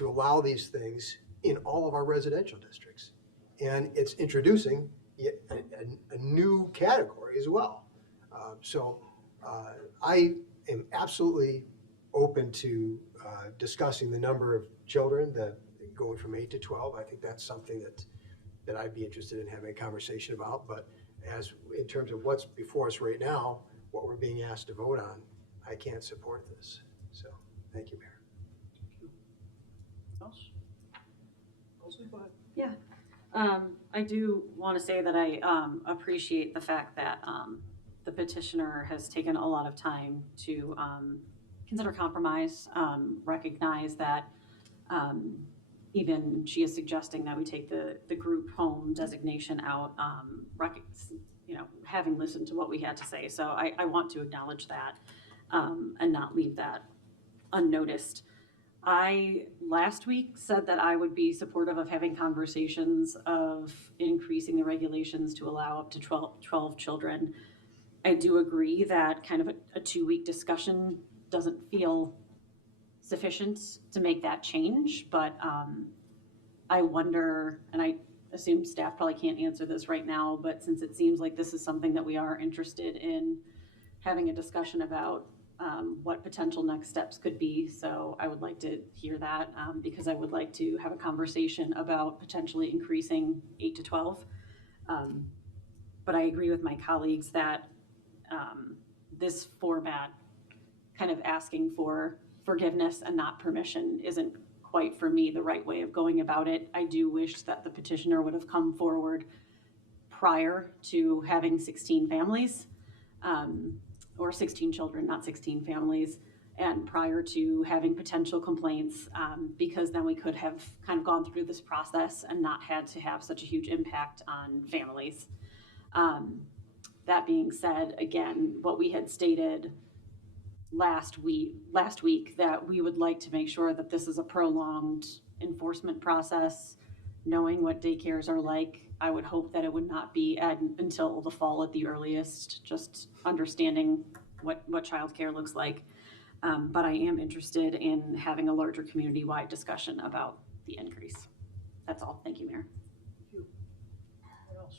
allow these things in all of our residential districts. And it's introducing a new category as well. I am absolutely open to discussing the number of children that going from 8 to 12. I think that's something that I'd be interested in having a conversation about. But as in terms of what's before us right now, what we're being asked to vote on, I can't support this. So thank you, Mayor. Else? Leslie, go ahead. Yeah, I do want to say that I appreciate the fact that the petitioner has taken a lot of time to consider compromise, recognize that even she is suggesting that we take the group home designation out, having listened to what we had to say. So I want to acknowledge that and not leave that unnoticed. I last week said that I would be supportive of having conversations of increasing the regulations to allow up to 12 children. I do agree that kind of a 2-week discussion doesn't feel sufficient to make that change, but I wonder, and I assume staff probably can't answer this right now, but since it seems like this is something that we are interested in having a discussion about, what potential next steps could be. So I would like to hear that because I would like to have a conversation about potentially increasing 8 to 12. But I agree with my colleagues that this format, kind of asking for forgiveness and not permission, isn't quite for me the right way of going about it. I do wish that the petitioner would have come forward prior to having 16 families. Or 16 children, not 16 families, and prior to having potential complaints, because then we could have kind of gone through this process and not had to have such a huge impact on families. That being said, again, what we had stated last week that we would like to make sure that this is a prolonged enforcement process, knowing what daycares are like. I would hope that it would not be until the fall at the earliest, just understanding what childcare looks like. But I am interested in having a larger community-wide discussion about the increase. That's all. Thank you, Mayor. Thank you. What else?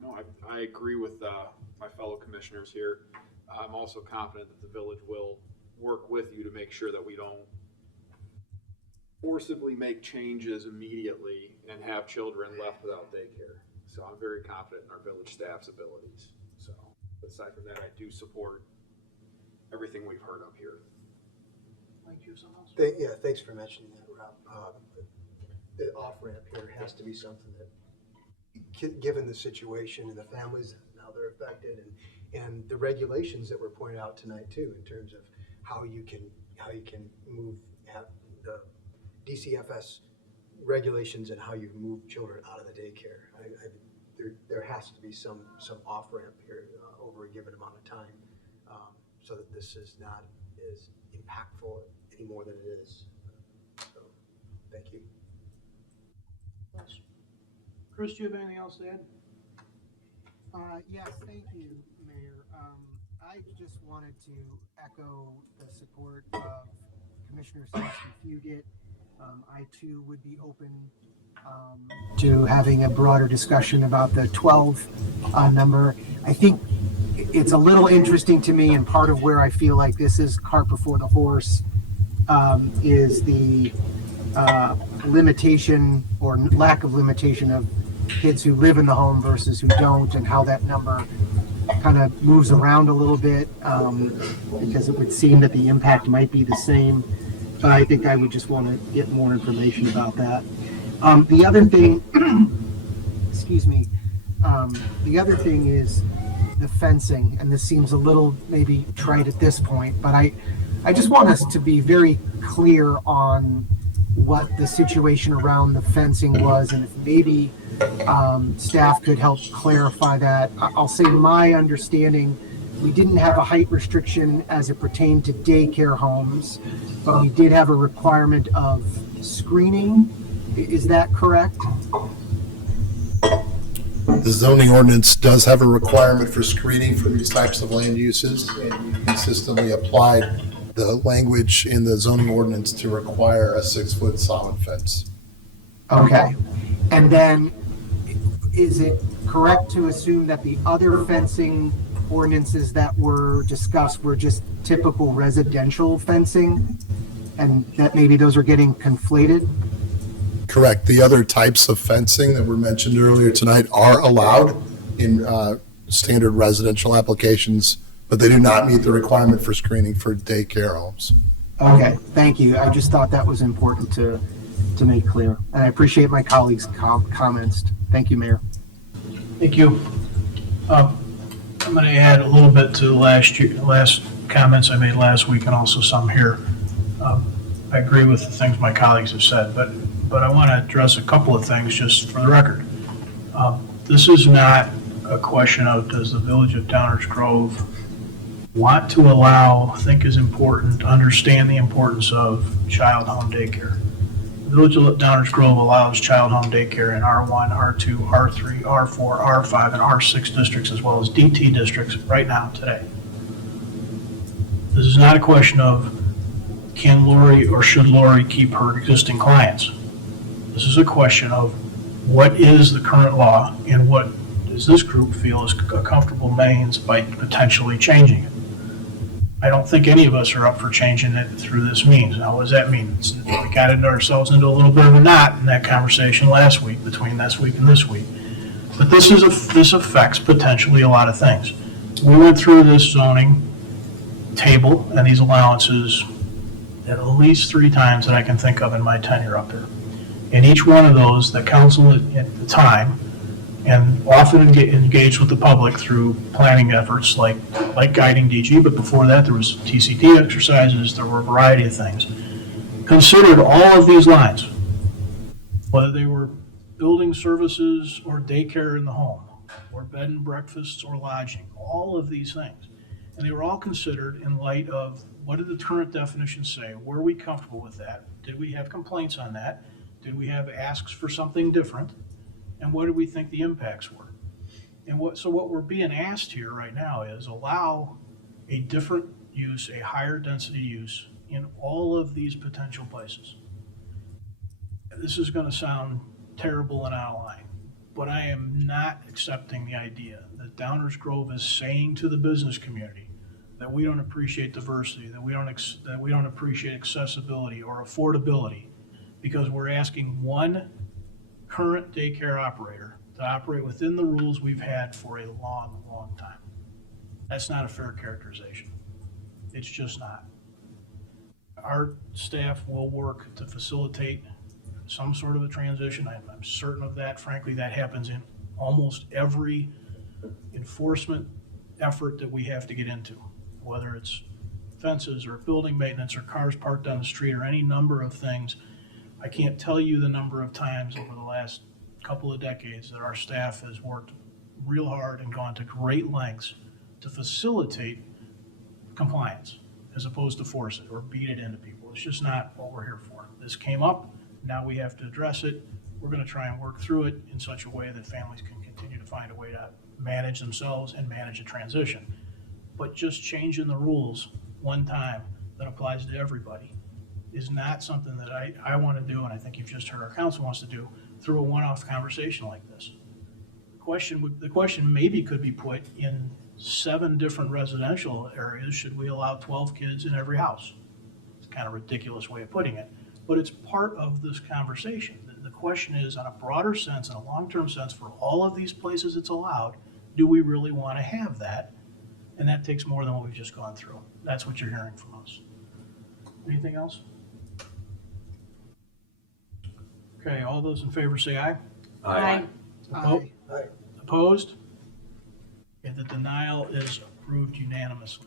No, I agree with my fellow commissioners here. I'm also confident that the village will work with you to make sure that we don't forcibly make changes immediately and have children left without daycare. So I'm very confident in our village staff's abilities. So aside from that, I do support everything we've heard up here. Mike, do you have something else? Yeah, thanks for mentioning that, Rob. The off-ramp here has to be something that, given the situation and the families and how they're affected and the regulations that were pointed out tonight too, in terms of how you can have the DCFS regulations and how you move children out of the daycare. There has to be some off-ramp here over a given amount of time so that this is not as impactful any more than it is. So, thank you. Chris, do you have anything else to add? Yes, thank you, Mayor. I just wanted to echo the support of Commissioner Saski-Fugit. I too would be open to having a broader discussion about the 12 number. I think it's a little interesting to me, and part of where I feel like this is cart before the horse is the limitation or lack of limitation of kids who live in the home versus who don't, and how that number kind of moves around a little bit because it would seem that the impact might be the same. But I think I would just want to get more information about that. The other thing, excuse me, the other thing is the fencing, and this seems a little maybe trite at this point, but I just want us to be very clear on what the situation around the fencing was, and if maybe staff could help clarify that. I'll say my understanding, we didn't have a height restriction as it pertained to daycare homes, but we did have a requirement of screening. Is that correct? The zoning ordinance does have a requirement for screening for these types of land uses, and we consistently applied the language in the zoning ordinance to require a 6-foot solid fence. Okay. And then, is it correct to assume that the other fencing ordinances that were discussed were just typical residential fencing, and that maybe those are getting conflated? Correct. The other types of fencing that were mentioned earlier tonight are allowed in standard residential applications, but they do not meet the requirement for screening for daycare homes. Okay, thank you. I just thought that was important to make clear. And I appreciate my colleagues' comments. Thank you, Mayor. Thank you. I'm going to add a little bit to the last comments I made last week and also some here. I agree with the things my colleagues have said, but I want to address a couple of things just for the record. This is not a question of does the Village of Downers Grove want to allow, think is important, understand the importance of child home daycare. The Village of Downers Grove allows child home daycare in R1, R2, R3, R4, R5, and R6 districts, as well as DT districts right now, today. This is not a question of can Lori or should Lori keep her existing clients. This is a question of what is the current law and what does this group feel is a comfortable means by potentially changing it. I don't think any of us are up for changing it through this means. Now, what does that mean? We got ourselves into a little bit of a knot in that conversation last week between this week and this week. But this affects potentially a lot of things. We went through this zoning table and these allowances at least 3 times that I can think of in my tenure up there. And each one of those, the council at the time, and often engaged with the public through planning efforts like guiding DG, but before that there was TCD exercises, there were a variety of things. Considered all of these lines, whether they were building services or daycare in the home, or bed and breakfasts or lodging, all of these things. And they were all considered in light of what did the current definitions say? Were we comfortable with that? Did we have complaints on that? Did we have asks for something different? And what do we think the impacts were? And what we're being asked here right now is allow a different use, a higher density use in all of these potential places. This is going to sound terrible and out of line, but I am not accepting the idea that Downers Grove is saying to the business community that we don't appreciate diversity, that we don't appreciate accessibility or affordability, because we're asking one current daycare operator to operate within the rules we've had for a long, long time. That's not a fair characterization. It's just not. Our staff will work to facilitate some sort of a transition. I'm certain of that. Frankly, that happens in almost every enforcement effort that we have to get into, whether it's fences or building maintenance or cars parked on the street or any number of things. I can't tell you the number of times over the last couple of decades that our staff has worked real hard and gone to great lengths to facilitate compliance as opposed to force it or beat it into people. It's just not what we're here for. This came up, now we have to address it. We're going to try and work through it in such a way that families can continue to find a way to manage themselves and manage a transition. But just changing the rules one time that applies to everybody is not something that I want to do, and I think you've just heard our council wants to do through a one-off conversation like this. The question maybe could be put in 7 different residential areas. Should we allow 12 kids in every house? It's kind of a ridiculous way of putting it, but it's part of this conversation. The question is, on a broader sense, in a long-term sense, for all of these places it's allowed, do we really want to have that? And that takes more than what we've just gone through. That's what you're hearing from us. Anything else? Okay, all those in favor say aye. Aye. Oppo- Opposed? Okay, the denial is approved unanimously.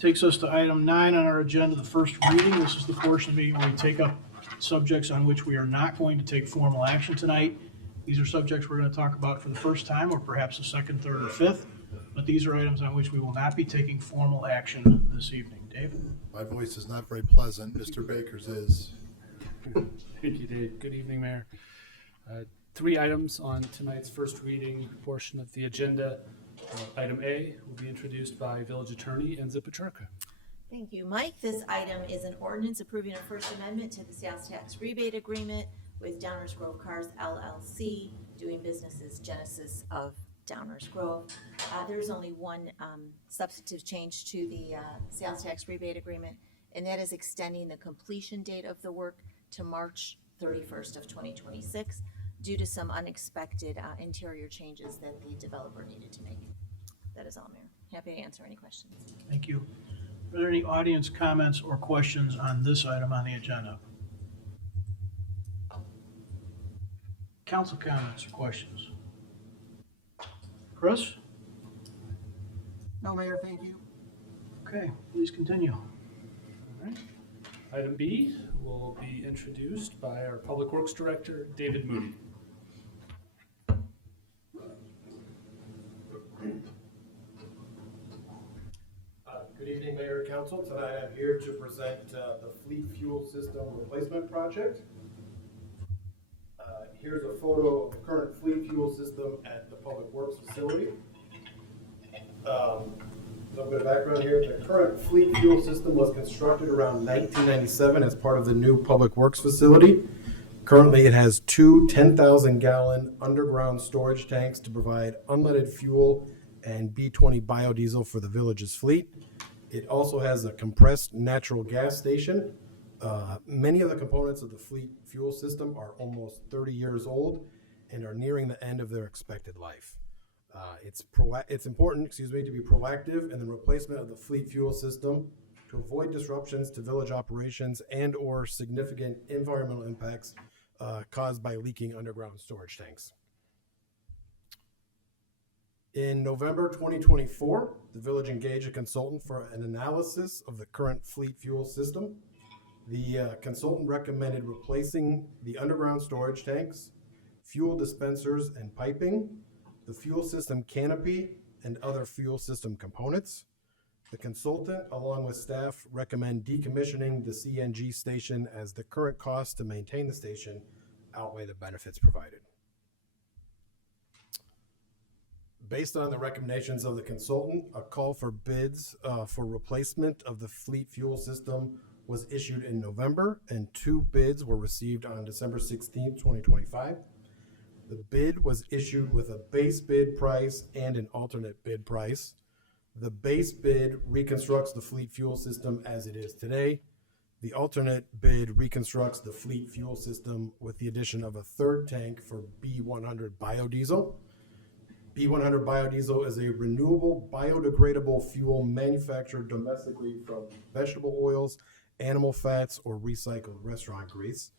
Takes us to item 9 on our agenda, the first reading. This is the portion of the meeting where we take up subjects on which we are not going to take formal action tonight. These are subjects we're going to talk about for the first time, or perhaps the second, third, or fifth, but these are items on which we will not be taking formal action this evening. Dave? My voice is not very pleasant. Mr. Baker's is. Thank you, Dave. Good evening, Mayor. 3 items on tonight's first reading portion of the agenda. Item A will be introduced by Village Attorney Enza Petrarca. Thank you, Mike. This item is an ordinance approving a First Amendment to the sales tax rebate agreement with Downers Grove Cars LLC, doing business as Genesis of Downers Grove. There's only one substantive change to the sales tax rebate agreement, and that is extending the completion date of the work to March 31st of 2026 due to some unexpected interior changes that the developer needed to make. That is all, Mayor. Happy to answer any questions. Thank you. Are there any audience comments or questions on this item on the agenda? Council comments or questions? Chris? No, Mayor, thank you. Okay, please continue. All right. Item B will be introduced by our Public Works Director, David Moody. Good evening, Mayor and Council. Tonight I'm here to present the Fleet Fuel System Replacement Project. Here's a photo of the current fleet fuel system at the Public Works facility. A little bit of background here. The current fleet fuel system was constructed around 1997 as part of the new Public Works facility. Currently, it has 2 10,000-gallon underground storage tanks to provide unleaded fuel and B20 biodiesel for the village's fleet. It also has a compressed natural gas station. Many of the components of the fleet fuel system are almost 30 years old and are nearing the end of their expected life. It's important, to be proactive in the replacement of the fleet fuel system to avoid disruptions to village operations and or significant environmental impacts caused by leaking underground storage tanks. In November 2024, the village engaged a consultant for an analysis of the current fleet fuel system. The consultant recommended replacing the underground storage tanks, fuel dispensers and piping, the fuel system canopy, and other fuel system components. The consultant, along with staff, recommend decommissioning the CNG station as the current costs to maintain the station outweigh the benefits provided. Based on the recommendations of the consultant, a call for bids for replacement of the fleet fuel system was issued in November, and 2 bids were received on December 16, 2025. The bid was issued with a base bid price and an alternate bid price. The base bid reconstructs the fleet fuel system as it is today. The alternate bid reconstructs the fleet fuel system with the addition of a 3rd tank for B100 biodiesel. B100 biodiesel is a renewable, biodegradable fuel manufactured domestically from vegetable oils, animal fats, or recycled restaurant grease.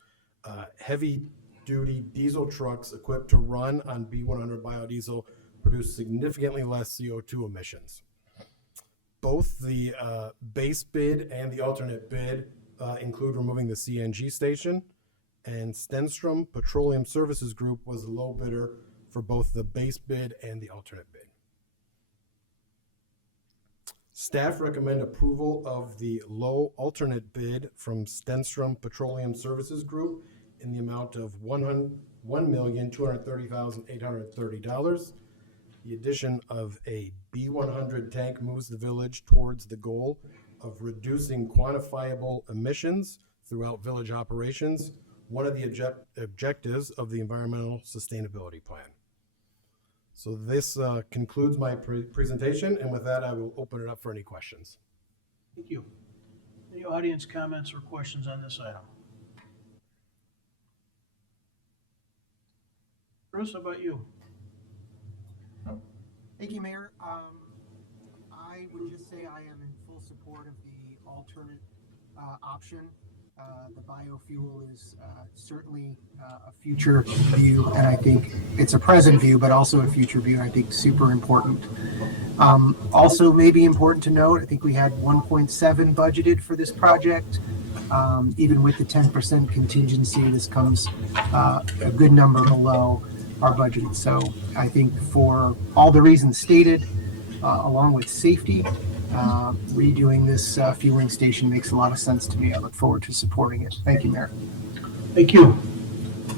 Heavy-duty diesel trucks equipped to run on B100 biodiesel produce significantly less CO2 emissions. Both the base bid and the alternate bid include removing the CNG station, and Stenstrom Petroleum Services Group was the low bidder for both the base bid and the alternate bid. Staff recommend approval of the low alternate bid from Stenstrom Petroleum Services Group in the amount of $1,230,830. The addition of a B100 tank moves the village towards the goal of reducing quantifiable emissions throughout village operations, one of the objectives of the Environmental Sustainability Plan. So this concludes my presentation, and with that, I will open it up for any questions. Thank you. Any audience comments or questions on this item? Chris, how about you? Thank you, Mayor. I would just say I am in full support of the alternate option. The biofuel is certainly a future view, and I think it's a present view, but also a future view, and I think super important. Also, maybe important to note, I think we had 1.7 budgeted for this project. Even with the 10% contingency, this comes a good number below our budget. So I think for all the reasons stated, along with safety, redoing this fueling station makes a lot of sense to me. I look forward to supporting it. Thank you, Mayor. Thank you.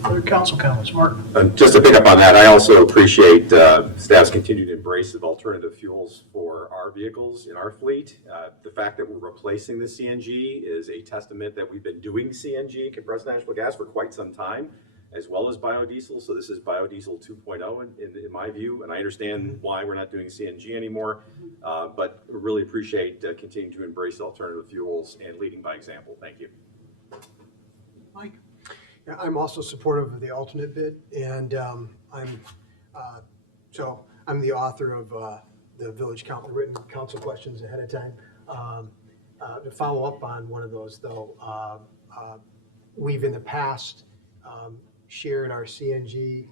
Other council comments? Martin? Just to pick up on that, I also appreciate staff's continued embrace of alternative fuels for our vehicles in our fleet. The fact that we're replacing the CNG is a testament that we've been doing CNG, compressed natural gas, for quite some time, as well as biodiesel. So this is biodiesel 2.0 in my view, and I understand why we're not doing CNG anymore, but really appreciate continuing to embrace alternative fuels and leading by example. Thank you. Mike? Yeah, I'm also supportive of the alternate bid, and I'm the author of the written council questions ahead of time. To follow up on one of those, though, we've in the past shared our CNG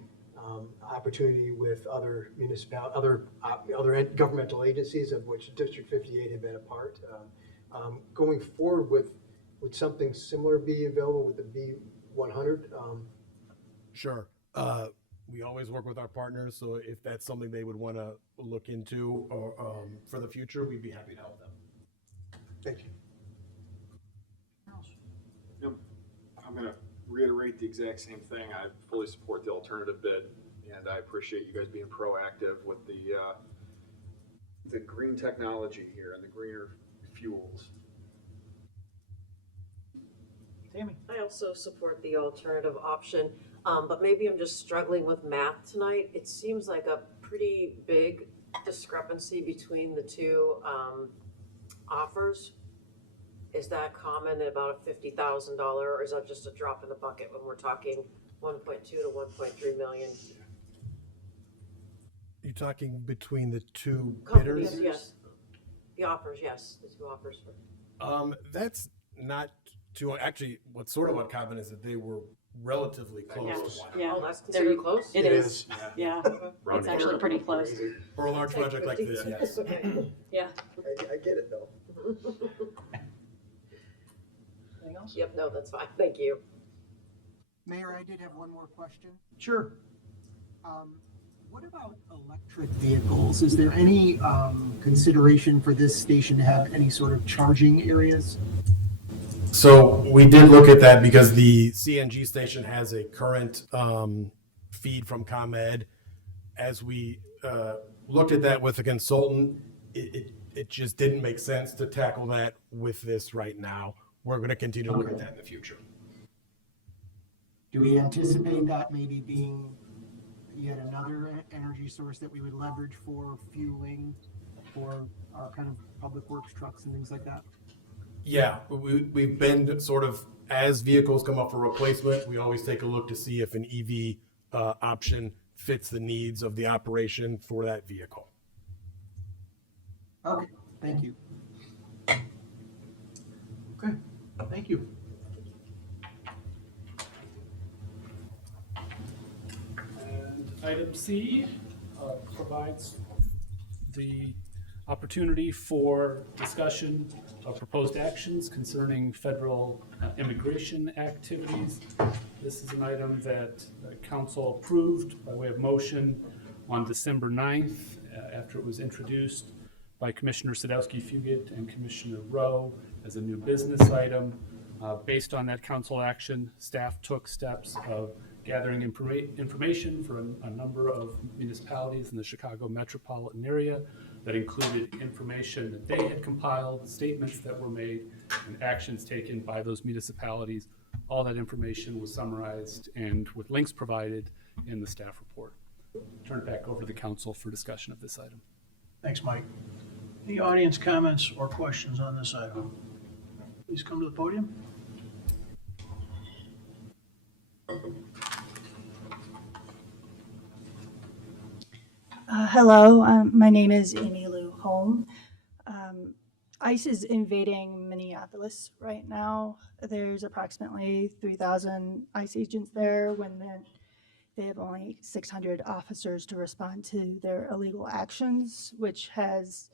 opportunity with other other governmental agencies, of which District 58 had been a part. Going forward, would something similar be available with the B100? Sure. We always work with our partners, so if that's something they would want to look into or for the future, we'd be happy to help them. Thank you. Yep. I'm going to reiterate the exact same thing. I fully support the alternative bid, and I appreciate you guys being proactive with the green technology here and the greener fuels. Tammy? I also support the alternative option, but maybe I'm just struggling with math tonight. It seems like a pretty big discrepancy between the two offers. Is that common at about a $50,000, or is that just a drop in the bucket when we're talking 1.2 to 1.3 million? You're talking between the two Companies, bidders? yes. The offers, yes, the two offers. That's not too, actually, what's sort of uncommon is that they were relatively close Yeah. to one. Yeah. Oh, that's considered close? It is. Yeah. It's actually pretty close. For a large project like this, yes. Yeah. I get it, though. Anything else? Yep, no, that's fine. Thank you. Mayor, I did have one more question. Sure. What about electric vehicles? Is there any consideration for this station to have any sort of charging areas? So we did look at that because the CNG station has a current feed from ComEd. As we looked at that with a consultant, it just didn't make sense to tackle that with this right now. We're going to continue to look at that in the future. Do we anticipate that maybe being yet another energy source that we would leverage for fueling for our kind of public works trucks and things like that? Yeah, we've been sort of, as vehicles come up for replacement, we always take a look to see if an EV option fits the needs of the operation for that vehicle. Okay, thank you. Okay, thank you. And item C provides the opportunity for discussion of proposed actions concerning federal immigration activities. This is an item that council approved by way of motion on December 9th after it was introduced by Commissioner Sadowski-Fugit and Commissioner Rowe as a new business item. Based on that council action, staff took steps of gathering information from a number of municipalities in the Chicago metropolitan area that included information that they had compiled, statements that were made, and actions taken by those municipalities. All that information was summarized and with links provided in the staff report. Turn it back over to the council for discussion of this item. Thanks, Mike. Any audience comments or questions on this item? Please come to the podium. Hello, my name is Amy Lou Holm. ICE is invading Minneapolis right now. There's approximately 3,000 ICE agents there when they have only 600 officers to respond to their illegal actions, which has,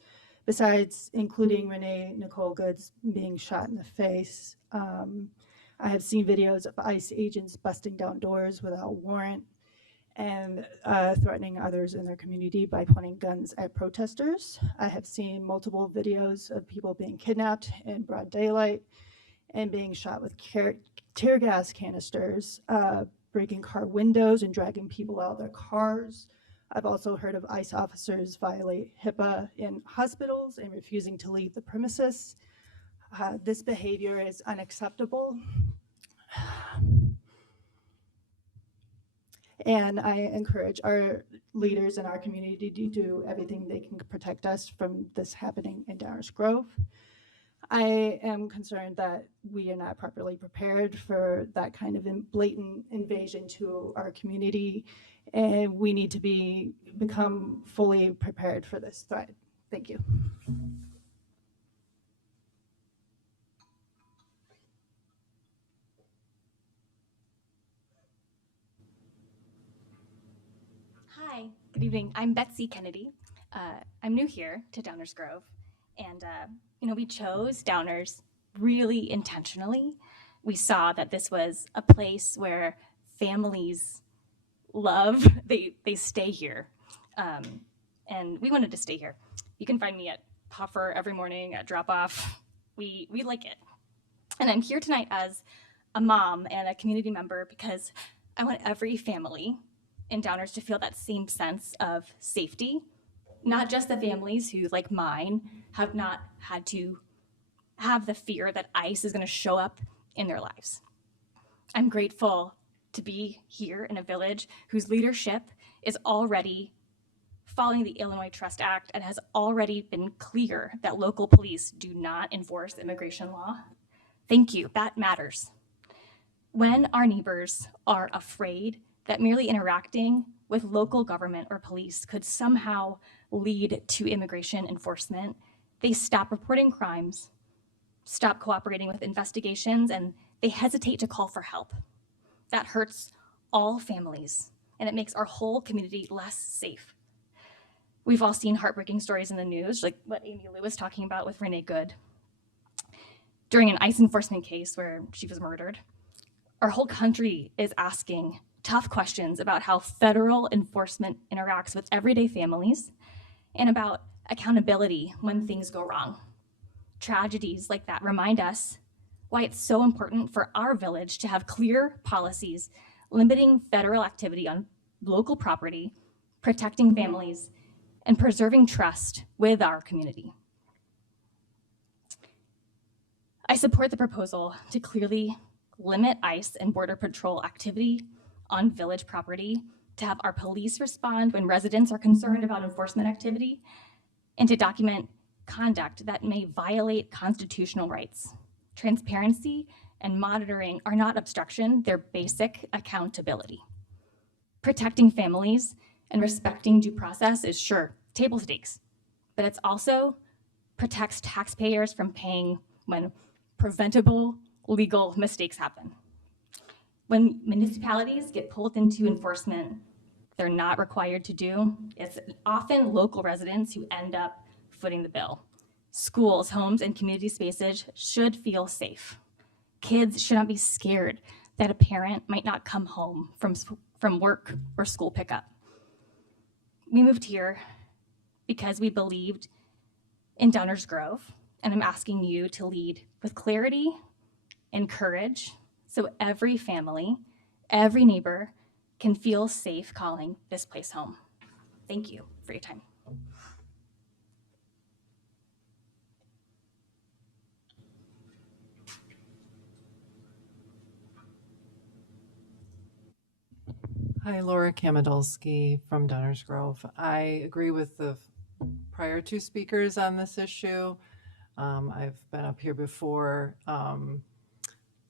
besides including Renee Nicole Goods being shot in the face, I have seen videos of ICE agents busting down doors without warrant and threatening others in their community by pointing guns at protesters. I have seen multiple videos of people being kidnapped in broad daylight and being shot with tear gas canisters, breaking car windows and dragging people out of their cars. I've also heard of ICE officers violate HIPAA in hospitals and refusing to leave the premises. This behavior is unacceptable. And I encourage our leaders in our community to do everything they can to protect us from this happening in Downers Grove. I am concerned that we are not properly prepared for that kind of blatant invasion to our community, and we need to become fully prepared for this threat. Thank you. Hi, good evening. I'm Betsy Kennedy. I'm new here to Downers Grove, and we chose Downers really intentionally. We saw that this was a place where families love, they stay here, and we wanted to stay here. You can find me at Puffer every morning at drop-off. We like it. And I'm here tonight as a mom and a community member because I want every family in Downers to feel that same sense of safety, not just the families who, like mine, have not had to have the fear that ICE is going to show up in their lives. I'm grateful to be here in a village whose leadership is already following the Illinois Trust Act and has already been clear that local police do not enforce immigration law. Thank you, that matters. When our neighbors are afraid that merely interacting with local government or police could somehow lead to immigration enforcement, they stop reporting crimes, stop cooperating with investigations, and they hesitate to call for help. That hurts all families, and it makes our whole community less safe. We've all seen heartbreaking stories in the news, like what Amy Lou was talking about with Renee Good. During an ICE enforcement case where she was murdered, our whole country is asking tough questions about how federal enforcement interacts with everyday families and about accountability when things go wrong. Tragedies like that remind us why it's so important for our village to have clear policies limiting federal activity on local property, protecting families, and preserving trust with our community. I support the proposal to clearly limit ICE and Border Patrol activity on village property, to have our police respond when residents are concerned about enforcement activity, and to document conduct that may violate constitutional rights. Transparency and monitoring are not obstruction, they're basic accountability. Protecting families and respecting due process is sure table stakes, but it's also protects taxpayers from paying when preventable legal mistakes happen. When municipalities get pulled into enforcement they're not required to do, it's often local residents who end up footing the bill. Schools, homes, and community spaces should feel safe. Kids should not be scared that a parent might not come home from work or school pickup. We moved here because we believed in Downers Grove, and I'm asking you to lead with clarity and courage so every family, every neighbor can feel safe calling this place home. Thank you for your time. Hi, Laura Kamodolsky from Downers Grove. I agree with the prior two speakers on this issue. I've been up here before.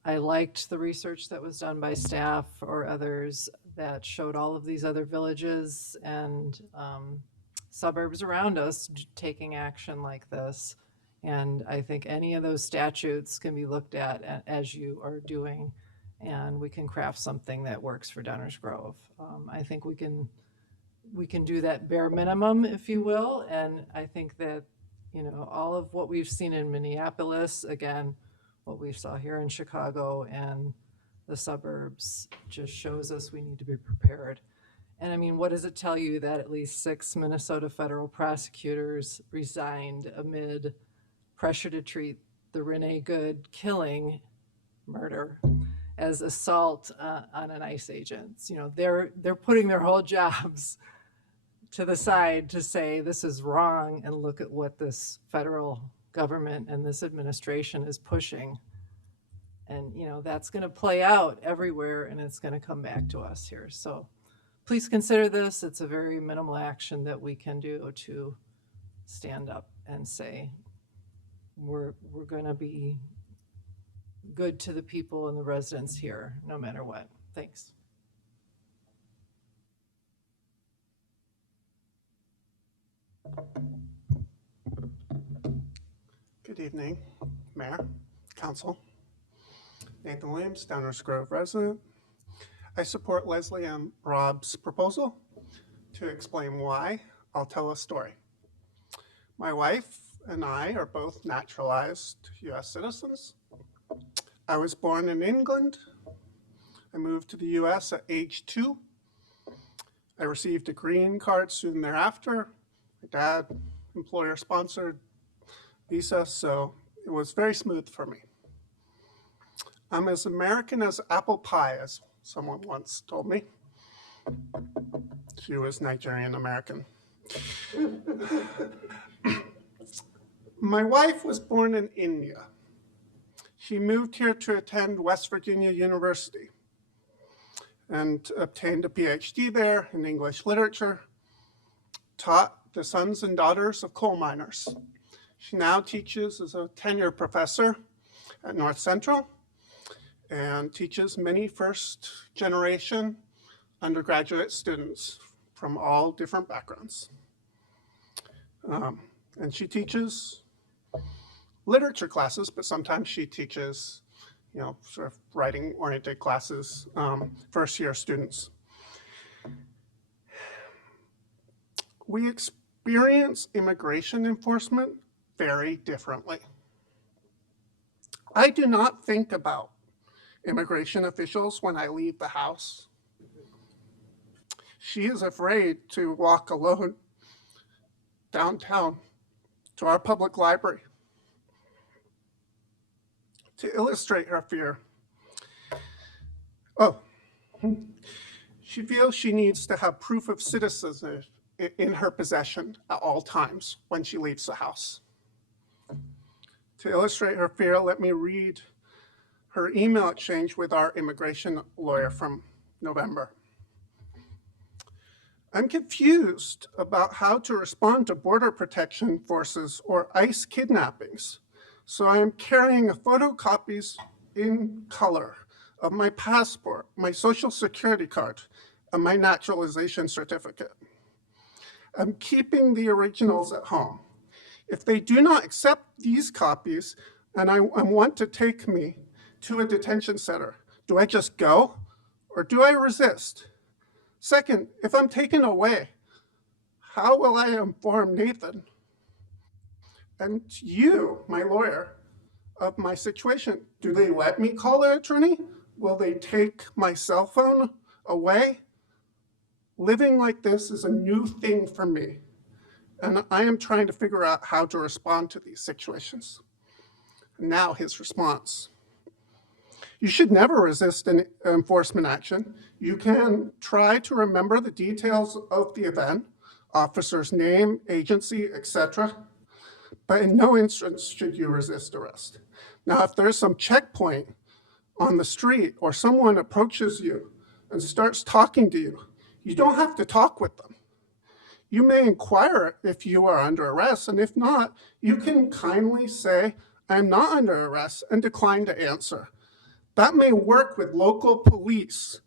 I liked the research that was done by staff or others that showed all of these other villages and suburbs around us taking action like this. And I think any of those statutes can be looked at as you are doing, and we can craft something that works for Downers Grove. I think we can do that bare minimum, if you will. And I think that, all of what we've seen in Minneapolis, again, what we saw here in Chicago and the suburbs just shows us we need to be prepared. And I mean, what does it tell you that at least 6 Minnesota federal prosecutors resigned amid pressure to treat the Renee Good killing murder as assault on an ICE agent? They're putting their whole jobs to the side to say this is wrong, and look at what this federal government and this administration is pushing. And that's going to play out everywhere, and it's going to come back to us here. So please consider this. It's a very minimal action that we can do to stand up and say we're going to be good to the people and the residents here, no matter what. Thanks. Good evening, Mayor, Council. Nathan Williams, Downers Grove resident. I support Leslie and Rob's proposal. To explain why, I'll tell a story. My wife and I are both naturalized U.S. citizens. I was born in England. I moved to the U.S. at age 2. I received a green card soon thereafter. My dad, employer-sponsored visa, so it was very smooth for me. I'm as American as apple pie, as someone once told me. She was Nigerian American. My wife was born in India. She moved here to attend West Virginia University and obtained a PhD there in English literature, taught the sons and daughters of coal miners. She now teaches as a tenured professor at North Central and teaches many first-generation undergraduate students from all different backgrounds. And she teaches literature classes, but sometimes she teaches, sort of writing-oriented classes, first-year students. We experience immigration enforcement very differently. I do not think about immigration officials when I leave the house. She is afraid to walk alone downtown to our public library. To illustrate her fear, she feels she needs to have proof of citizenship in her possession at all times when she leaves the house. To illustrate her fear, let me read her email exchange with our immigration lawyer from November. I'm confused about how to respond to Border Protection Forces or ICE kidnappings, so I am carrying photocopies in color of my passport, my social security card, and my naturalization certificate. I'm keeping the originals at home. If they do not accept these copies and I want to take me to a detention center, do I just go or do I resist? Second, if I'm taken away, how will I inform Nathan and you, my lawyer, of my situation? Do they let me call an attorney? Will they take my cell phone away? Living like this is a new thing for me, and I am trying to figure out how to respond to these situations. Now his response. You should never resist an enforcement action. You can try to remember the details of the event, officer's name, agency, etc., but in no instance should you resist arrest. Now, if there's some checkpoint on the street or someone approaches you and starts talking to you, you don't have to talk with them. You may inquire if you are under arrest, and if not, you can kindly say, I'm not under arrest, and decline to answer. That may work with local police,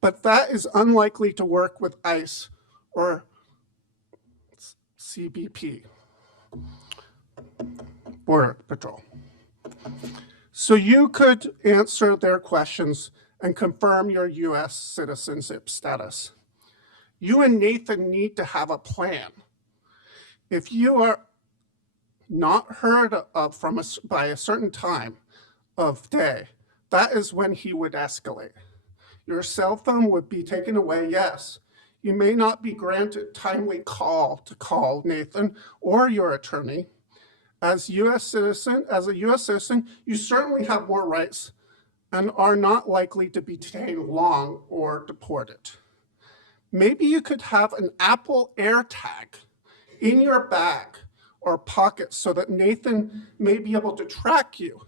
but that is unlikely to work with ICE or CBP, Border Patrol. So you could answer their questions and confirm your U.S. citizenship status. You and Nathan need to have a plan. If you are not heard of by a certain time of day, that is when he would escalate. Your cell phone would be taken away, yes. You may not be granted timely call to call Nathan or your attorney. As a U.S. citizen, you certainly have more rights and are not likely to be detained long or deported. Maybe you could have an Apple AirTag in your bag or pocket so that Nathan may be able to track you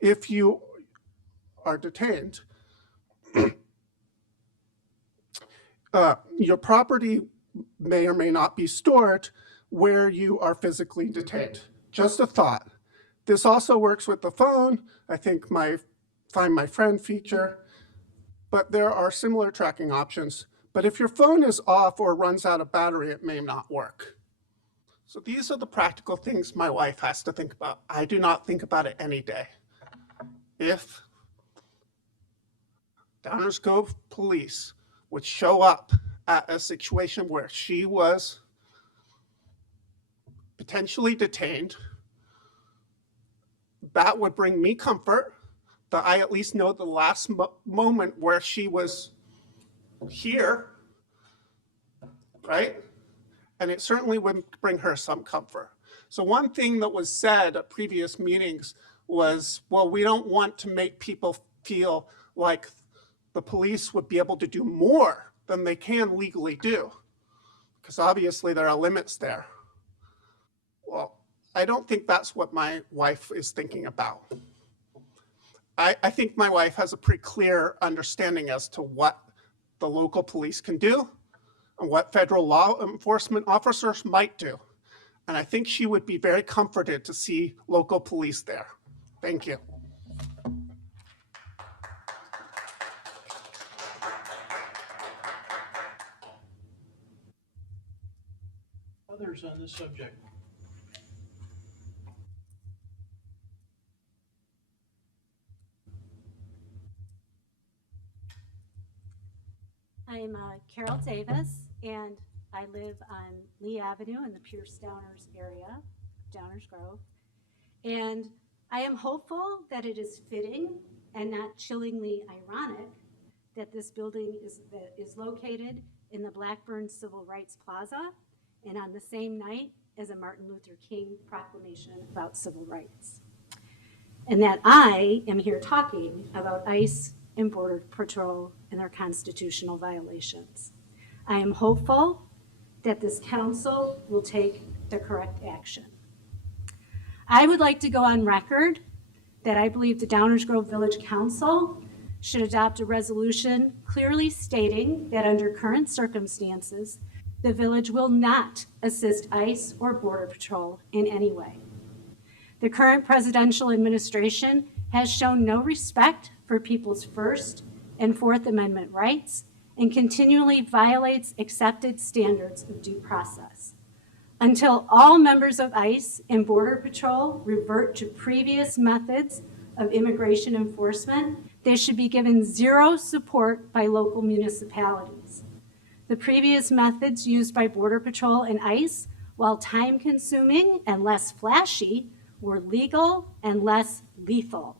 if you are detained. Your property may or may not be stored where you are physically detained. Just a thought. This also works with the phone. I think my Find My Friend feature, but there are similar tracking options. But if your phone is off or runs out of battery, it may not work. So these are the practical things my wife has to think about. I do not think about it any day. If Downers Grove police would show up at a situation where she was potentially detained, that would bring me comfort that I at least know the last moment where she was here, right? And it certainly would bring her some comfort. So one thing that was said at previous meetings was, well, we don't want to make people feel like the police would be able to do more than they can legally do, because obviously there are limits there. Well, I don't think that's what my wife is thinking about. I think my wife has a pretty clear understanding as to what the local police can do and what federal law enforcement officers might do. And I think she would be very comforted to see local police there. Thank you. Others on this subject? I'm Carol Davis, and I live on Lee Avenue in the Pierce Downers area, Downers Grove. And I am hopeful that it is fitting and not chillingly ironic that this building is located in the Blackburn Civil Rights Plaza and on the same night as a Martin Luther King proclamation about civil rights. And that I am here talking about ICE and Border Patrol and their constitutional violations. I am hopeful that this council will take the correct action. I would like to go on record that I believe the Downers Grove Village Council should adopt a resolution clearly stating that under current circumstances, the village will not assist ICE or Border Patrol in any way. The current presidential administration has shown no respect for people's First and Fourth Amendment rights and continually violates accepted standards of due process. Until all members of ICE and Border Patrol revert to previous methods of immigration enforcement, they should be given zero support by local municipalities. The previous methods used by Border Patrol and ICE, while time-consuming and less flashy, were legal and less lethal.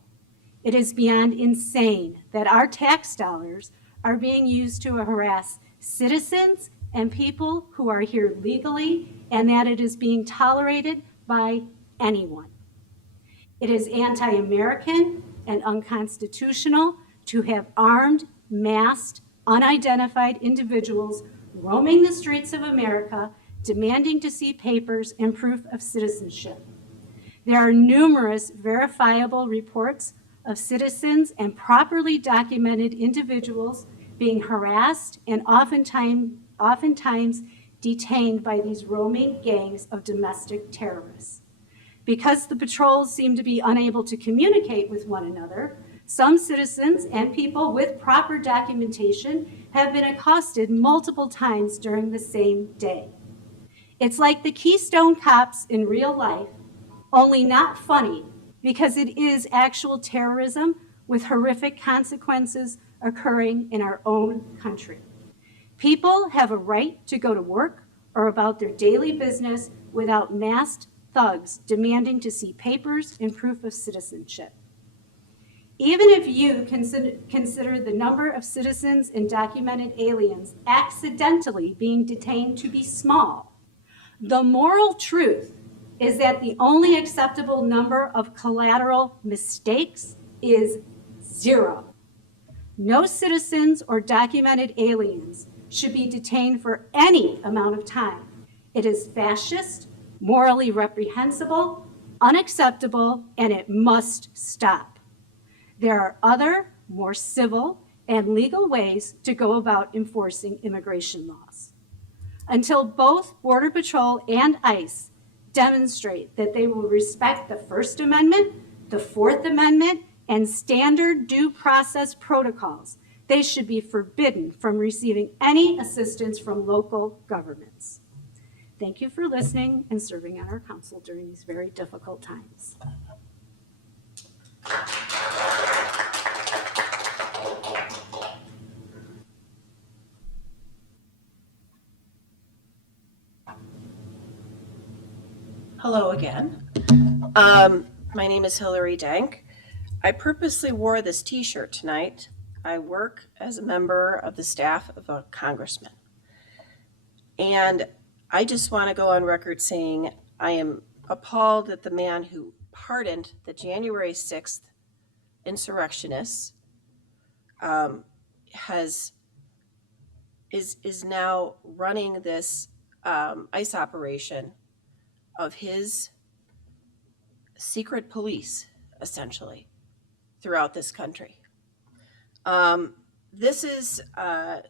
It is beyond insane that our tax dollars are being used to harass citizens and people who are here legally, and that it is being tolerated by anyone. It is anti-American and unconstitutional to have armed, masked, unidentified individuals roaming the streets of America, demanding to see papers and proof of citizenship. There are numerous verifiable reports of citizens and properly documented individuals being harassed and oftentimes detained by these roaming gangs of domestic terrorists. Because the patrols seem to be unable to communicate with one another, some citizens and people with proper documentation have been accosted multiple times during the same day. It's like the Keystone Cops in real life, only not funny, because it is actual terrorism with horrific consequences occurring in our own country. People have a right to go to work or about their daily business without masked thugs demanding to see papers and proof of citizenship. Even if you consider the number of citizens and documented aliens accidentally being detained to be small, the moral truth is that the only acceptable number of collateral mistakes is 0. No citizens or documented aliens should be detained for any amount of time. It is fascist, morally reprehensible, unacceptable, and it must stop. There are other, more civil and legal ways to go about enforcing immigration laws. Until both Border Patrol and ICE demonstrate that they will respect the First Amendment, the Fourth Amendment, and standard due process protocols, they should be forbidden from receiving any assistance from local governments. Thank you for listening and serving on our council during these very difficult times. Hello again. My name is Hillary Dank. I purposely wore this t-shirt tonight. I work as a member of the staff of a congressman. And I just want to go on record saying I am appalled that the man who pardoned the January 6th insurrectionists is now running this ICE operation of his secret police, essentially, throughout this country. This is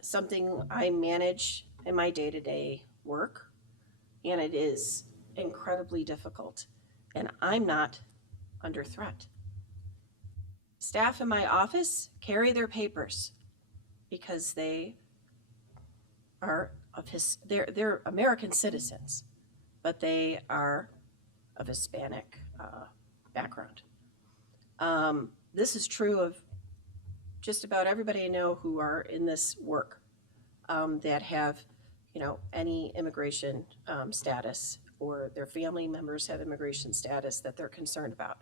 something I manage in my day-to-day work, and it is incredibly difficult, and I'm not under threat. Staff in my office carry their papers because they are they're American citizens, but they are of Hispanic background. This is true of just about everybody I know who are in this work that have, any immigration status, or their family members have immigration status that they're concerned about.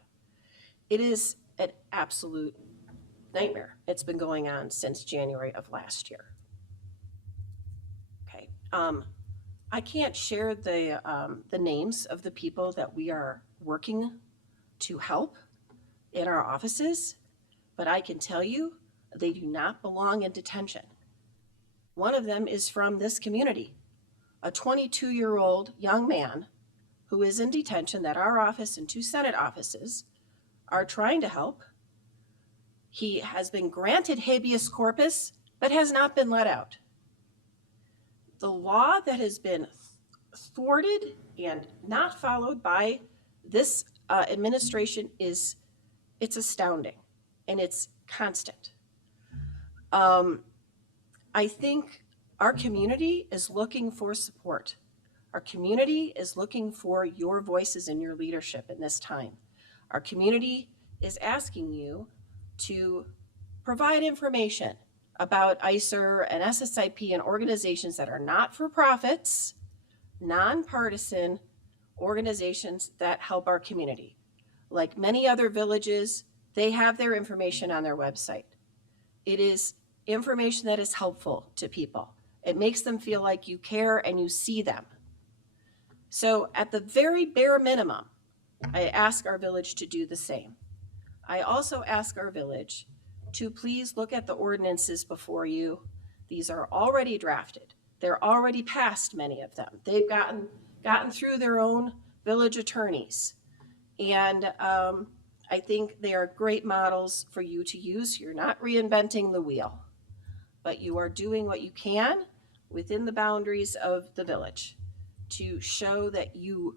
It is an absolute nightmare. It's been going on since January of last year. Okay. I can't share the names of the people that we are working to help in our offices, but I can tell you they do not belong in detention. One of them is from this community, a 22-year-old young man who is in detention that our office and 2 Senate offices are trying to help. He has been granted habeas corpus, but has not been let out. The law that has been thwarted and not followed by this administration it's astounding, and it's constant. I think our community is looking for support. Our community is looking for your voices and your leadership in this time. Our community is asking you to provide information about ICER and SSIP and organizations that are not-for-profits, nonpartisan organizations that help our community. Like many other villages, they have their information on their website. It is information that is helpful to people. It makes them feel like you care and you see them. So at the very bare minimum, I ask our village to do the same. I also ask our village to please look at the ordinances before you. These are already drafted. They're already passed, many of them. They've gotten through their own village attorneys. And I think they are great models for you to use. You're not reinventing the wheel, but you are doing what you can within the boundaries of the village to show that you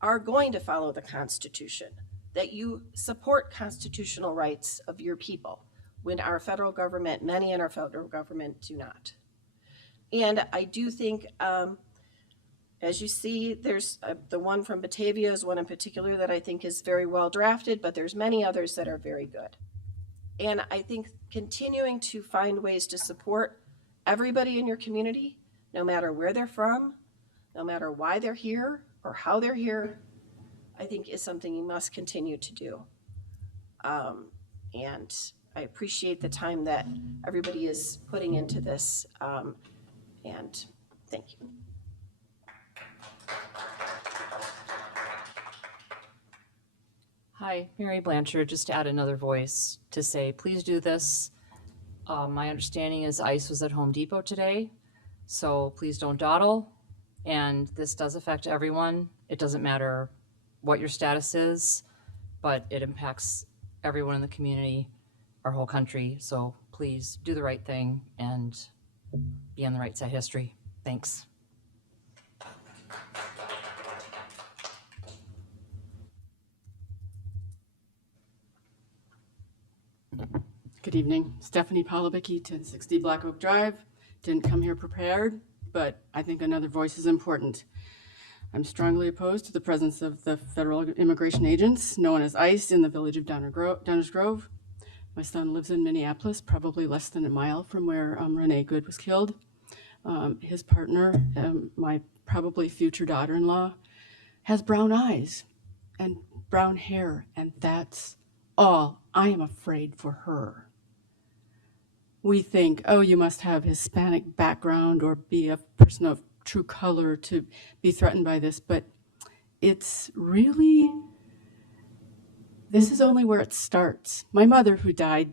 are going to follow the Constitution, that you support constitutional rights of your people, when our federal government, many in our federal government, do not. And I do think As you see, there's the one from Batavia is one in particular that I think is very well drafted, but there's many others that are very good. And I think continuing to find ways to support everybody in your community, no matter where they're from, no matter why they're here or how they're here, I think is something you must continue to do. And I appreciate the time that everybody is putting into this. And thank you. Hi, Mary Blanchard, just to add another voice to say, please do this. My understanding is ICE was at Home Depot today, so please don't dawdle. And this does affect everyone. It doesn't matter what your status is, but it impacts everyone in the community, our whole country. So please do the right thing and be on the right side of history. Thanks. Good evening. Stephanie Polibicki, 1060 Black Oak Drive. Didn't come here prepared, but I think another voice is important. I'm strongly opposed to the presence of the federal immigration agents, known as ICE, in the village of Downers Grove. My son lives in Minneapolis, probably less than a mile from where Renee Good was killed. His partner, my probably future daughter-in-law, has brown eyes and brown hair, and that's all. I am afraid for her. We think, oh, you must have Hispanic background or be a person of true color to be threatened by this, but it's really, this is only where it starts. My mother, who died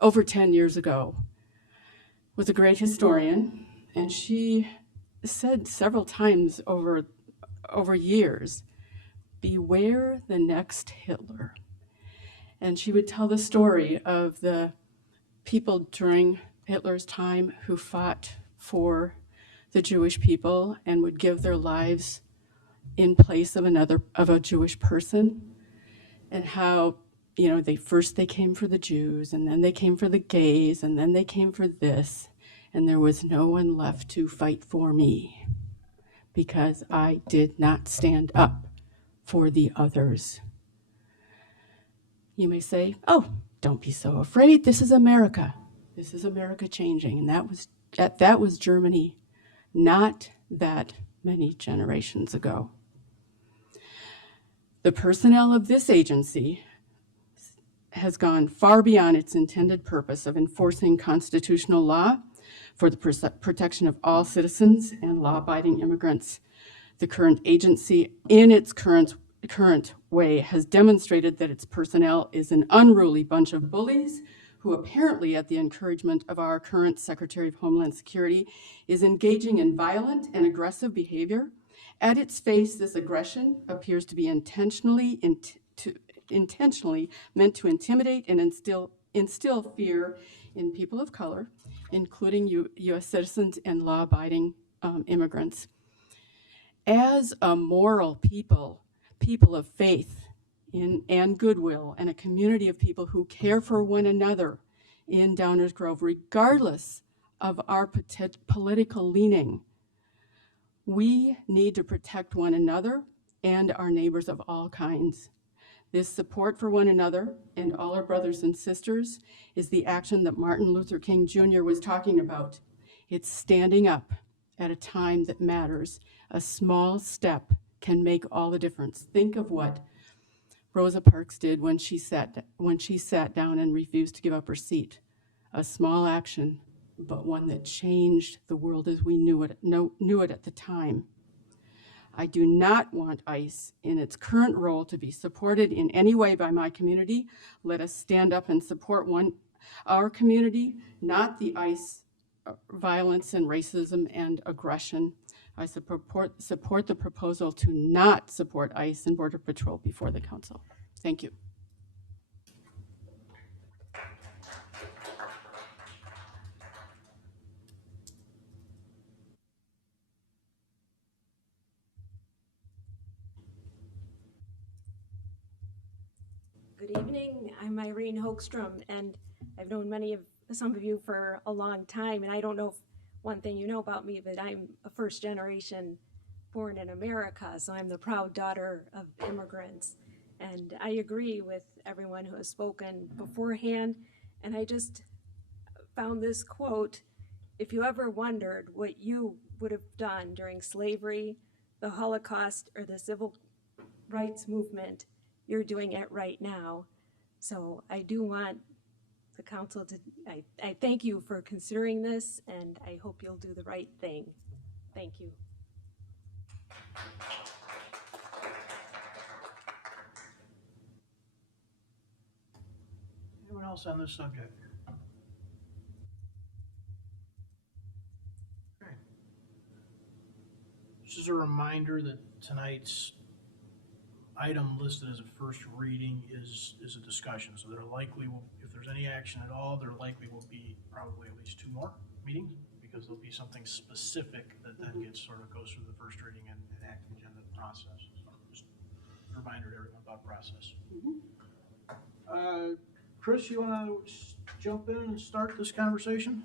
over 10 years ago, was a great historian, and she said several times over years, beware the next Hitler. And she would tell the story of the people during Hitler's time who fought for the Jewish people and would give their lives in place of a Jewish person, and how, you know, they came for the Jews, and then they came for the gays, and then they came for this, and there was no one left to fight for me because I did not stand up for the others. You may say, oh, don't be so afraid. This is America. This is America changing. And that was Germany not that many generations ago. The personnel of this agency has gone far beyond its intended purpose of enforcing constitutional law for the protection of all citizens and law-abiding immigrants. The current agency, in its current way, has demonstrated that its personnel is an unruly bunch of bullies who apparently, at the encouragement of our current Secretary of Homeland Security, is engaging in violent and aggressive behavior. At its face, this aggression appears to be intentionally meant to intimidate and instill fear in people of color, including U.S. citizens and law-abiding immigrants. As a moral people of faith and goodwill, and a community of people who care for one another in Downers Grove, regardless of our political leaning, we need to protect one another and our neighbors of all kinds. This support for one another and all our brothers and sisters is the action that Martin Luther King Jr. was talking about. It's standing up at a time that matters. A small step can make all the difference. Think of what Rosa Parks did when she sat down and refused to give up her seat. A small action, but one that changed the world as we knew it at the time. I do not want ICE in its current role to be supported in any way by my community. Let us stand up and support our community, not the ICE violence and racism and aggression. I support the proposal to not support ICE and Border Patrol before the council. Thank you. Good evening. I'm Irene Hoekstrom, and I've known some of you for a long time, and I don't know if one thing you know about me, but I'm a first-generation born in America, so I'm the proud daughter of immigrants. And I agree with everyone who has spoken beforehand. And I just found this quote: if you ever wondered what you would have done during slavery, the Holocaust, or the civil rights movement, you're doing it right now. So I do want the council to, I thank you for considering this, and I hope you'll do the right thing. Thank you. Anyone else on this subject? Okay. Just as a reminder that tonight's item listed as a first reading is a discussion, so there likely will, if there's any action at all, there likely will be probably at least 2 more meetings, because there'll be something specific that then gets sort of goes through the first reading and acting agenda process. So just a reminder to everyone about process. Chris, you want to jump in and start this conversation?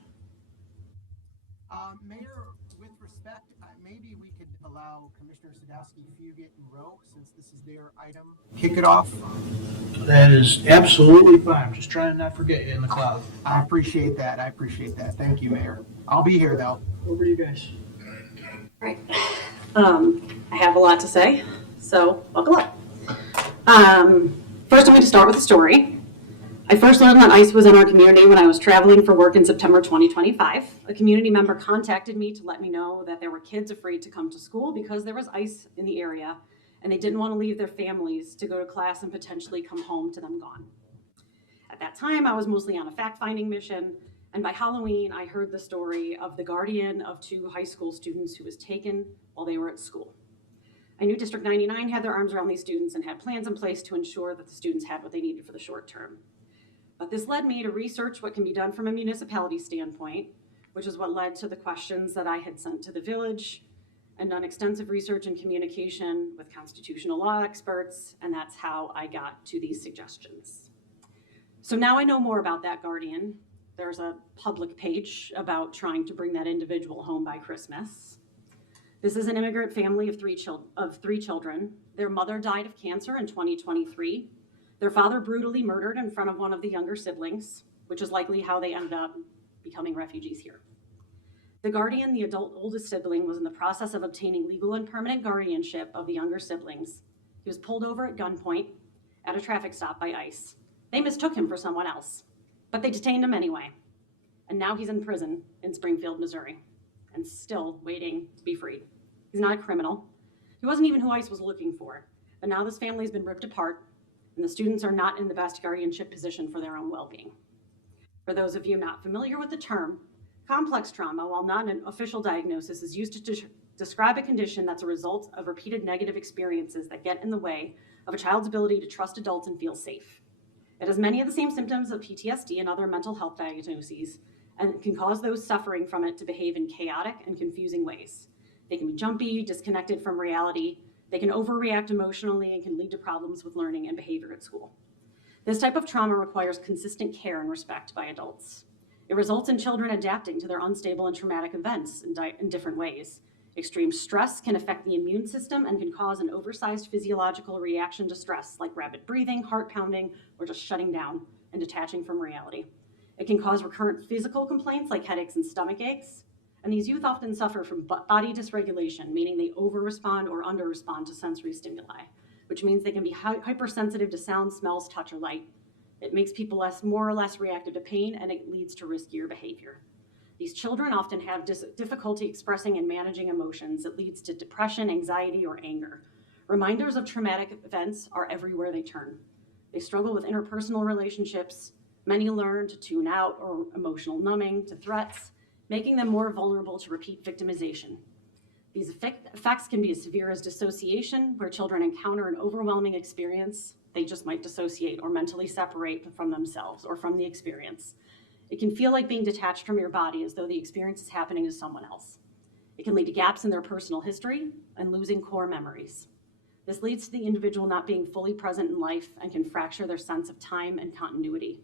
Mayor, with respect, maybe we could allow Commissioner Sadowski, Fugit, and Rowe, since this is their item, kick it off. That is absolutely fine. I'm just trying to not forget you in the cloud. I appreciate that. Thank you, Mayor. I'm be here, though. Over to you guys. Right. I have a lot to say, so buckle up. First, I'm going to start with a story. I first learned that ICE was in our community when I was traveling for work in September 2025. A community member contacted me to let me know that there were kids afraid to come to school because there was ICE in the area, and they didn't want to leave their families to go to class and potentially come home to them gone. At that time, I was mostly on a fact-finding mission, and by Halloween, I heard the story of the guardian of 2 high school students who was taken while they were at school. I knew District 99 had their arms around these students and had plans in place to ensure that the students had what they needed for the short term. But this led me to research what can be done from a municipality standpoint, which is what led to the questions that I had sent to the village, and done extensive research and communication with constitutional law experts, and that's how I got to these suggestions. So now I know more about that guardian. There's a public page about trying to bring that individual home by Christmas. This is an immigrant family of 3 children. Their mother died of cancer in 2023. Their father brutally murdered in front of one of the younger siblings, which is likely how they ended up becoming refugees here. The guardian, the adult oldest sibling, was in the process of obtaining legal and permanent guardianship of the younger siblings. He was pulled over at gunpoint at a traffic stop by ICE. They mistook him for someone else, but they detained him anyway. And now he's in prison in Springfield, Missouri, and still waiting to be freed. He's not a criminal. He wasn't even who ICE was looking for, but now this family's been ripped apart, and the students are not in the best guardianship position for their own well-being. For those of you not familiar with the term, complex trauma, while not an official diagnosis, is used to describe a condition that's a result of repeated negative experiences that get in the way of a child's ability to trust adults and feel safe. It has many of the same symptoms of PTSD and other mental health diagnoses, and can cause those suffering from it to behave in chaotic and confusing ways. They can be jumpy, disconnected from reality. They can overreact emotionally and can lead to problems with learning and behavior at school. This type of trauma requires consistent care and respect by adults. It results in children adapting to their unstable and traumatic events in different ways. Extreme stress can affect the immune system and can cause an oversized physiological reaction to stress, like rapid breathing, heart pounding, or just shutting down and detaching from reality. It can cause recurrent physical complaints like headaches and stomach aches. And these youth often suffer from body dysregulation, meaning they over-respond or under-respond to sensory stimuli, which means they can be hypersensitive to sound, smells, touch, or light. It makes people more or less reactive to pain, and it leads to riskier behavior. These children often have difficulty expressing and managing emotions. It leads to depression, anxiety, or anger. Reminders of traumatic events are everywhere they turn. They struggle with interpersonal relationships. Many learn to tune out or emotional numbing to threats, making them more vulnerable to repeat victimization. These effects can be as severe as dissociation, where children encounter an overwhelming experience. They just might dissociate or mentally separate from themselves or from the experience. It can feel like being detached from your body, as though the experience is happening to someone else. It can lead to gaps in their personal history and losing core memories. This leads to the individual not being fully present in life and can fracture their sense of time and continuity.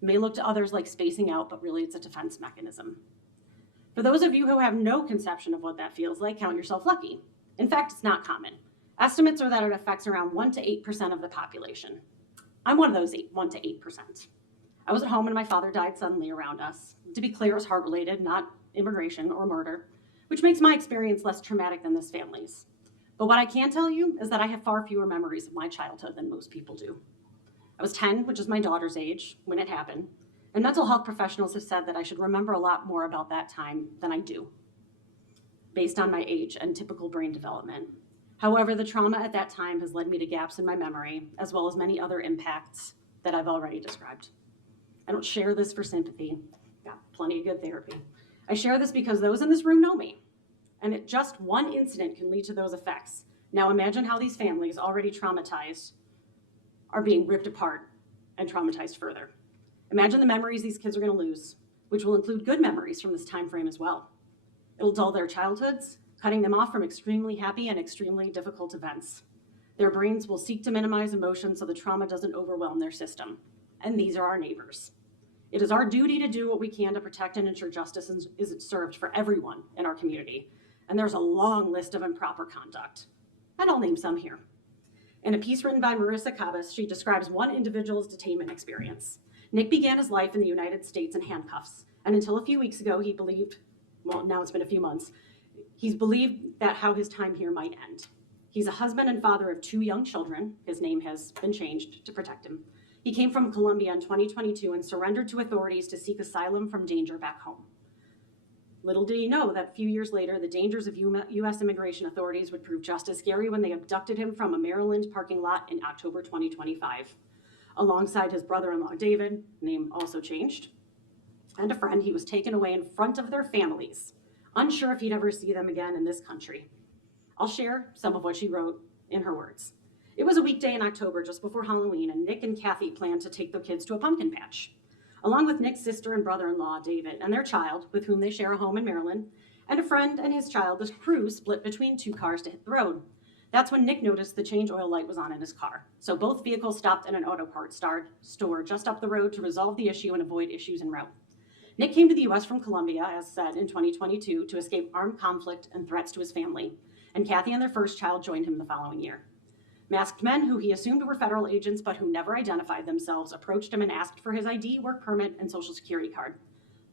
It may look to others like spacing out, but really it's a defense mechanism. For those of you who have no conception of what that feels like, count yourself lucky. In fact, it's not common. Estimates are that it affects around 1 to 8% of the population. I'm one of those 1 to 8%. I was at home and my father died suddenly around us. To be clear, it was heart-related, not immigration or murder, which makes my experience less traumatic than this family's. But what I can tell you is that I have far fewer memories of my childhood than most people do. I was 10, which is my daughter's age, when it happened, and mental health professionals have said that I should remember a lot more about that time than I do, based on my age and typical brain development. However, the trauma at that time has led me to gaps in my memory, as well as many other impacts that I've already described. I don't share this for sympathy. Got plenty of good therapy. I share this because those in this room know me, and just one incident can lead to those effects. Now imagine how these families, already traumatized, are being ripped apart and traumatized further. Imagine the memories these kids are going to lose, which will include good memories from this time frame as well. It'll dull their childhoods, cutting them off from extremely happy and extremely difficult events. Their brains will seek to minimize emotion so the trauma doesn't overwhelm their system. And these are our neighbors. It is our duty to do what we can to protect and ensure justice is served for everyone in our community. And there's a long list of improper conduct. And I'll name some here. In a piece written by Marissa Cabas, she describes one individual's detainment experience. Nick began his life in the United States in handcuffs. And until a few weeks ago, he believed, well, now it's been a few months, he's believed that how his time here might end. He's a husband and father of 2 young children. His name has been changed to protect him. He came from Colombia in 2022 and surrendered to authorities to seek asylum from danger back home. Little did he know that a few years later, the dangers of U.S. immigration authorities would prove just as scary when they abducted him from a Maryland parking lot in October 2025. Alongside his brother-in-law, David, name also changed, and a friend, he was taken away in front of their families, unsure if he'd ever see them again in this country. I'll share some of what she wrote in her words. It was a weekday in October just before Halloween, and Nick and Kathy planned to take their kids to a pumpkin patch. Along with Nick's sister and brother-in-law, David, and their child, with whom they share a home in Maryland, and a friend and his child, the crew split between 2 cars to hit the road. That's when Nick noticed the change oil light was on in his car. So both vehicles stopped in an auto parts store just up the road to resolve the issue and avoid issues en route. Nick came to the U.S. from Colombia, as said, in 2022 to escape armed conflict and threats to his family, and Kathy and their first child joined him the following year. Masked men who he assumed were federal agents but who never identified themselves approached him and asked for his ID, work permit, and social security card.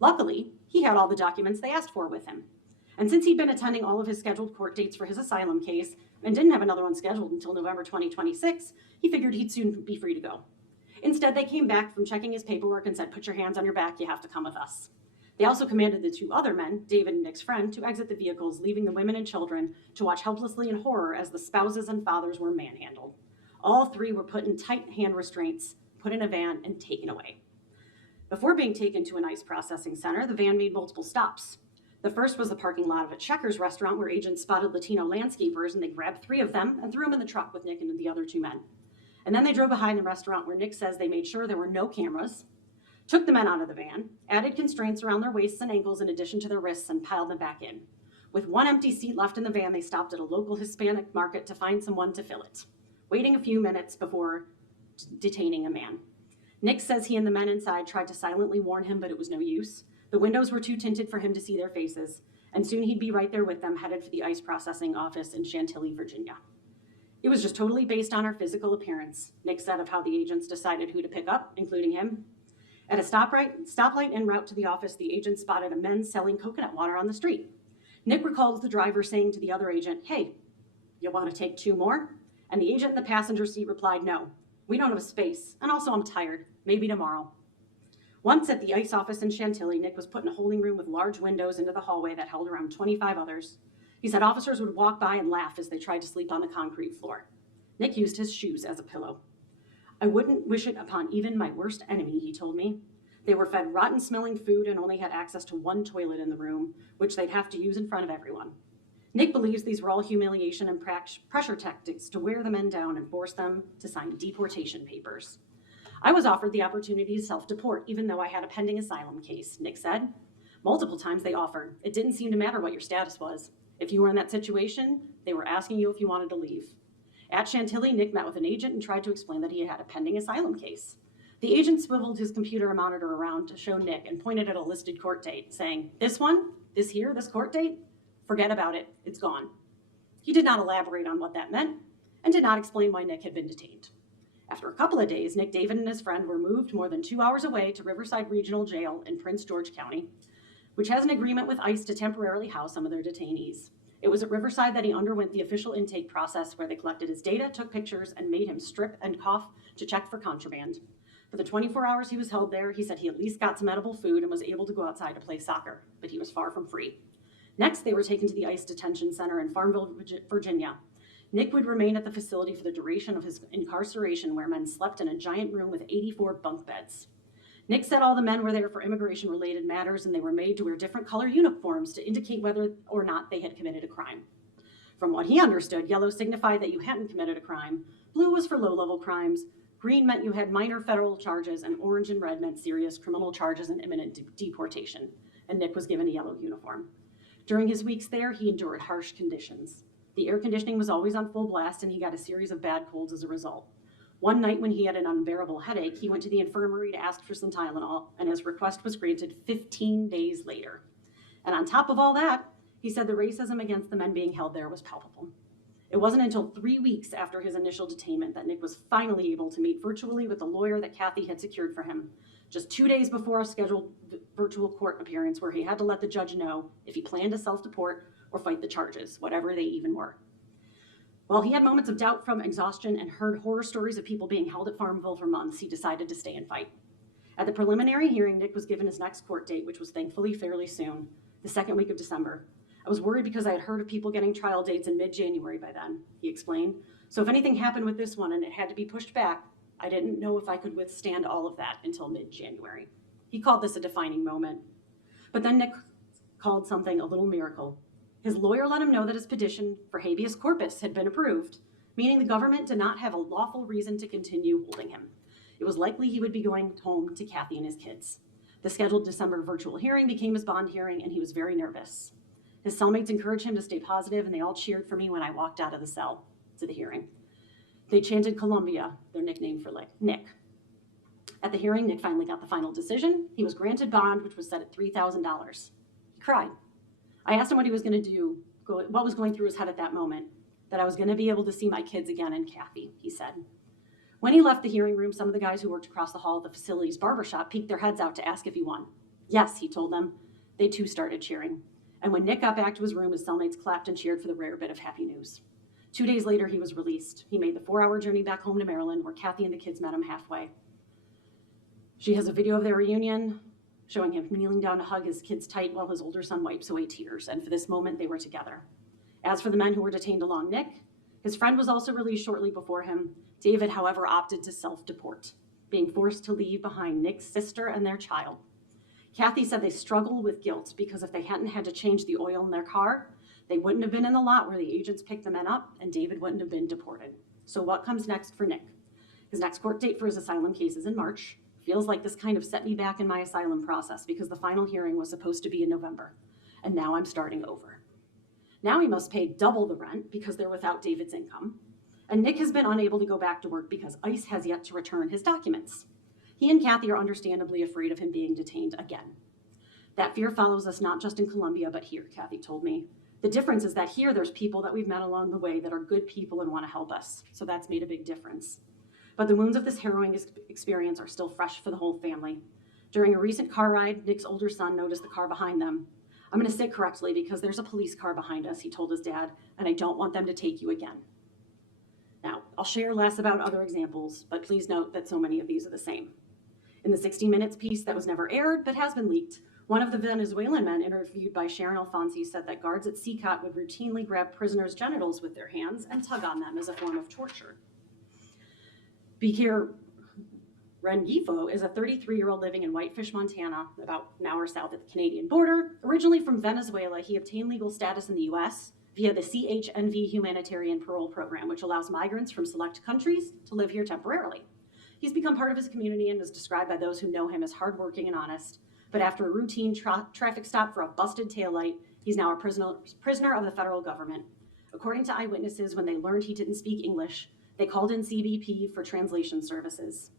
Luckily, he had all the documents they asked for with him. And since he'd been attending all of his scheduled court dates for his asylum case and didn't have another one scheduled until November 2026, he figured he'd soon be free to go. Instead, they came back from checking his paperwork and said, "Put your hands on your back, you have to come with us." They also commanded the 2 other men, David and Nick's friend, to exit the vehicles, leaving the women and children to watch helplessly in horror as the spouses and fathers were manhandled. All 3 were put in tight hand restraints, put in a van, and taken away. Before being taken to an ICE processing center, the van made multiple stops. The first was the parking lot of a Checkers restaurant where agents spotted Latino landscapers, and they grabbed 3 of them and threw them in the truck with Nick and the other 2 men. And then they drove behind the restaurant where Nick says they made sure there were no cameras, took the men out of the van, added constraints around their waists and ankles in addition to their wrists, and piled them back in. With 1 empty seat left in the van, they stopped at a local Hispanic market to find someone to fill it, waiting a few minutes before detaining a man. Nick says he and the men inside tried to silently warn him, but it was no use. The windows were too tinted for him to see their faces, and soon he'd be right there with them, headed for the ICE processing office in Chantilly, Virginia. It was just totally based on our physical appearance, Nick said of how the agents decided who to pick up, including him. At a stoplight en route to the office, the agent spotted a man selling coconut water on the street. Nick recalls the driver saying to the other agent, "Hey, you want to take 2 more?" And the agent in the passenger seat replied, "No, we don't have a space. And also I'm tired. Maybe tomorrow." Once at the ICE office in Chantilly, Nick was put in a holding room with large windows into the hallway that held around 25 others. He said officers would walk by and laugh as they tried to sleep on the concrete floor. Nick used his shoes as a pillow. "I wouldn't wish it upon even my worst enemy," he told me. They were fed rotten-smelling food and only had access to 1 toilet in the room, which they'd have to use in front of everyone. Nick believes these were all humiliation and pressure tactics to wear the men down and force them to sign deportation papers. "I was offered the opportunity to self-deport, even though I had a pending asylum case," Nick said. "Multiple times they offered. It didn't seem to matter what your status was. If you were in that situation, they were asking you if you wanted to leave." At Chantilly, Nick met with an agent and tried to explain that he had a pending asylum case. The agent swiveled his computer monitor around to show Nick and pointed at a listed court date, saying, "This one? This court date? Forget about it. It's gone." He did not elaborate on what that meant and did not explain why Nick had been detained. After a couple of days, Nick David and his friend were moved more than 2 hours away to Riverside Regional Jail in Prince George County, which has an agreement with ICE to temporarily house some of their detainees. It was at Riverside that he underwent the official intake process where they collected his data, took pictures, and made him strip and cough to check for contraband. For the 24 hours he was held there, he said he at least got some edible food and was able to go outside to play soccer, but he was far from free. Next, they were taken to the ICE detention center in Farmville, Virginia. Nick would remain at the facility for the duration of his incarceration, where men slept in a giant room with 84 bunk beds. Nick said all the men were there for immigration-related matters, and they were made to wear different color uniforms to indicate whether or not they had committed a crime. From what he understood, yellow signified that you hadn't committed a crime, blue was for low-level crimes, green meant you had minor federal charges, and orange and red meant serious criminal charges and imminent deportation, and Nick was given a yellow uniform. During his weeks there, he endured harsh conditions. The air conditioning was always on full blast, and he got a series of bad colds as a result. One night when he had an unbearable headache, he went to the infirmary to ask for some Tylenol, and his request was granted 15 days later. And on top of all that, he said the racism against the men being held there was palpable. It wasn't until 3 weeks after his initial detainment that Nick was finally able to meet virtually with the lawyer that Kathy had secured for him, just 2 days before a scheduled virtual court appearance where he had to let the judge know if he planned to self-deport or fight the charges, whatever they even were. While he had moments of doubt from exhaustion and heard horror stories of people being held at Farmville for months, he decided to stay and fight. At the preliminary hearing, Nick was given his next court date, which was thankfully fairly soon, the second week of December. I was worried because I had heard of people getting trial dates in mid-January by then, he explained. So if anything happened with this one and it had to be pushed back, I didn't know if I could withstand all of that until mid-January. He called this a defining moment. But then Nick called something a little miracle. His lawyer let him know that his petition for habeas corpus had been approved, meaning the government did not have a lawful reason to continue holding him. It was likely he would be going home to Kathy and his kids. The scheduled December virtual hearing became his bond hearing, and he was very nervous. His cellmates encouraged him to stay positive, and they all cheered for me when I walked out of the cell to the hearing. They chanted Columbia, their nickname for Nick. At the hearing, Nick finally got the final decision. He was granted bond, which was set at $3,000. He cried. I asked him what he was going to do, what was going through his head at that moment, that I was going to be able to see my kids again and Kathy, he said. When he left the hearing room, some of the guys who worked across the hall at the facility's barbershop peeked their heads out to ask if he won. Yes, he told them. They too started cheering. And when Nick got back to his room, his cellmates clapped and cheered for the rare bit of happy news. 2 days later, he was released. He made the 4-hour journey back home to Maryland, where Kathy and the kids met him halfway. She has a video of their reunion, showing him kneeling down to hug his kids tight while his older son wipes away tears, and for this moment they were together. As for the men who were detained along Nick, his friend was also released shortly before him. David, however, opted to self-deport, being forced to leave behind Nick's sister and their child. Kathy said they struggled with guilt because if they hadn't had to change the oil in their car, they wouldn't have been in the lot where the agents picked the men up, and David wouldn't have been deported. So what comes next for Nick? His next court date for his asylum case is in March. Feels like this kind of set me back in my asylum process because the final hearing was supposed to be in November, and now I'm starting over. Now he must pay double the rent because they're without David's income, and Nick has been unable to go back to work because ICE has yet to return his documents. He and Kathy are understandably afraid of him being detained again. That fear follows us not just in Columbia, but here, Kathy told me. The difference is that here there's people that we've met along the way that are good people and want to help us, so that's made a big difference. But the wounds of this harrowing experience are still fresh for the whole family. During a recent car ride, Nick's older son noticed the car behind them. I'm going to say correctly because there's a police car behind us, he told his dad, and I don't want them to take you again. Now, I'll share less about other examples, but please note that so many of these are the same. In the 60 Minutes piece that was never aired but has been leaked, one of the Venezuelan men interviewed by Sharon Alfonsi said that guards at CCOT would routinely grab prisoners' genitals with their hands and tug on them as a form of torture. Bikir Rengifo is a 33-year-old living in Whitefish, Montana, about an hour south of the Canadian border. Originally from Venezuela, he obtained legal status in the U.S. via the CHNV Humanitarian Parole Program, which allows migrants from select countries to live here temporarily. He's become part of his community and is described by those who know him as hardworking and honest. But after a routine traffic stop for a busted taillight, he's now a prisoner of the federal government. According to eyewitnesses, when they learned he didn't speak English, they called in CBP for translation services.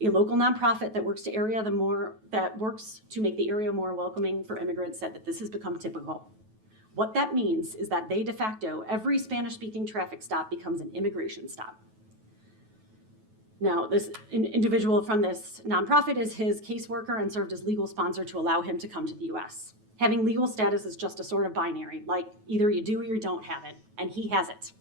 A local nonprofit that works to make the area more welcoming for immigrants said that this has become typical. What that means is that de facto, every Spanish-speaking traffic stop becomes an immigration stop. Now, this individual from this nonprofit is his caseworker and served as legal sponsor to allow him to come to the US. Having legal status is just a sort of binary, like either you do or you don't have it, and he has it.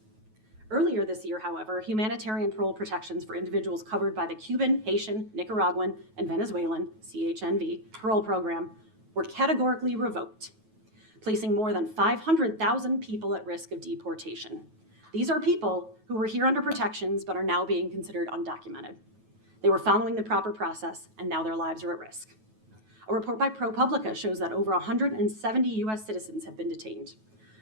Earlier this year, however, humanitarian parole protections for individuals covered by the Cuban, Haitian, Nicaraguan, and Venezuelan, CHNV, parole program were categorically revoked, placing more than 500,000 people at risk of deportation. These are people who were here under protections but are now being considered undocumented. They were following the proper process, and now their lives are at risk. A report by ProPublica shows that over 170 US citizens have been detained.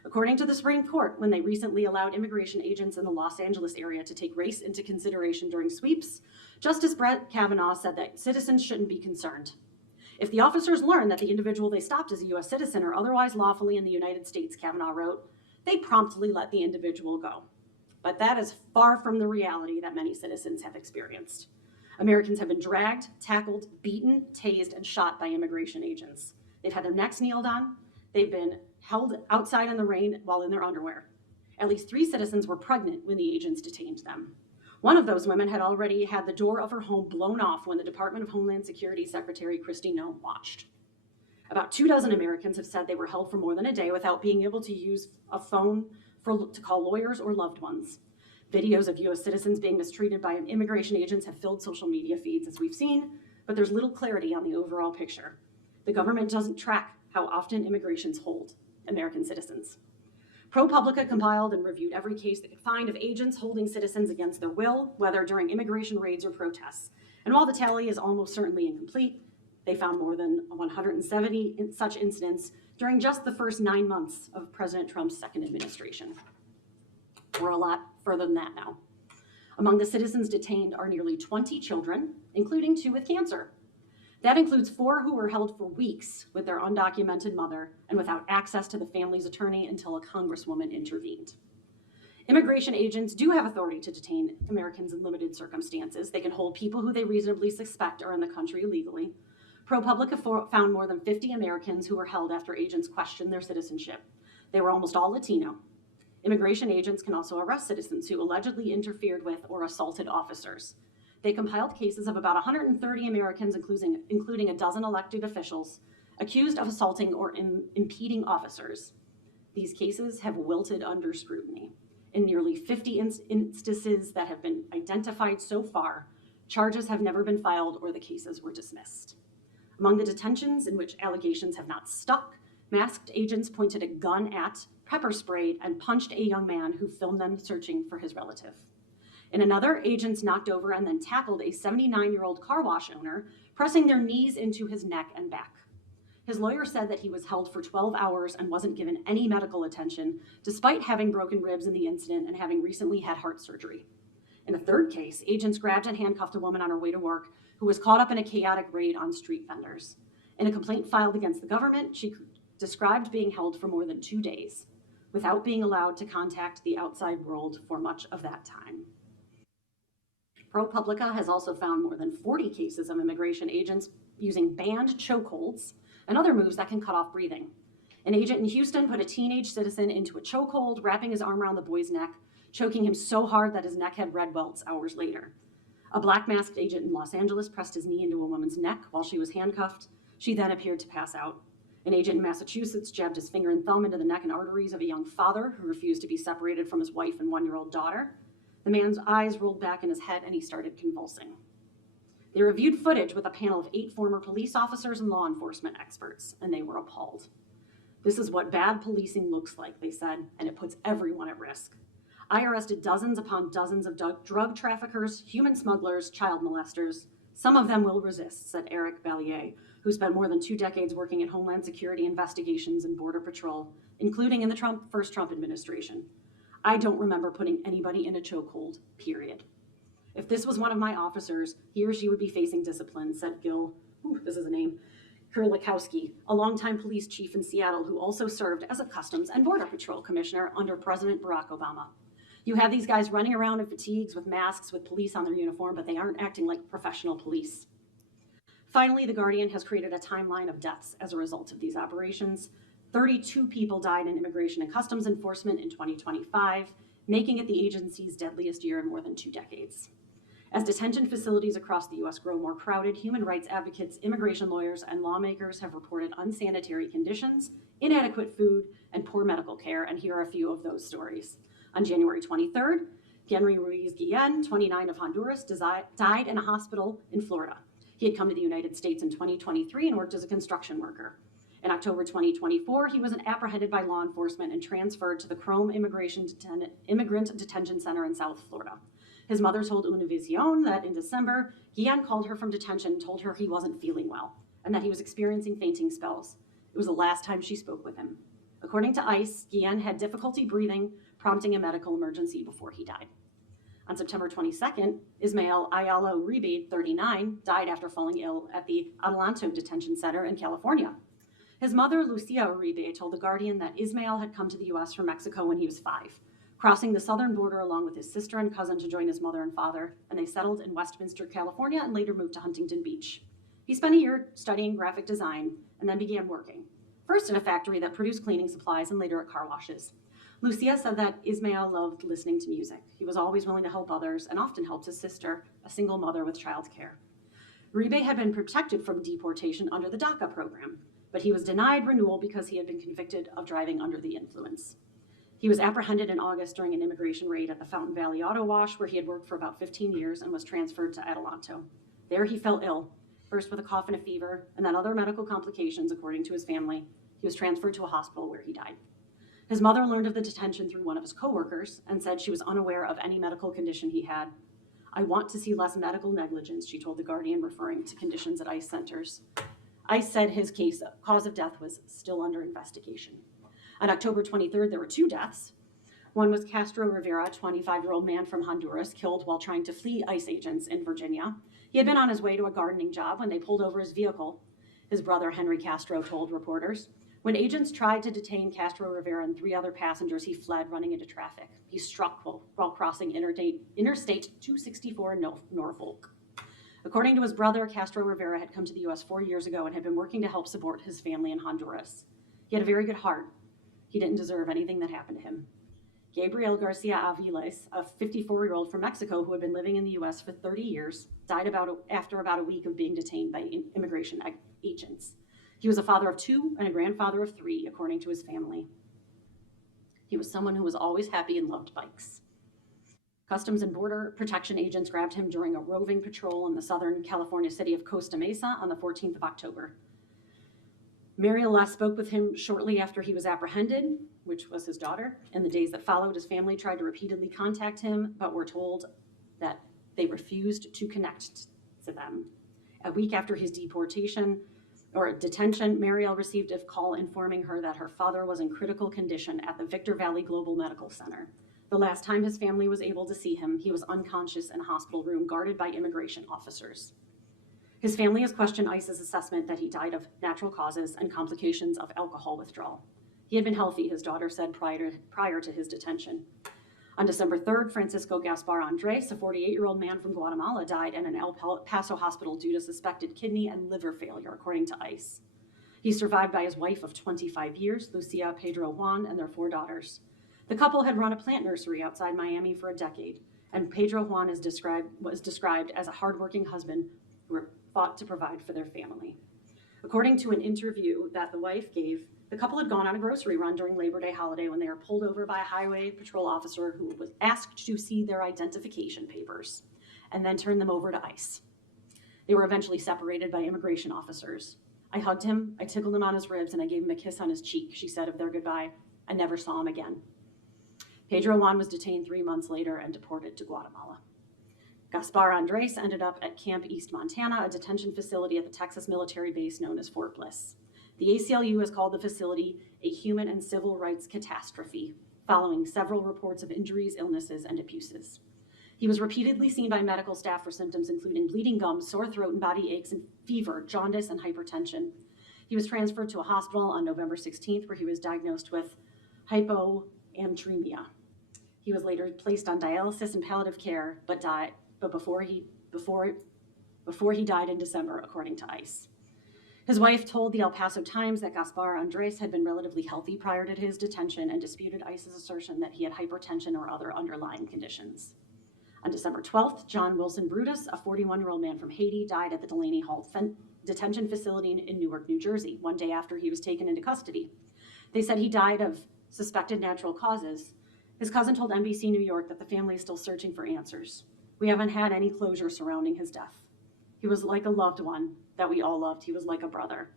According to the Supreme Court, when they recently allowed immigration agents in the Los Angeles area to take race into consideration during sweeps, Justice Brett Kavanaugh said that citizens shouldn't be concerned. If the officers learn that the individual they stopped is a US citizen or otherwise lawfully in the United States, Kavanaugh wrote, they promptly let the individual go. But that is far from the reality that many citizens have experienced. Americans have been dragged, tackled, beaten, tased, and shot by immigration agents. They've had their necks kneeled on. They've been held outside in the rain while in their underwear. At least 3 citizens were pregnant when the agents detained them. One of those women had already had the door of her home blown off when the Department of Homeland Security Secretary Kristi Noem watched. About 24 Americans have said they were held for more than a day without being able to use a phone to call lawyers or loved ones. Videos of US citizens being mistreated by immigration agents have filled social media feeds, as we've seen, but there's little clarity on the overall picture. The government doesn't track how often immigrations hold American citizens. ProPublica compiled and reviewed every case they could find of agents holding citizens against their will, whether during immigration raids or protests. And while the tally is almost certainly incomplete, they found more than 170 such incidents during just the first 9 months of President Trump's second administration. We're a lot further than that now. Among the citizens detained are nearly 20 children, including 2 with cancer. That includes 4 who were held for weeks with their undocumented mother and without access to the family's attorney until a congresswoman intervened. Immigration agents do have authority to detain Americans in limited circumstances. They can hold people who they reasonably suspect are in the country illegally. ProPublica found more than 50 Americans who were held after agents questioned their citizenship. They were almost all Latino. Immigration agents can also arrest citizens who allegedly interfered with or assaulted officers. They compiled cases of about 130 Americans, including a dozen elected officials, accused of assaulting or impeding officers. These cases have wilted under scrutiny. In nearly 50 instances that have been identified so far, charges have never been filed or the cases were dismissed. Among the detentions in which allegations have not stuck, masked agents pointed a gun at, pepper sprayed, and punched a young man who filmed them searching for his relative. In another, agents knocked over and then tackled a 79-year-old car wash owner, pressing their knees into his neck and back. His lawyer said that he was held for 12 hours and wasn't given any medical attention, despite having broken ribs in the incident and having recently had heart surgery. In a third case, agents grabbed and handcuffed a woman on her way to work who was caught up in a chaotic raid on street vendors. In a complaint filed against the government, she described being held for more than 2 days, without being allowed to contact the outside world for much of that time. ProPublica has also found more than 40 cases of immigration agents using banned chokeholds and other moves that can cut off breathing. An agent in Houston put a teenage citizen into a chokehold, wrapping his arm around the boy's neck, choking him so hard that his neck had red welts hours later. A black masked agent in Los Angeles pressed his knee into a woman's neck while she was handcuffed. She then appeared to pass out. An agent in Massachusetts jabbed his finger and thumb into the neck and arteries of a young father who refused to be separated from his wife and 1-year-old daughter. The man's eyes rolled back in his head and he started convulsing. They reviewed footage with a panel of 8 former police officers and law enforcement experts, and they were appalled. This is what bad policing looks like, they said, and it puts everyone at risk. I arrested dozens upon dozens of drug traffickers, human smugglers, child molesters. Some of them will resist, said Eric Ballier, who spent more than 2 decades working at Homeland Security investigations and Border Patrol, including in the first Trump administration. I don't remember putting anybody in a chokehold, period. If this was one of my officers, he or she would be facing discipline, said Gil, this is a name, Kurlikowski, a longtime police chief in Seattle who also served as a Customs and Border Patrol commissioner under President Barack Obama. You have these guys running around in fatigues with masks with police on their uniform, but they aren't acting like professional police. Finally, The Guardian has created a timeline of deaths as a result of these operations. 32 people died in Immigration and Customs Enforcement in 2025, making it the agency's deadliest year in more than 2 decades. As detention facilities across the U.S. grow more crowded, human rights advocates, immigration lawyers, and lawmakers have reported unsanitary conditions, inadequate food, and poor medical care, and here are a few of those stories. On January 23rd, Henry Ruiz Guillen, 29 of Honduras, died in a hospital in Florida. He had come to the United States in 2023 and worked as a construction worker. In October 2024, he was apprehended by law enforcement and transferred to the Chrome Immigrant Detention Center in South Florida. His mother told Univision that in December, Guillen called her from detention and told her he wasn't feeling well and that he was experiencing fainting spells. It was the last time she spoke with him. According to ICE, Guillen had difficulty breathing, prompting a medical emergency before he died. On September 22nd, Ismael Ayala Uribe, 39, died after falling ill at the Adelanto Detention Center in California. His mother, Lucia Uribe, told The Guardian that Ismael had come to the U.S. from Mexico when he was 5, crossing the southern border along with his sister and cousin to join his mother and father, and they settled in Westminster, California, and later moved to Huntington Beach. He spent a year studying graphic design and then began working, first in a factory that produced cleaning supplies and later at car washes. Lucia said that Ismael loved listening to music. He was always willing to help others and often helped his sister, a single mother with childcare. Uribe had been protected from deportation under the DACA program, but he was denied renewal because he had been convicted of driving under the influence. He was apprehended in August during an immigration raid at the Fountain Valley Auto Wash, where he had worked for about 15 years and was transferred to Adelanto. There he fell ill, first with a cough and a fever, and then other medical complications, according to his family. He was transferred to a hospital where he died. His mother learned of the detention through one of his coworkers and said she was unaware of any medical condition he had. "I want to see less medical negligence," she told The Guardian, referring to conditions at ICE centers. ICE said his cause of death was still under investigation. On October 23rd, there were 2 deaths. One was Castro Rivera, a 25-year-old man from Honduras, killed while trying to flee ICE agents in Virginia. He had been on his way to a gardening job when they pulled over his vehicle. His brother, Henry Castro, told reporters. When agents tried to detain Castro Rivera and 3 other passengers, he fled, running into traffic. He struck while crossing Interstate 264 in Norfolk. According to his brother, Castro Rivera had come to the U.S. 4 years ago and had been working to help support his family in Honduras. He had a very good heart. He didn't deserve anything that happened to him. Gabriel Garcia Aviles, a 54-year-old from Mexico who had been living in the U.S. for 30 years, died after about a week of being detained by immigration agents. He was a father of 2 and a grandfather of 3, according to his family. He was someone who was always happy and loved bikes. Customs and Border Protection agents grabbed him during a roving patrol in the southern California city of Costa Mesa on the 14th of October. Mariel last spoke with him shortly after he was apprehended, which was his daughter. In the days that followed, his family tried to repeatedly contact him, but were told that they refused to connect to them. A week after his detention, Mariel received a call informing her that her father was in critical condition at the Victor Valley Global Medical Center. The last time his family was able to see him, he was unconscious in a hospital room guarded by immigration officers. His family has questioned ICE's assessment that he died of natural causes and complications of alcohol withdrawal. He had been healthy, his daughter said prior to his detention. On December 3rd, Francisco Gaspar Andres, a 48-year-old man from Guatemala, died in an El Paso hospital due to suspected kidney and liver failure, according to ICE. He's survived by his wife of 25 years, Lucia Pedro Juan, and their 4 daughters. The couple had run a plant nursery outside Miami for a decade, and Pedro Juan was described as a hardworking husband who fought to provide for their family. According to an interview that the wife gave, the couple had gone on a grocery run during Labor Day holiday when they were pulled over by a highway patrol officer who was asked to see their identification papers and then turn them over to ICE. They were eventually separated by immigration officers. "I hugged him, I tickled him on his ribs, and I gave him a kiss on his cheek," she said of their goodbye. "I never saw him again." Pedro Juan was detained 3 months later and deported to Guatemala. Gaspar Andres ended up at Camp East Montana, a detention facility at the Texas military base known as Fort Bliss. The ACLU has called the facility a human and civil rights catastrophe, following several reports of injuries, illnesses, and abuses. He was repeatedly seen by medical staff for symptoms including bleeding gums, sore throat and body aches, and fever, jaundice, and hypertension. He was transferred to a hospital on November 16th where he was diagnosed with hypoamtremia. He was later placed on dialysis and palliative care, but before he died in December, according to ICE. His wife told the El Paso Times that Gaspar Andres had been relatively healthy prior to his detention and disputed ICE's assertion that he had hypertension or other underlying conditions. On December 12th, John Wilson Brutus, a 41-year-old man from Haiti, died at the Delaney Hall detention facility in Newark, New Jersey, one day after he was taken into custody. They said he died of suspected natural causes. His cousin told NBC New York that the family is still searching for answers. We haven't had any closure surrounding his death. He was like a loved one that we all loved. He was like a brother.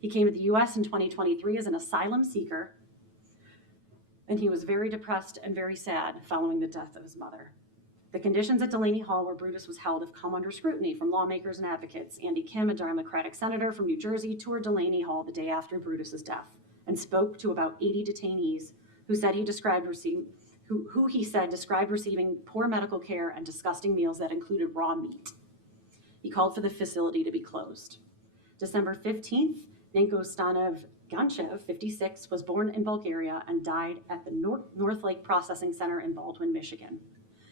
He came to the U.S. in 2023 as an asylum seeker, and he was very depressed and very sad following the death of his mother. The conditions at Delaney Hall where Brutus was held have come under scrutiny from lawmakers and advocates. Andy Kim, a Democratic senator from New Jersey, toured Delaney Hall the day after Brutus's death and spoke to about 80 detainees who said he described receiving poor medical care and disgusting meals that included raw meat. He called for the facility to be closed. December 15th, Nenko Stanislav Ganchev, 56, was born in Bulgaria and died at the North Lake Processing Center in Baldwin, Michigan.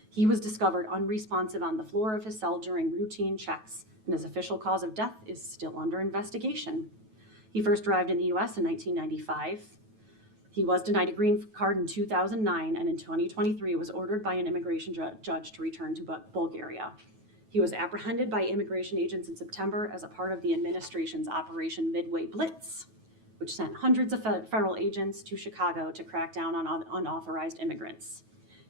He was discovered unresponsive on the floor of his cell during routine checks, and his official cause of death is still under investigation. He first arrived in the U.S. in 1995. He was denied a green card in 2009, and in 2023 was ordered by an immigration judge to return to Bulgaria. He was apprehended by immigration agents in September as a part of the administration's Operation Midway Blitz, which sent hundreds of federal agents to Chicago to crack down on unauthorized immigrants.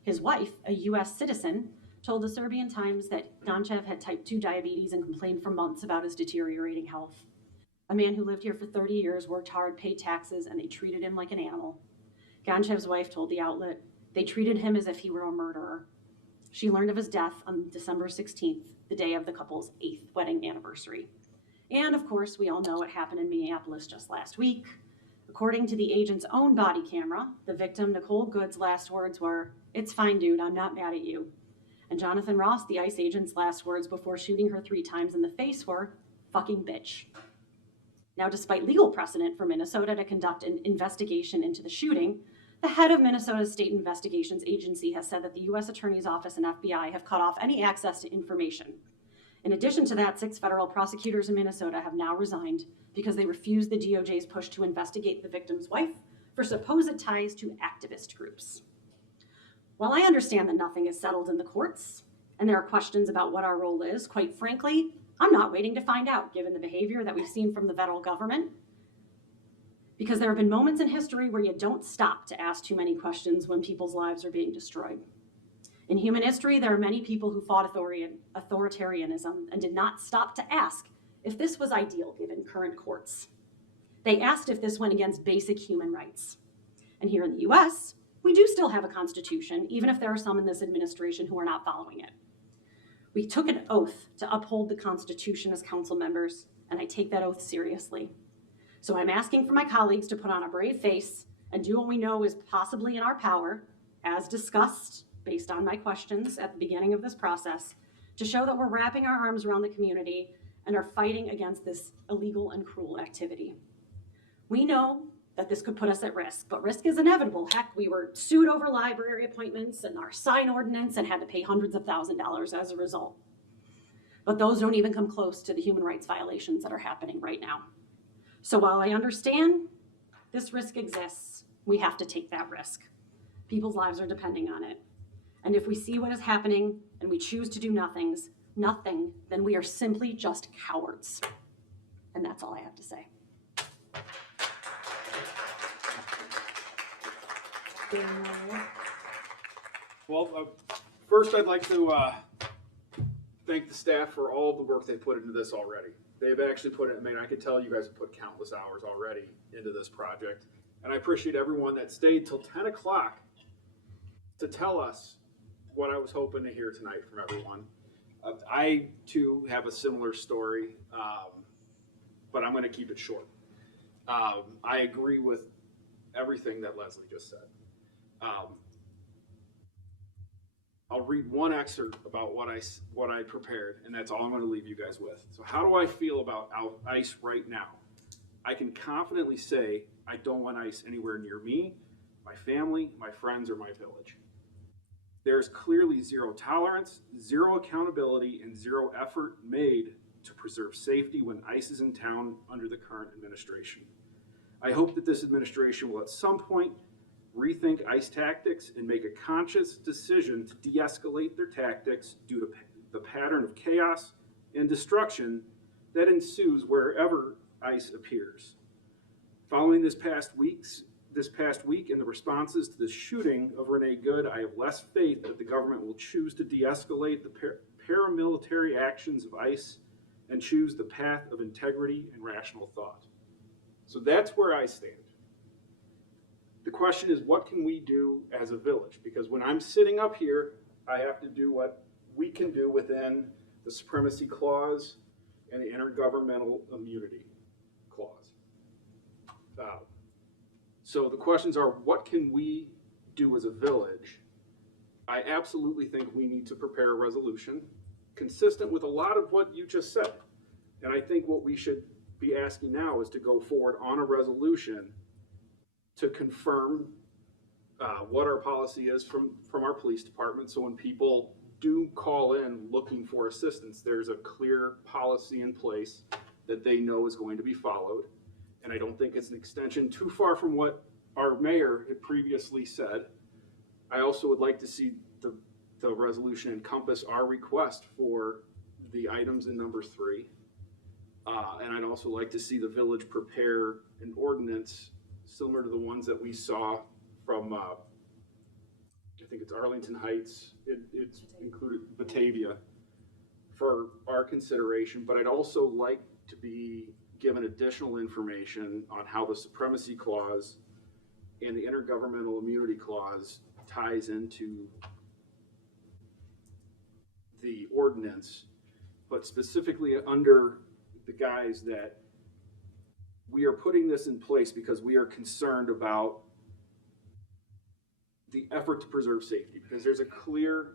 His wife, a U.S. citizen, told the Serbian Times that Ganchev had type 2 diabetes and complained for months about his deteriorating health. A man who lived here for 30 years, worked hard, paid taxes, and they treated him like an animal. Ganchev's wife told the outlet, they treated him as if he were a murderer. She learned of his death on December 16th, the day of the couple's 8th wedding anniversary. And of course, we all know what happened in Minneapolis just last week. According to the agent's own body camera, the victim, Nicole Good's last words were, "It's fine, dude, I'm not mad at you." And Jonathan Ross, the ICE agent's last words before shooting her 3 times in the face were, "Fucking bitch." Now, despite legal precedent for Minnesota to conduct an investigation into the shooting, the head of Minnesota's State Investigations Agency has said that the U.S. Attorney's Office and FBI have cut off any access to information. In addition to that, 6 federal prosecutors in Minnesota have now resigned because they refused the DOJ's push to investigate the victim's wife for supposed ties to activist groups. While I understand that nothing is settled in the courts, and there are questions about what our role is, quite frankly, I'm not waiting to find out, given the behavior that we've seen from the federal government, because there have been moments in history where you don't stop to ask too many questions when people's lives are being destroyed. In human history, there are many people who fought authoritarianism and did not stop to ask if this was ideal given current courts. They asked if this went against basic human rights. And here in the US, we do still have a constitution, even if there are some in this administration who are not following it. We took an oath to uphold the Constitution as council members, and I take that oath seriously. So I'm asking for my colleagues to put on a brave face and do what we know is possibly in our power, as discussed based on my questions at the beginning of this process, to show that we're wrapping our arms around the community and are fighting against this illegal and cruel activity. We know that this could put us at risk, but risk is inevitable. Heck, we were sued over library appointments and our sign ordinance and had to pay hundreds of $1,000s as a result. But those don't even come close to the human rights violations that are happening right now. So while I understand this risk exists, we have to take that risk. People's lives are depending on it. And if we see what is happening and we choose to do nothing, then we are simply just cowards. And that's all I have to say. Well, first I'd like to thank the staff for all of the work they put into this already. They've actually put it, I can tell you guys have put countless hours already into this project. And I appreciate everyone that stayed till 10 o'clock to tell us what I was hoping to hear tonight from everyone. I, too, have a similar story, but I'm going to keep it short. I agree with everything that Leslie just said. I'll read one excerpt about what I prepared, and that's all I'm going to leave you guys with. So how do I feel about ICE right now? I can confidently say I don't want ICE anywhere near me, my family, my friends, or my village. There's clearly zero tolerance, zero accountability, and zero effort made to preserve safety when ICE is in town under the current administration. I hope that this administration will at some point rethink ICE tactics and make a conscious decision to de-escalate their tactics due to the pattern of chaos and destruction that ensues wherever ICE appears. Following this past week and the responses to the shooting of Renee Good, I have less faith that the government will choose to de-escalate the paramilitary actions of ICE and choose the path of integrity and rational thought. So that's where I stand. The question is, what can we do as a village? Because when I'm sitting up here, I have to do what we can do within the Supremacy Clause and the Intergovernmental Immunity Clause. So the questions are, what can we do as a village? I absolutely think we need to prepare a resolution consistent with a lot of what you just said. And I think what we should be asking now is to go forward on a resolution to confirm what our policy is from our police department. So when people do call in looking for assistance, there's a clear policy in place that they know is going to be followed. And I don't think it's an extension too far from what our mayor had previously said. I also would like to see the resolution encompass our request for the items in number 3. And I'd also like to see the village prepare an ordinance similar to the ones that we saw from, I think it's Arlington Heights, it's included Batavia, for our consideration. But I'd also like to be given additional information on how the Supremacy Clause and the Intergovernmental Immunity Clause ties into the ordinance, but specifically under the guise that we are putting this in place because we are concerned about the effort to preserve safety, because there's a clear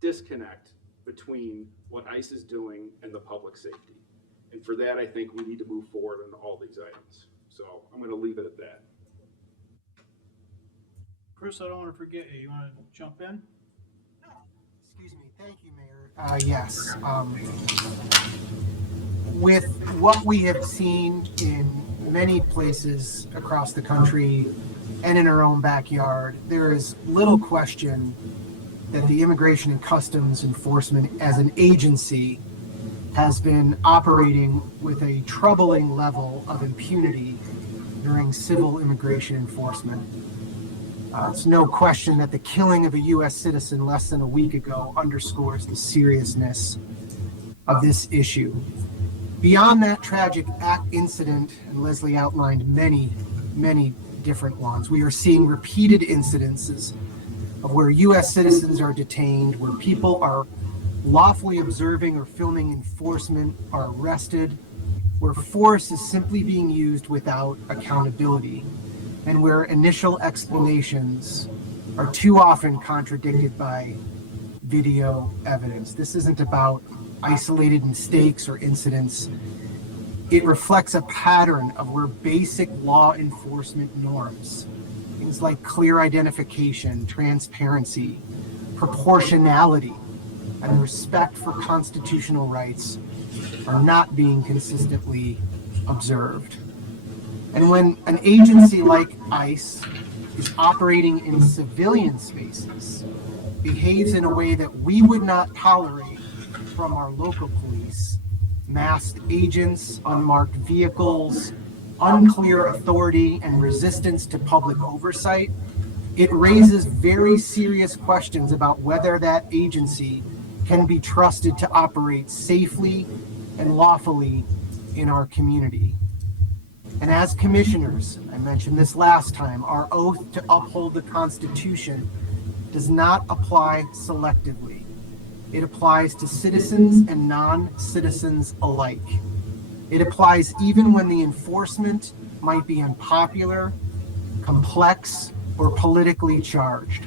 disconnect between what ICE is doing and the public safety. And for that, I think we need to move forward on all these items. So I'm going to leave it at that. Chris, I don't want to forget you. You want to jump in? Excuse me. Thank you, Mayor. Yes. With what we have seen in many places across the country and in our own backyard, there is little question that the Immigration and Customs Enforcement as an agency has been operating with a troubling level of impunity during civil immigration enforcement. It's no question that the killing of a U.S. citizen less than a week ago underscores the seriousness of this issue. Beyond that tragic incident, and Leslie outlined many, many different ones, we are seeing repeated incidences of where U.S. citizens are detained, where people are lawfully observing or filming enforcement are arrested, where force is simply being used without accountability, and where initial explanations are too often contradicted by video evidence. This isn't about isolated mistakes or incidents. It reflects a pattern of where basic law enforcement norms, things like clear identification, transparency, proportionality, and respect for constitutional rights are not being consistently observed. And when an agency like ICE is operating in civilian spaces, behaves in a way that we would not tolerate from our local police, masked agents, unmarked vehicles, unclear authority, and resistance to public oversight, it raises very serious questions about whether that agency can be trusted to operate safely and lawfully in our community. And as commissioners, I mentioned this last time, our oath to uphold the Constitution does not apply selectively. It applies to citizens and non-citizens alike. It applies even when the enforcement might be unpopular, complex, or politically charged.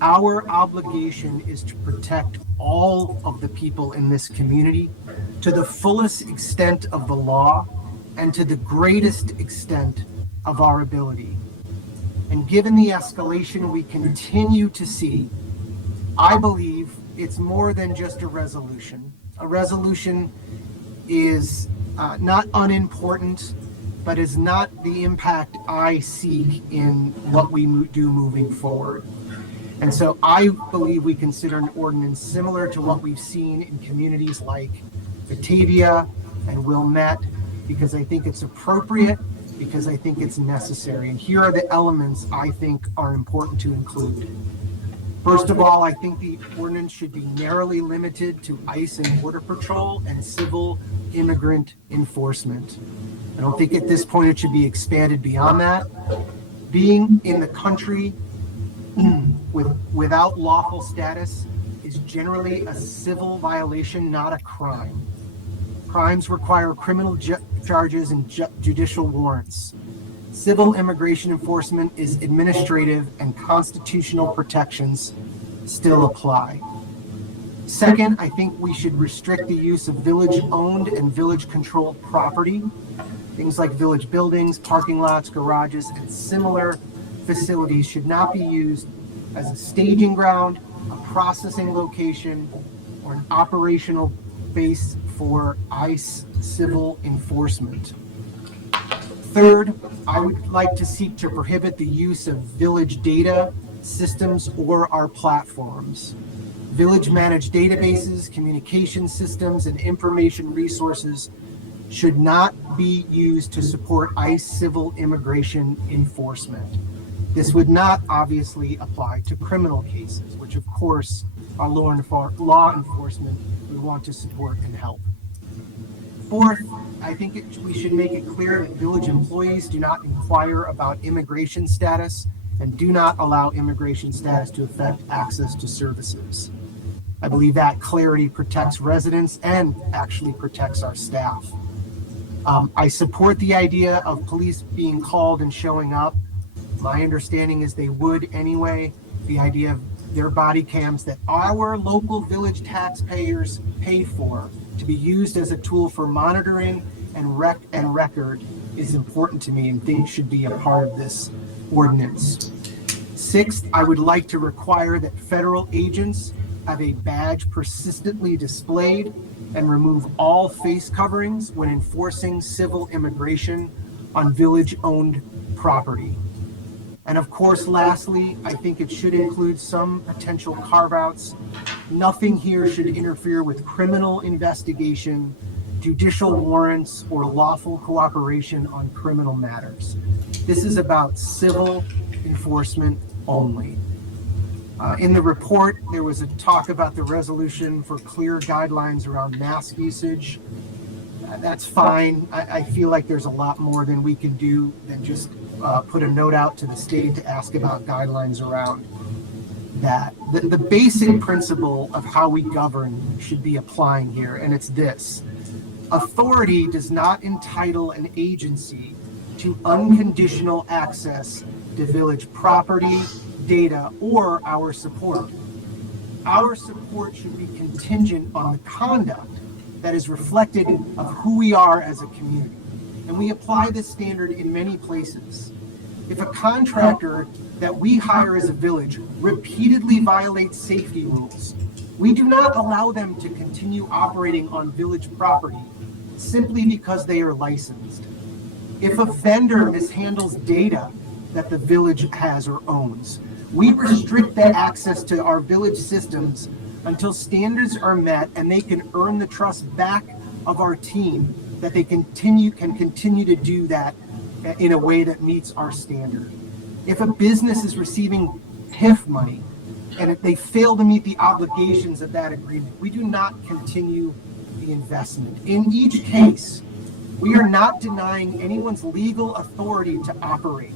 Our obligation is to protect all of the people in this community to the fullest extent of the law and to the greatest extent of our ability. And given the escalation we continue to see, I believe it's more than just a resolution. a resolution is not unimportant, but is not the impact I seek in what we do moving forward. And so I believe we consider an ordinance similar to what we've seen in communities like Batavia and Wilmette, because I think it's appropriate, because I think it's necessary. And here are the elements I think are important to include. First of all, I think the ordinance should be narrowly limited to ICE and Border Patrol and civil immigrant enforcement. I don't think at this point it should be expanded beyond that. Being in the country without lawful status is generally a civil violation, not a crime. Crimes require criminal charges and judicial warrants. Civil immigration enforcement is administrative, and constitutional protections still apply. Second, I think we should restrict the use of village-owned and village-controlled property. Things like village buildings, parking lots, garages, and similar facilities should not be used as a staging ground, a processing location, or an operational base for ICE civil enforcement. Third, I would like to seek to prohibit the use of village data systems or our platforms. Village managed databases, communication systems, and information resources should not be used to support ICE civil immigration enforcement. This would not obviously apply to criminal cases, which of course our law enforcement we want to support and help. Fourth, I think we should make it clear that village employees do not inquire about immigration status and do not allow immigration status to affect access to services. I believe that clarity protects residents and actually protects our staff. I support the idea of police being called and showing up. My understanding is they would anyway. The idea of their body cams that our local village taxpayers pay for to be used as a tool for monitoring and record is important to me and think should be a part of this ordinance. Sixth, I would like to require that federal agents have a badge persistently displayed and remove all face coverings when enforcing civil immigration on village-owned property. And of course, lastly, I think it should include some potential carve-outs. Nothing here should interfere with criminal investigation, judicial warrants, or lawful cooperation on criminal matters. This is about civil enforcement only. In the report, there was a talk about the resolution for clear guidelines around mask usage. That's fine. I feel like there's a lot more than we can do than just put a note out to the state to ask about guidelines around that. The basic principle of how we govern should be applying here, and it's this. Authority does not entitle an agency to unconditional access to village property, data, or our support. Our support should be contingent on the conduct that is reflected of who we are as a community. And we apply this standard in many places. If a contractor that we hire as a village repeatedly violates safety rules, we do not allow them to continue operating on village property simply because they are licensed. If a vendor mishandles data that the village has or owns, we restrict that access to our village systems until standards are met and they can earn the trust back of our team that they can continue to do that in a way that meets our standard. If a business is receiving TIF money and if they fail to meet the obligations of that agreement, we do not continue the investment. In each case, we are not denying anyone's legal authority to operate.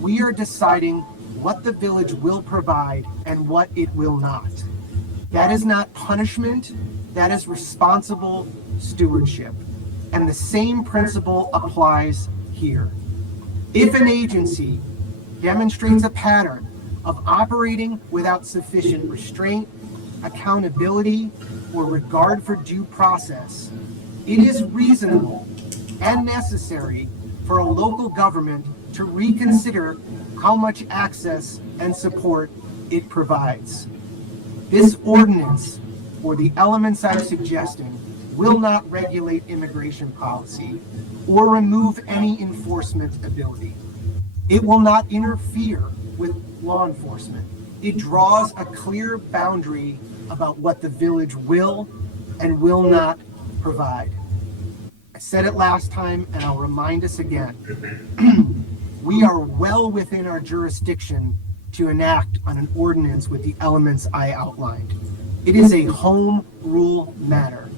We are deciding what the village will provide and what it will not. That is not punishment, that is responsible stewardship. And the same principle applies here. If an agency demonstrates a pattern of operating without sufficient restraint, accountability, or regard for due process, it is reasonable and necessary for a local government to reconsider how much access and support it provides. This ordinance or the elements I'm suggesting will not regulate immigration policy or remove any enforcement ability. It will not interfere with law enforcement. It draws a clear boundary about what the village will and will not provide. I said it last time and I'll remind us again. We are well within our jurisdiction to enact on an ordinance with the elements I outlined. It is a home rule matter.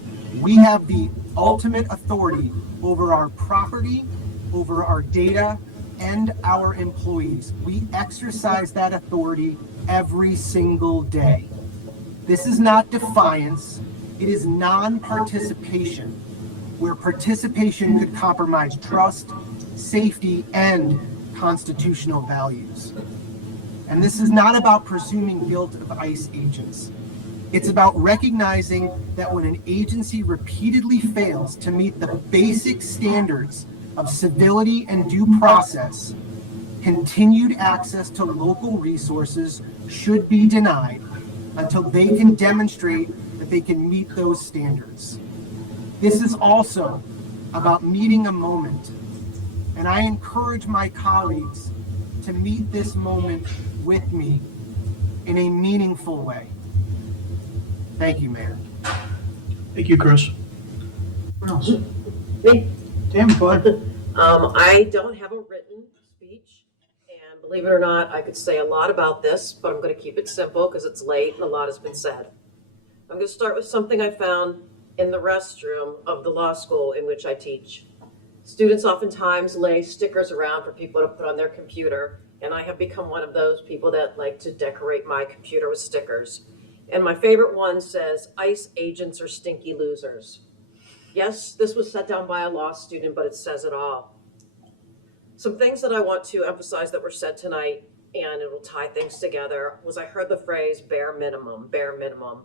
We have the ultimate authority over our property, over our data, and our employees. We exercise that authority every single day. This is not defiance, it is non-participation, where participation could compromise trust, safety, and constitutional values. And this is not about presuming guilt of ICE agents. It's about recognizing that when an agency repeatedly fails to meet the basic standards of civility and due process, continued access to local resources should be denied until they can demonstrate that they can meet those standards. This is also about meeting a moment, and I encourage my colleagues to meet this moment with me in a meaningful way. Thank you, Mayor. Thank you, Chris. Me? Damn, bud. I don't have a written speech, and believe it or not, I could say a lot about this, but I'm going to keep it simple because it's late and a lot has been said. I'm going to start with something I found in the restroom of the law school in which I teach. Students oftentimes lay stickers around for people to put on their computer, and I have become one of those people that like to decorate my computer with stickers. And my favorite one says, ICE agents are stinky losers. Yes, this was set down by a law student, but it says it all. Some things that I want to emphasize that were said tonight, and it will tie things together, was I heard the phrase bare minimum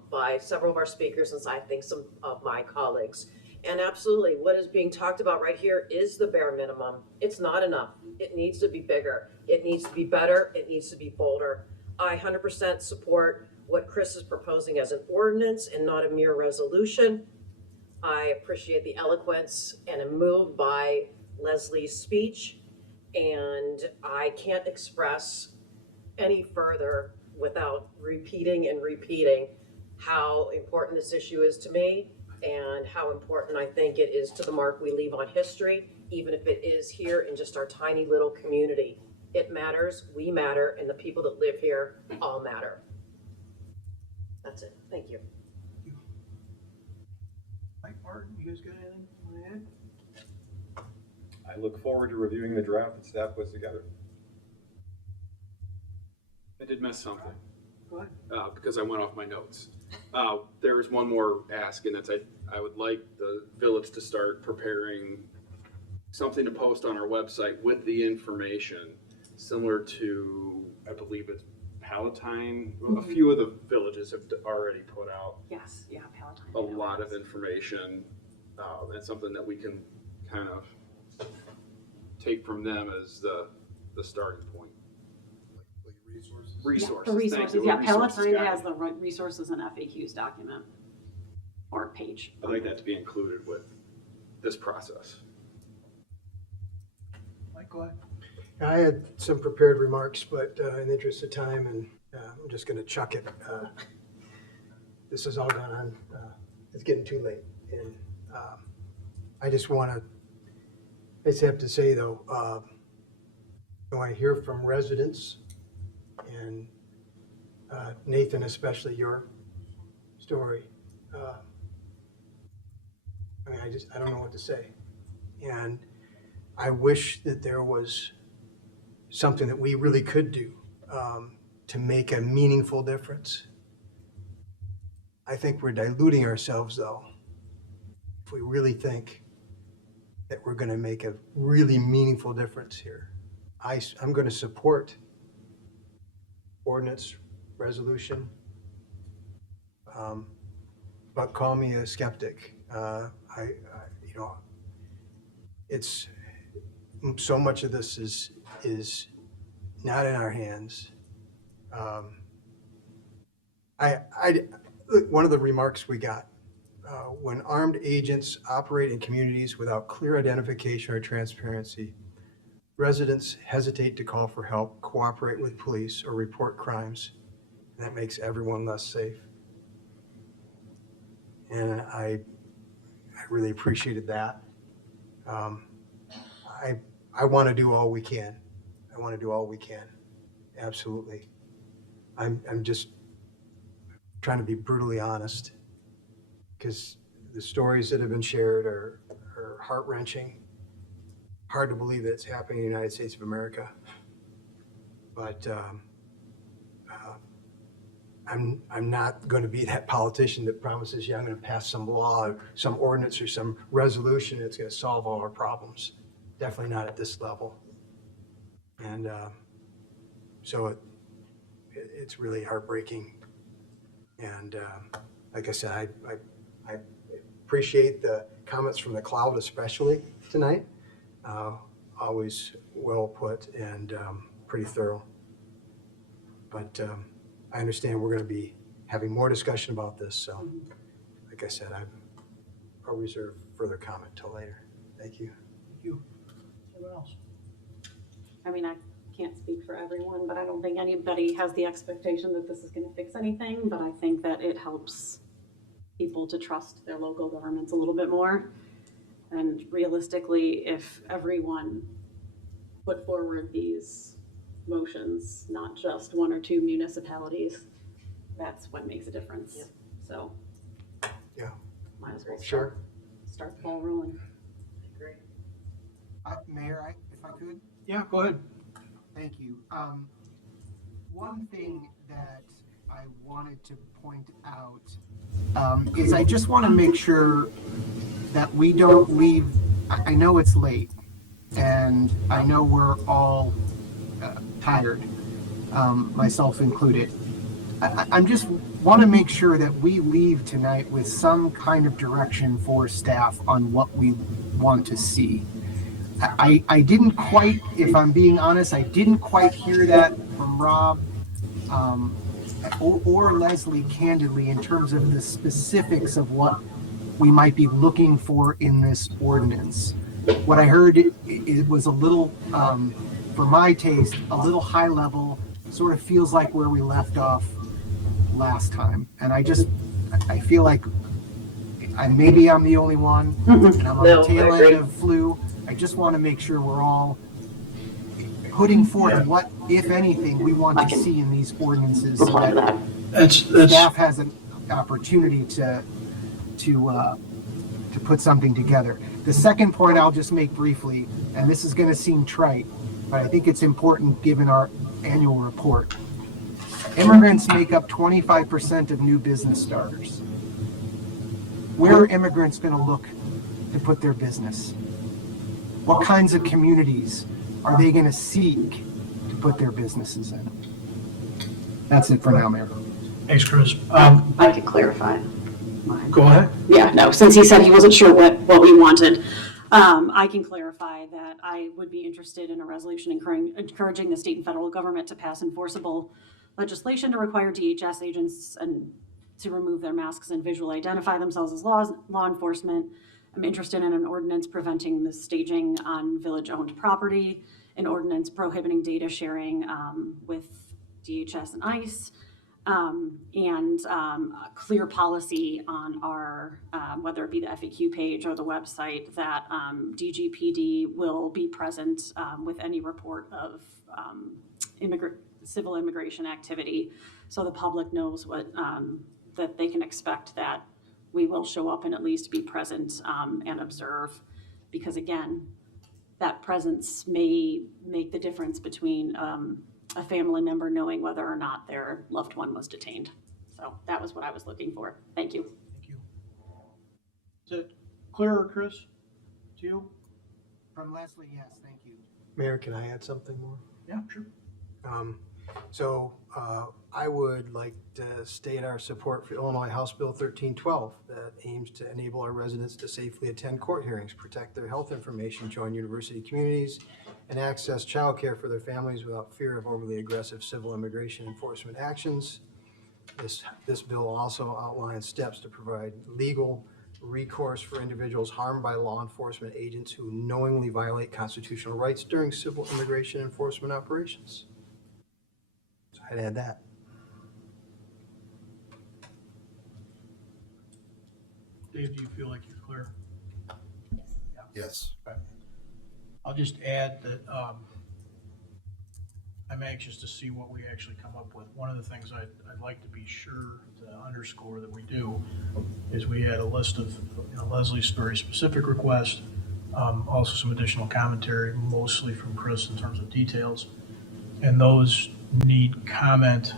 by several of our speakers and I think some of my colleagues. And absolutely, what is being talked about right here is the bare minimum. It's not enough. It needs to be bigger. It needs to be better. It needs to be bolder. I 100% support what Chris is proposing as an ordinance and not a mere resolution. I appreciate the eloquence and am moved by Leslie's speech, and I can't express any further without repeating and repeating how important this issue is to me and how important I think it is to the mark we leave on history, even if it is here in just our tiny little community. It matters, we matter, and the people that live here all matter. That's it. Thank you. Mike, Martin, you guys got anything you want to add? I look forward to reviewing the draft that staff puts together. I did miss something. Go ahead. Because I went off my notes. There is one more ask, and that's I would like the village to start preparing something to post on our website with the information similar to, I believe it's Palatine. A few of the villages have already put out Yes, yeah, Palatine. a lot of information. And something that we can kind of take from them as the starting point. Resources. The resources, Thank you. yeah, Resources, Palatine got it. has the resources and FAQs document or page. I'd like that to be included with this process. Mike, go ahead. I had some prepared remarks, but in the interest of time, and I'm just going to chuck it. This has all gone on. It's getting too late. And I just want to, I just have to say, though, I want to hear from residents and Nathan, especially your story. I mean, I don't know what to say. And I wish that there was something that we really could do to make a meaningful difference. I think we're diluting ourselves, though, if we really think that we're going to make a really meaningful difference here. I'm going to support ordinance resolution, but call me a skeptic. It's so much of this is not in our hands. one of the remarks we got, when armed agents operate in communities without clear identification or transparency, residents hesitate to call for help, cooperate with police, or report crimes. That makes everyone less safe. And I really appreciated that. I want to do all we can. I want to do all we can. Absolutely. I'm just trying to be brutally honest, because the stories that have been shared are heart-wrenching. Hard to believe that it's happening in the United States of America. But I'm not going to be that politician that promises, yeah, I'm going to pass some law, or some ordinance, or some resolution that's going to solve all our problems. Definitely not at this level. And so it's really heartbreaking. And like I said, I appreciate the comments from the cloud, especially tonight. Always well put and pretty thorough. But I understand we're going to be having more discussion about this. So like I said, I'll reserve further comment till later. Thank you. Thank you. Anyone else? I mean, I can't speak for everyone, but I don't think anybody has the expectation that this is going to fix anything, but I think that it helps people to trust their local governments a little bit more. And realistically, if everyone put forward these motions, not just one or two municipalities, that's what makes a difference. Yeah. So, yeah, might as well sure. Start the ball rolling. Great. Mayor, if I could? Yeah, go ahead. Thank you. One thing that I wanted to point out is I just want to make sure that we don't leave, I know it's late, and I know we're all tired, myself included. I'm just want to make sure that we leave tonight with some kind of direction for staff on what we want to see. I didn't quite, if I'm being honest, I didn't quite hear that from Rob or Leslie candidly in terms of the specifics of what we might be looking for in this ordinance. What I heard, it was a little, for my taste, a little high level, sort of feels like where we left off last time. And I feel like maybe I'm the only one, and I'm on the tail end of flu. I just want to make sure we're all putting forth what, if anything, we want to see in these ordinances, so that staff has an opportunity to put something together. The second point I'll just make briefly, and this is going to seem trite, but I think it's important given our annual report. Immigrants make up 25% of new business starters. Where are immigrants going to look to put their business? What kinds of communities are they going to seek to put their businesses in? That's it for now, Mayor. Thanks, Chris. I could clarify. Go ahead. Yeah, no, since he said he wasn't sure what we wanted, I can clarify that I would be interested in a resolution encouraging the state and federal government to pass enforceable legislation to require DHS agents and to remove their masks and visually identify themselves as law enforcement. I'm interested in an ordinance preventing the staging on village-owned property, an ordinance prohibiting data sharing with DHS and ICE, and a clear policy on our, whether it be the FAQ page or the website, that DGPD will be present with any report of civil immigration activity, so the public knows what that they can expect, that we will show up and at least be present and observe, because again, that presence may make the difference between a family member knowing whether or not their loved one was detained. So that was what I was looking for. Thank you. Thank you. Is it clearer, Chris, to you? From Leslie, yes, thank you. Mayor, can I add something more? Yeah, sure. I would like to state our support for Illinois House Bill 1312 that aims to enable our residents to safely attend court hearings, protect their health information, join university communities, and access childcare for their families without fear of overly aggressive civil immigration enforcement actions. This bill also outlines steps to provide legal recourse for individuals harmed by law enforcement agents who knowingly violate constitutional rights during civil immigration enforcement operations. So I'd add that. Dave, do you feel like you're clear? Yes. Okay. I'll just add that I'm anxious to see what we actually come up with. One of the things I'd like to be sure to underscore that we do is we had a list of Leslie's very specific requests, also some additional commentary, mostly from Chris in terms of details. And those need comment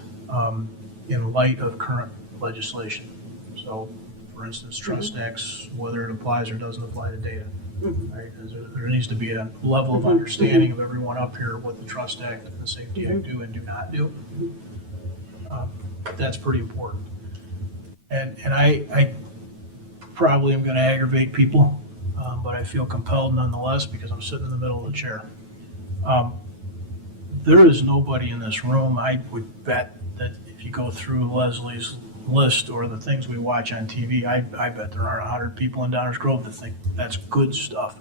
in light of current legislation. So, for instance, Trust X, whether it applies or doesn't apply to data. Right? There needs to be a level of understanding of everyone up here what the Trust Act and the Safety Act do and do not do. That's pretty important. And I probably am going to aggravate people, but I feel compelled nonetheless because I'm sitting in the middle of the chair. There is nobody in this room, I would bet that if you go through Leslie's list or the things we watch on TV, I bet there aren't 100 people in Downers Grove that think that's good stuff.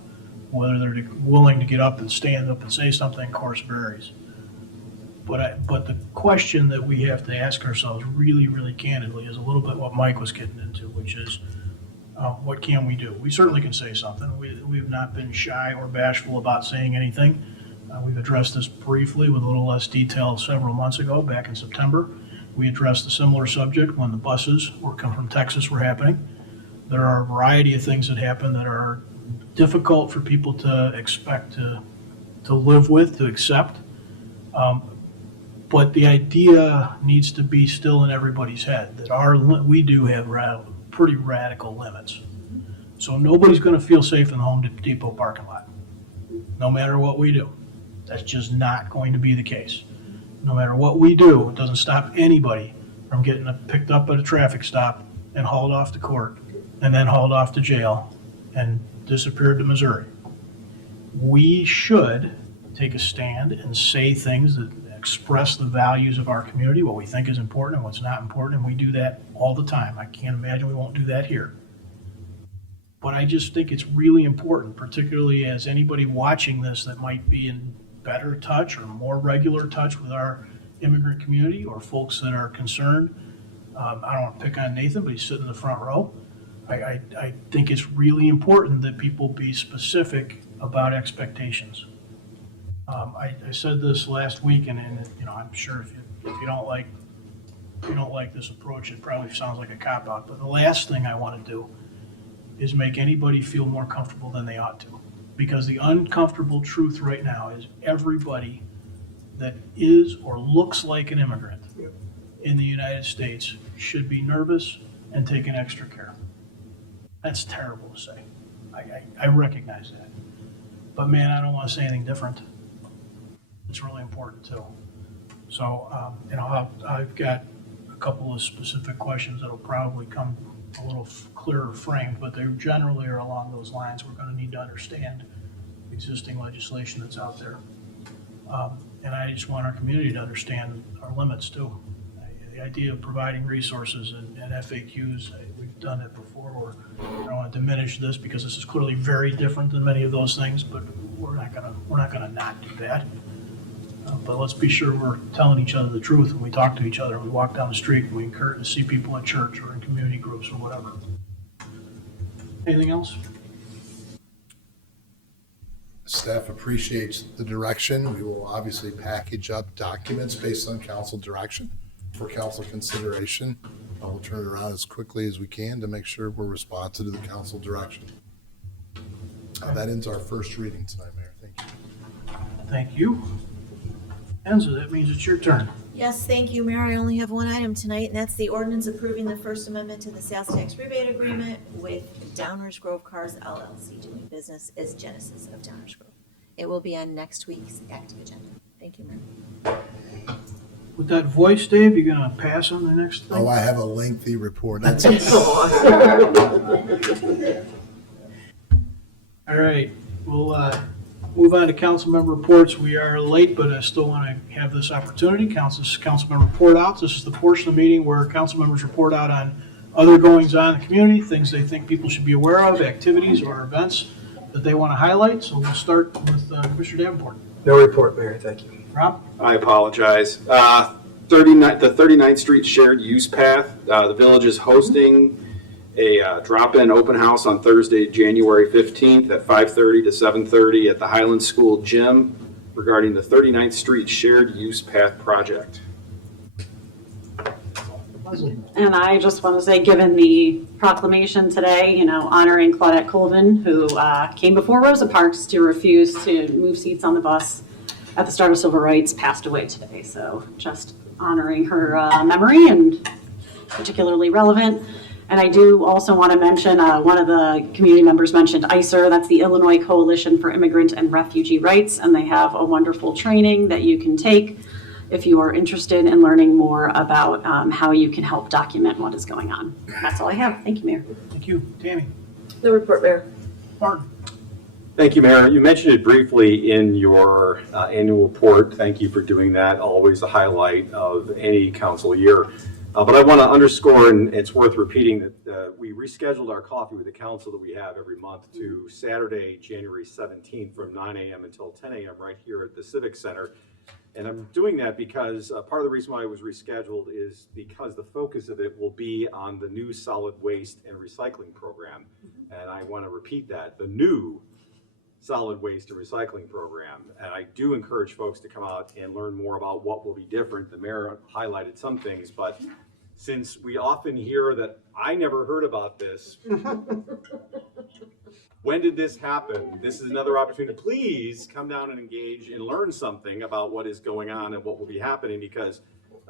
Whether they're willing to get up and stand up and say something, of course, varies. But the question that we have to ask ourselves really, really candidly is a little bit what Mike was getting into, which is what can we do? We certainly can say something. We have not been shy or bashful about saying anything. We've addressed this briefly with a little less detail several months ago, back in September. We addressed a similar subject when the buses were come from Texas were happening. There are a variety of things that happen that are difficult for people to expect to live with, to accept. But the idea needs to be still in everybody's head that we do have pretty radical limits. So nobody's going to feel safe in the Home Depot parking lot, no matter what we do. That's just not going to be the case. No matter what we do, it doesn't stop anybody from getting picked up at a traffic stop and hauled off to court and then hauled off to jail and disappeared to Missouri. We should take a stand and say things that express the values of our community, what we think is important and what's not important, and we do that all the time. I can't imagine we won't do that here. But I just think it's really important, particularly as anybody watching this that might be in better touch or more regular touch with our immigrant community or folks that are concerned. I don't want to pick on Nathan, but he's sitting in the front row. I think it's really important that people be specific about expectations. I said this last week, and I'm sure if you don't like this approach, it probably sounds like a cop-out. But the last thing I want to do is make anybody feel more comfortable than they ought to. Because the uncomfortable truth right now is everybody that is or looks like an immigrant in the United States should be nervous and taking extra care. That's terrible to say. I recognize that. But man, I don't want to say anything different. It's really important too. So, I've got a couple of specific questions that'll probably come a little clearer framed, but they generally are along those lines. We're going to need to understand existing legislation that's out there. And I just want our community to understand our limits too. The idea of providing resources and FAQs, we've done it before. I don't want to diminish this because this is clearly very different than many of those things, but we're not gonna not do that. But let's be sure we're telling each other the truth when we talk to each other. We walk down the street and we encourage to see people at church or in community groups or whatever. Anything else? Staff appreciates the direction. We will obviously package up documents based on council direction for council consideration. We'll turn it around as quickly as we can to make sure we're responsive to the council direction. That ends our first reading tonight, Mayor. Thank you. Thank you. Enza, that means it's your turn. Yes, thank you, Mayor. I only have one item tonight, and that's the ordinance approving the First Amendment to the sales tax rebate agreement with Downers Grove Cars LLC, doing business as Genesis of Downers Grove. It will be on next week's active agenda. Thank you, Mayor. With that voice, Dave, you're gonna pass on the next thing? Oh, I have a lengthy report. That's All right, we'll Move on to council member reports. We are late, but I still want to have this opportunity. Council member report outs. This is the portion of the meeting where council members report out on other goings on in the community, things they think people should be aware of, activities or events that they want to highlight. So we'll start with Commissioner Davenport. No report, Mayor, thank you. Rob? I apologize. 39th Street Shared Use Path, the village is hosting a drop-in open house on Thursday, January 15th at 5:30 to 7:30 at the Highland School Gym regarding the 39th Street Shared Use Path project. And I just want to say, given the proclamation today, you know, honoring Claudette Colvin, who came before Rosa Parks to refuse to move seats on the bus at the start of civil rights, passed away today. So just honoring her memory and particularly relevant. And I do also want to mention, one of the community members mentioned ICER, that's the Illinois Coalition for Immigrant and Refugee Rights, and they have a wonderful training that you can take if you are interested in learning more about how you can help document what is going on. That's all I have. Thank you, Mayor. Thank you. Tammy? No report, Mayor. Martin? Thank you, Mayor. You mentioned it briefly in your annual report. Thank you for doing that. Always a highlight of any council year. But I want to underscore, and it's worth repeating, that we rescheduled our coffee with the council that we have every month to Saturday, January 17th from 9 a.m. until 10 a.m. right here at the Civic Center. And I'm doing that because part of the reason why it was rescheduled is because the focus of it will be on the new solid waste and recycling program. And I want to repeat that, the new solid waste and recycling program. And I do encourage folks to come out and learn more about what will be different. The mayor highlighted some things, but since we often hear that I never heard about this, when did this happen? This is another opportunity. Please come down and engage and learn something about what is going on and what will be happening, because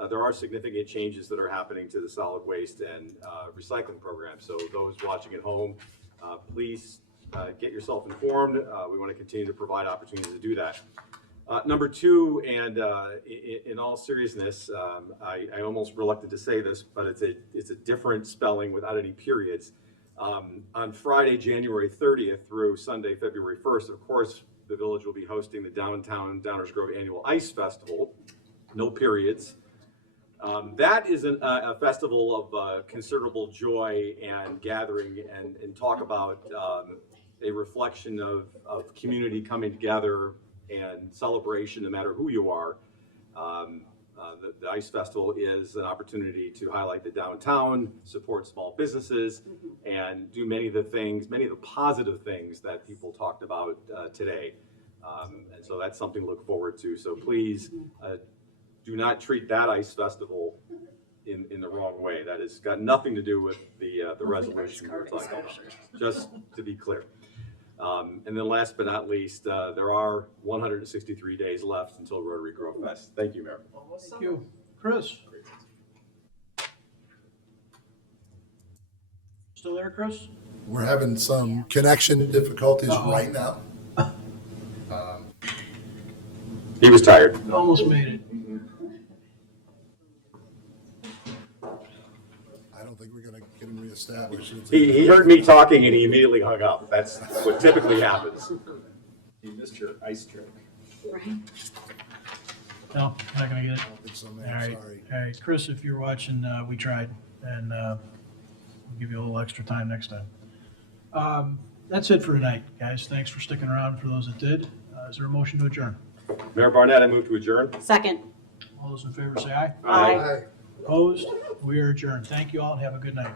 there are significant changes that are happening to the solid waste and recycling program. So those watching at home, please get yourself informed. We want to continue to provide opportunities to do that. Number two, and in all seriousness, I almost reluctant to say this, but it's a different spelling without any periods. On Friday, January 30th through Sunday, February 1st, of course, the village will be hosting the Downtown Downers Grove Annual Ice Festival, no periods. That is a festival of considerable joy and gathering and talk about a reflection of community coming together and celebration, no matter who you are. The Ice Festival is an opportunity to highlight the downtown, support small businesses, and do many of the positive things that people talked about today. And so that's something to look forward to. So please do not treat that Ice Festival in the wrong way. That has got nothing to do with the resolution we're talking about, just to be clear. And then last but not least, there are 163 days left until Rotary Grove Fest. Thank you, Mayor. Thank you. Chris? Still there, Chris? We're having some connection difficulties right now. He was tired. Almost made it. I don't think we're going to get him reestablished. He heard me talking and he immediately hung up. That's what typically happens. You missed your ice trick. Right. No, I'm not gonna get it. I don't think so, All man. right, Sorry. all right, Chris, if you're watching, we tried, and we'll give you a little extra time next time. That's it for tonight, guys. Thanks for sticking around for those that did. Is there a motion to adjourn? Mayor Barnett, I move to adjourn. Second. All those in favor say aye. Aye. Opposed? We are adjourned. Thank you all and have a good night.